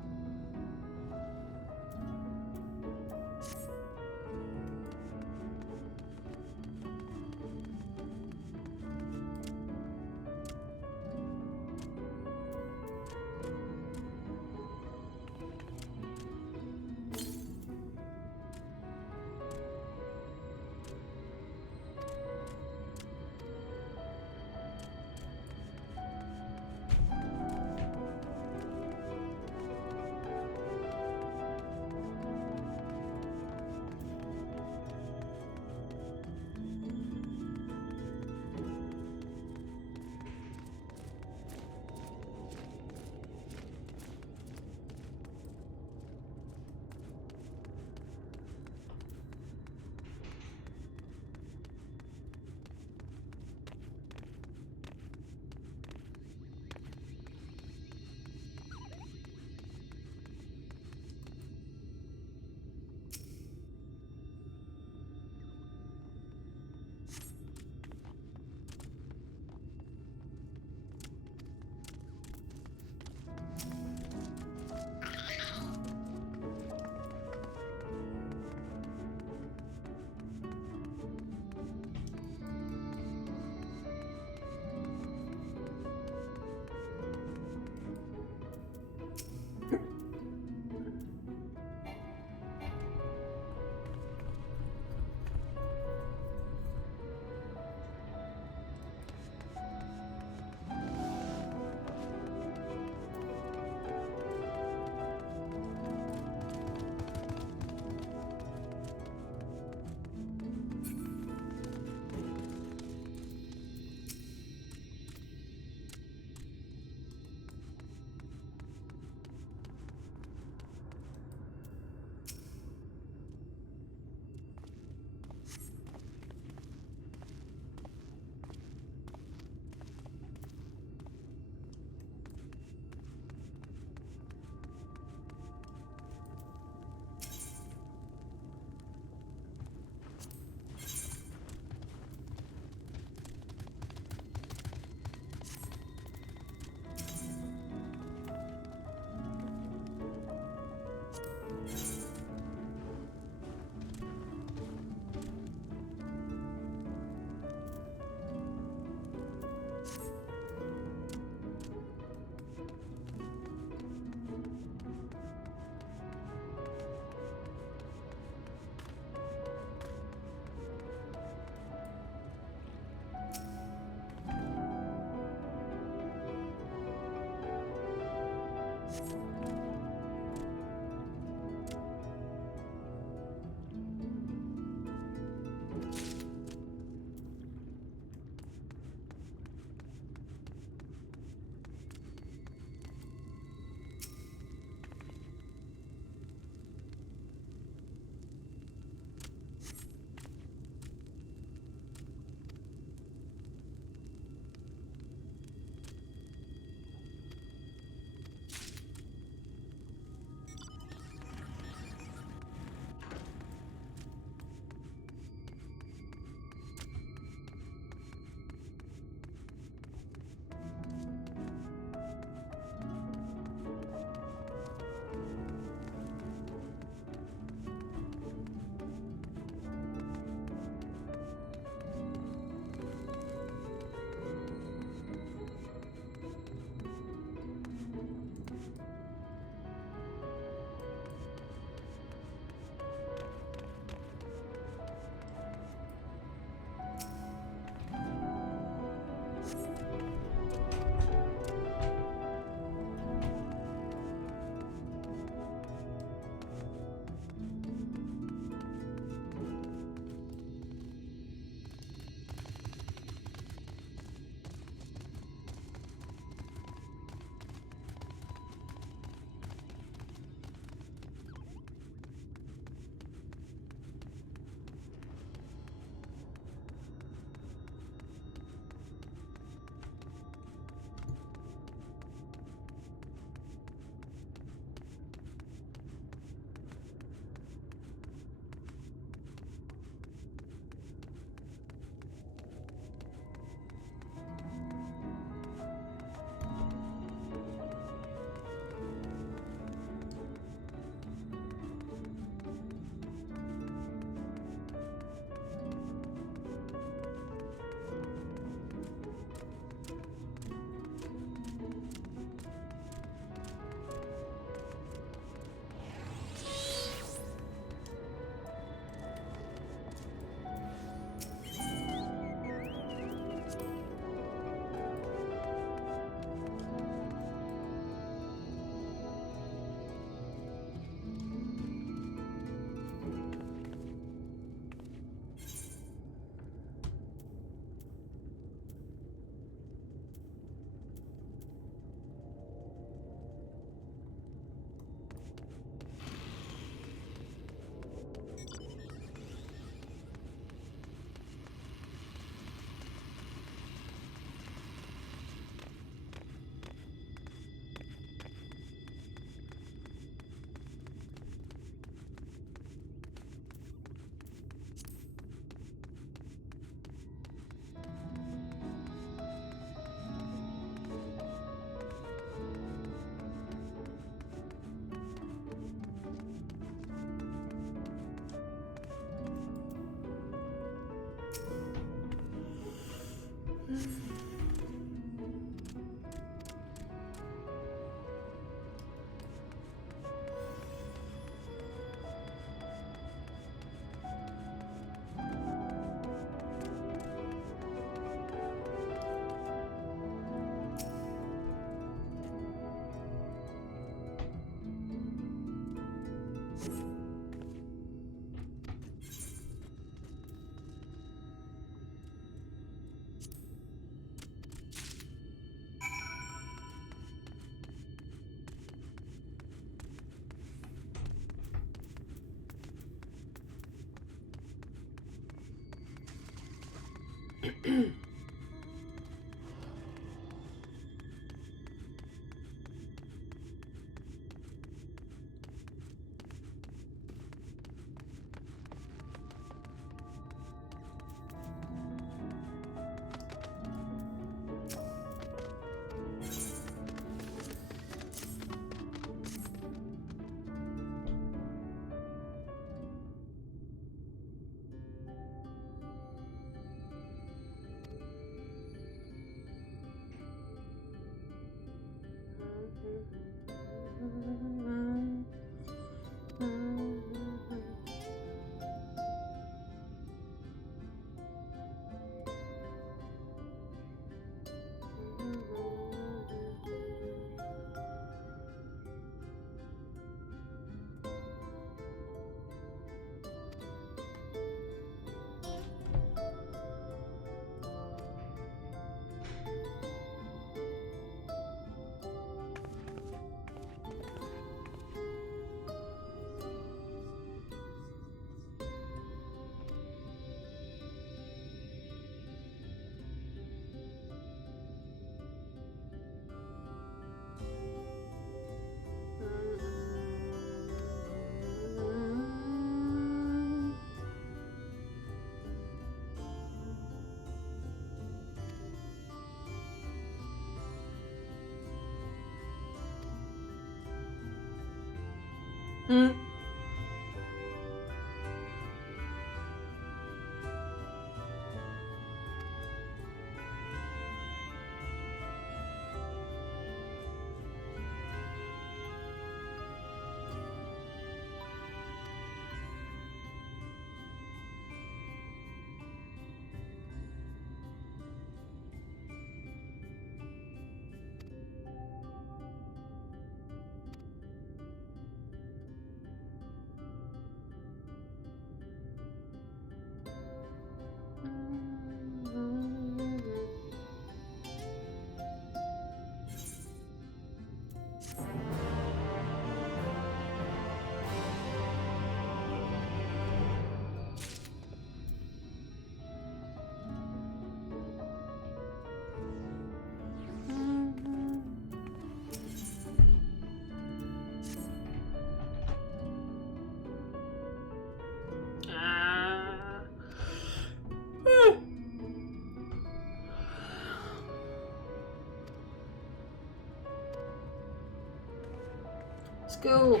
Let's go.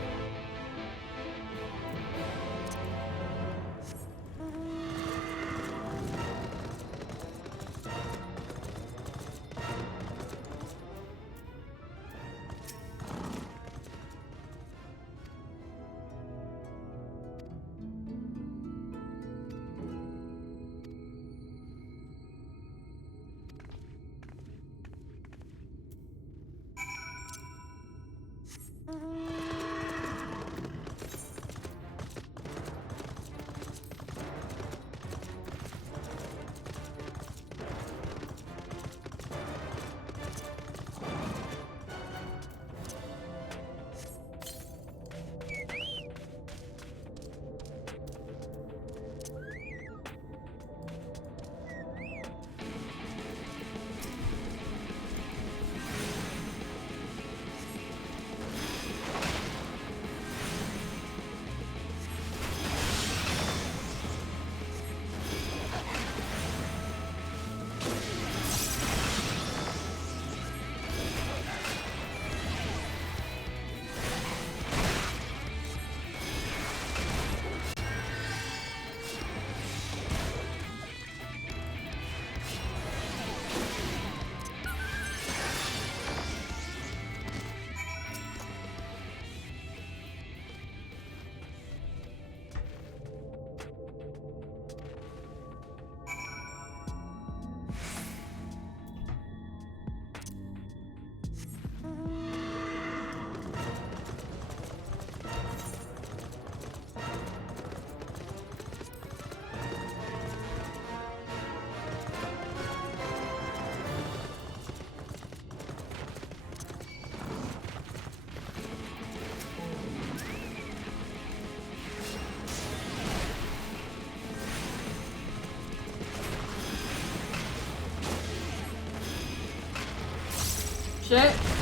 it.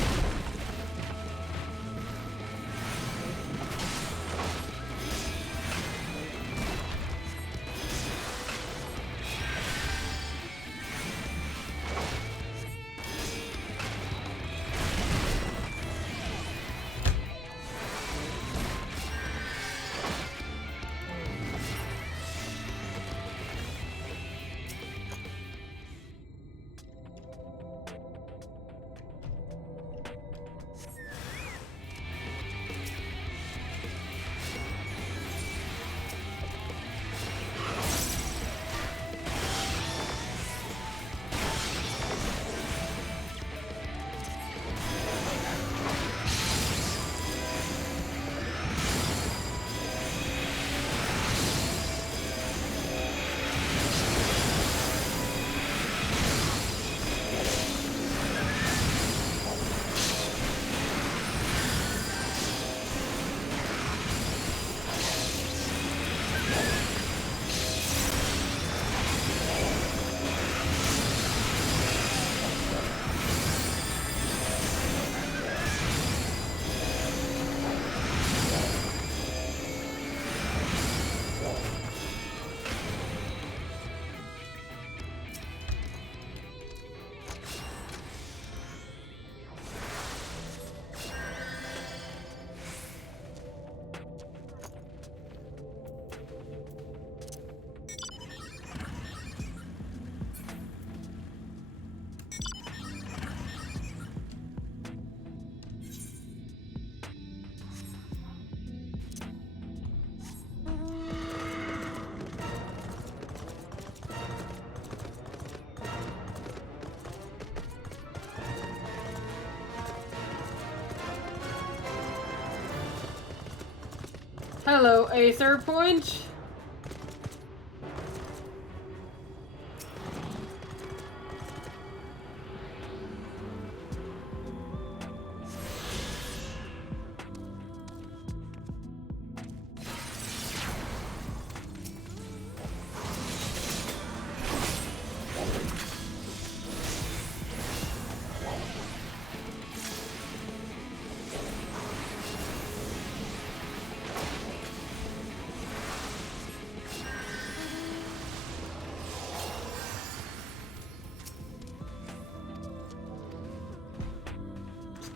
Hello, Aether Point.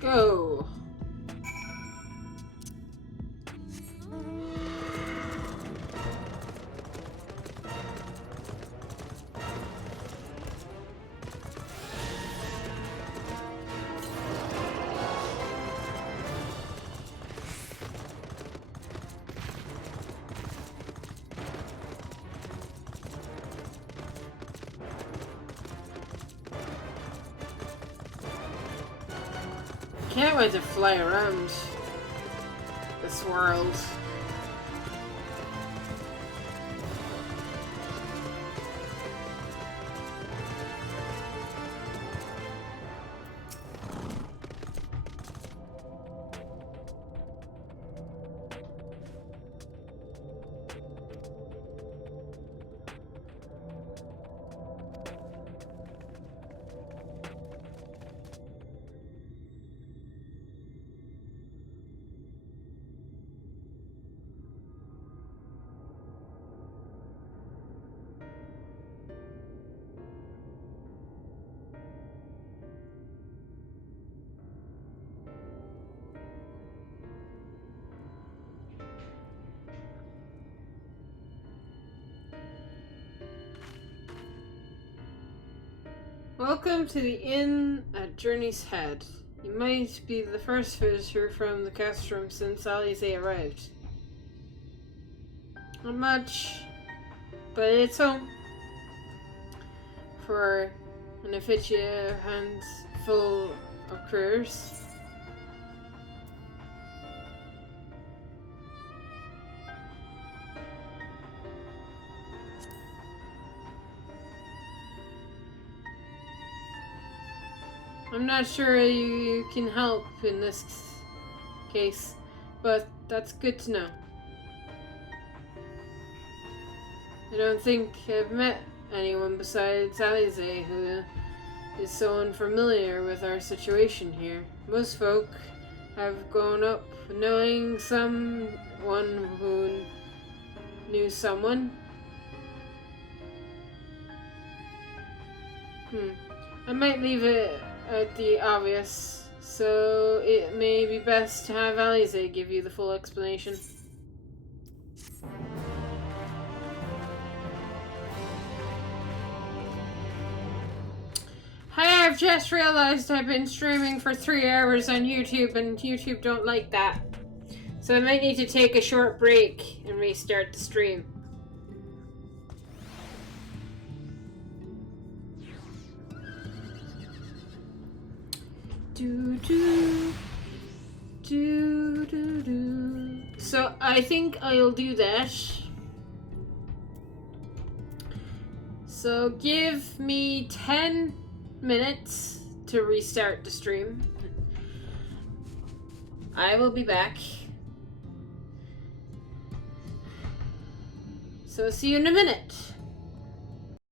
Go. Can't wait to fly around this world. Welcome to the inn at Journey's Head. You might be the first visitor from the Castrum since Alize arrived. Not much, but it's home. For an Ephitia handful of careers. I'm not sure you can help in this case, but that's good to know. I don't think I've met anyone besides Alize who is so unfamiliar with our situation here. Most folk have grown up knowing someone who knew someone. I might leave it at the obvious, so it may be best to have Alize give you the full explanation. Hi, I've just realized I've been streaming for 3 hours on YouTube, and YouTube don't like that. So I might need to take a short break and restart the stream. So I think I'll do that. So give me 10 minutes to restart the stream. I will be back. So see you in a minute.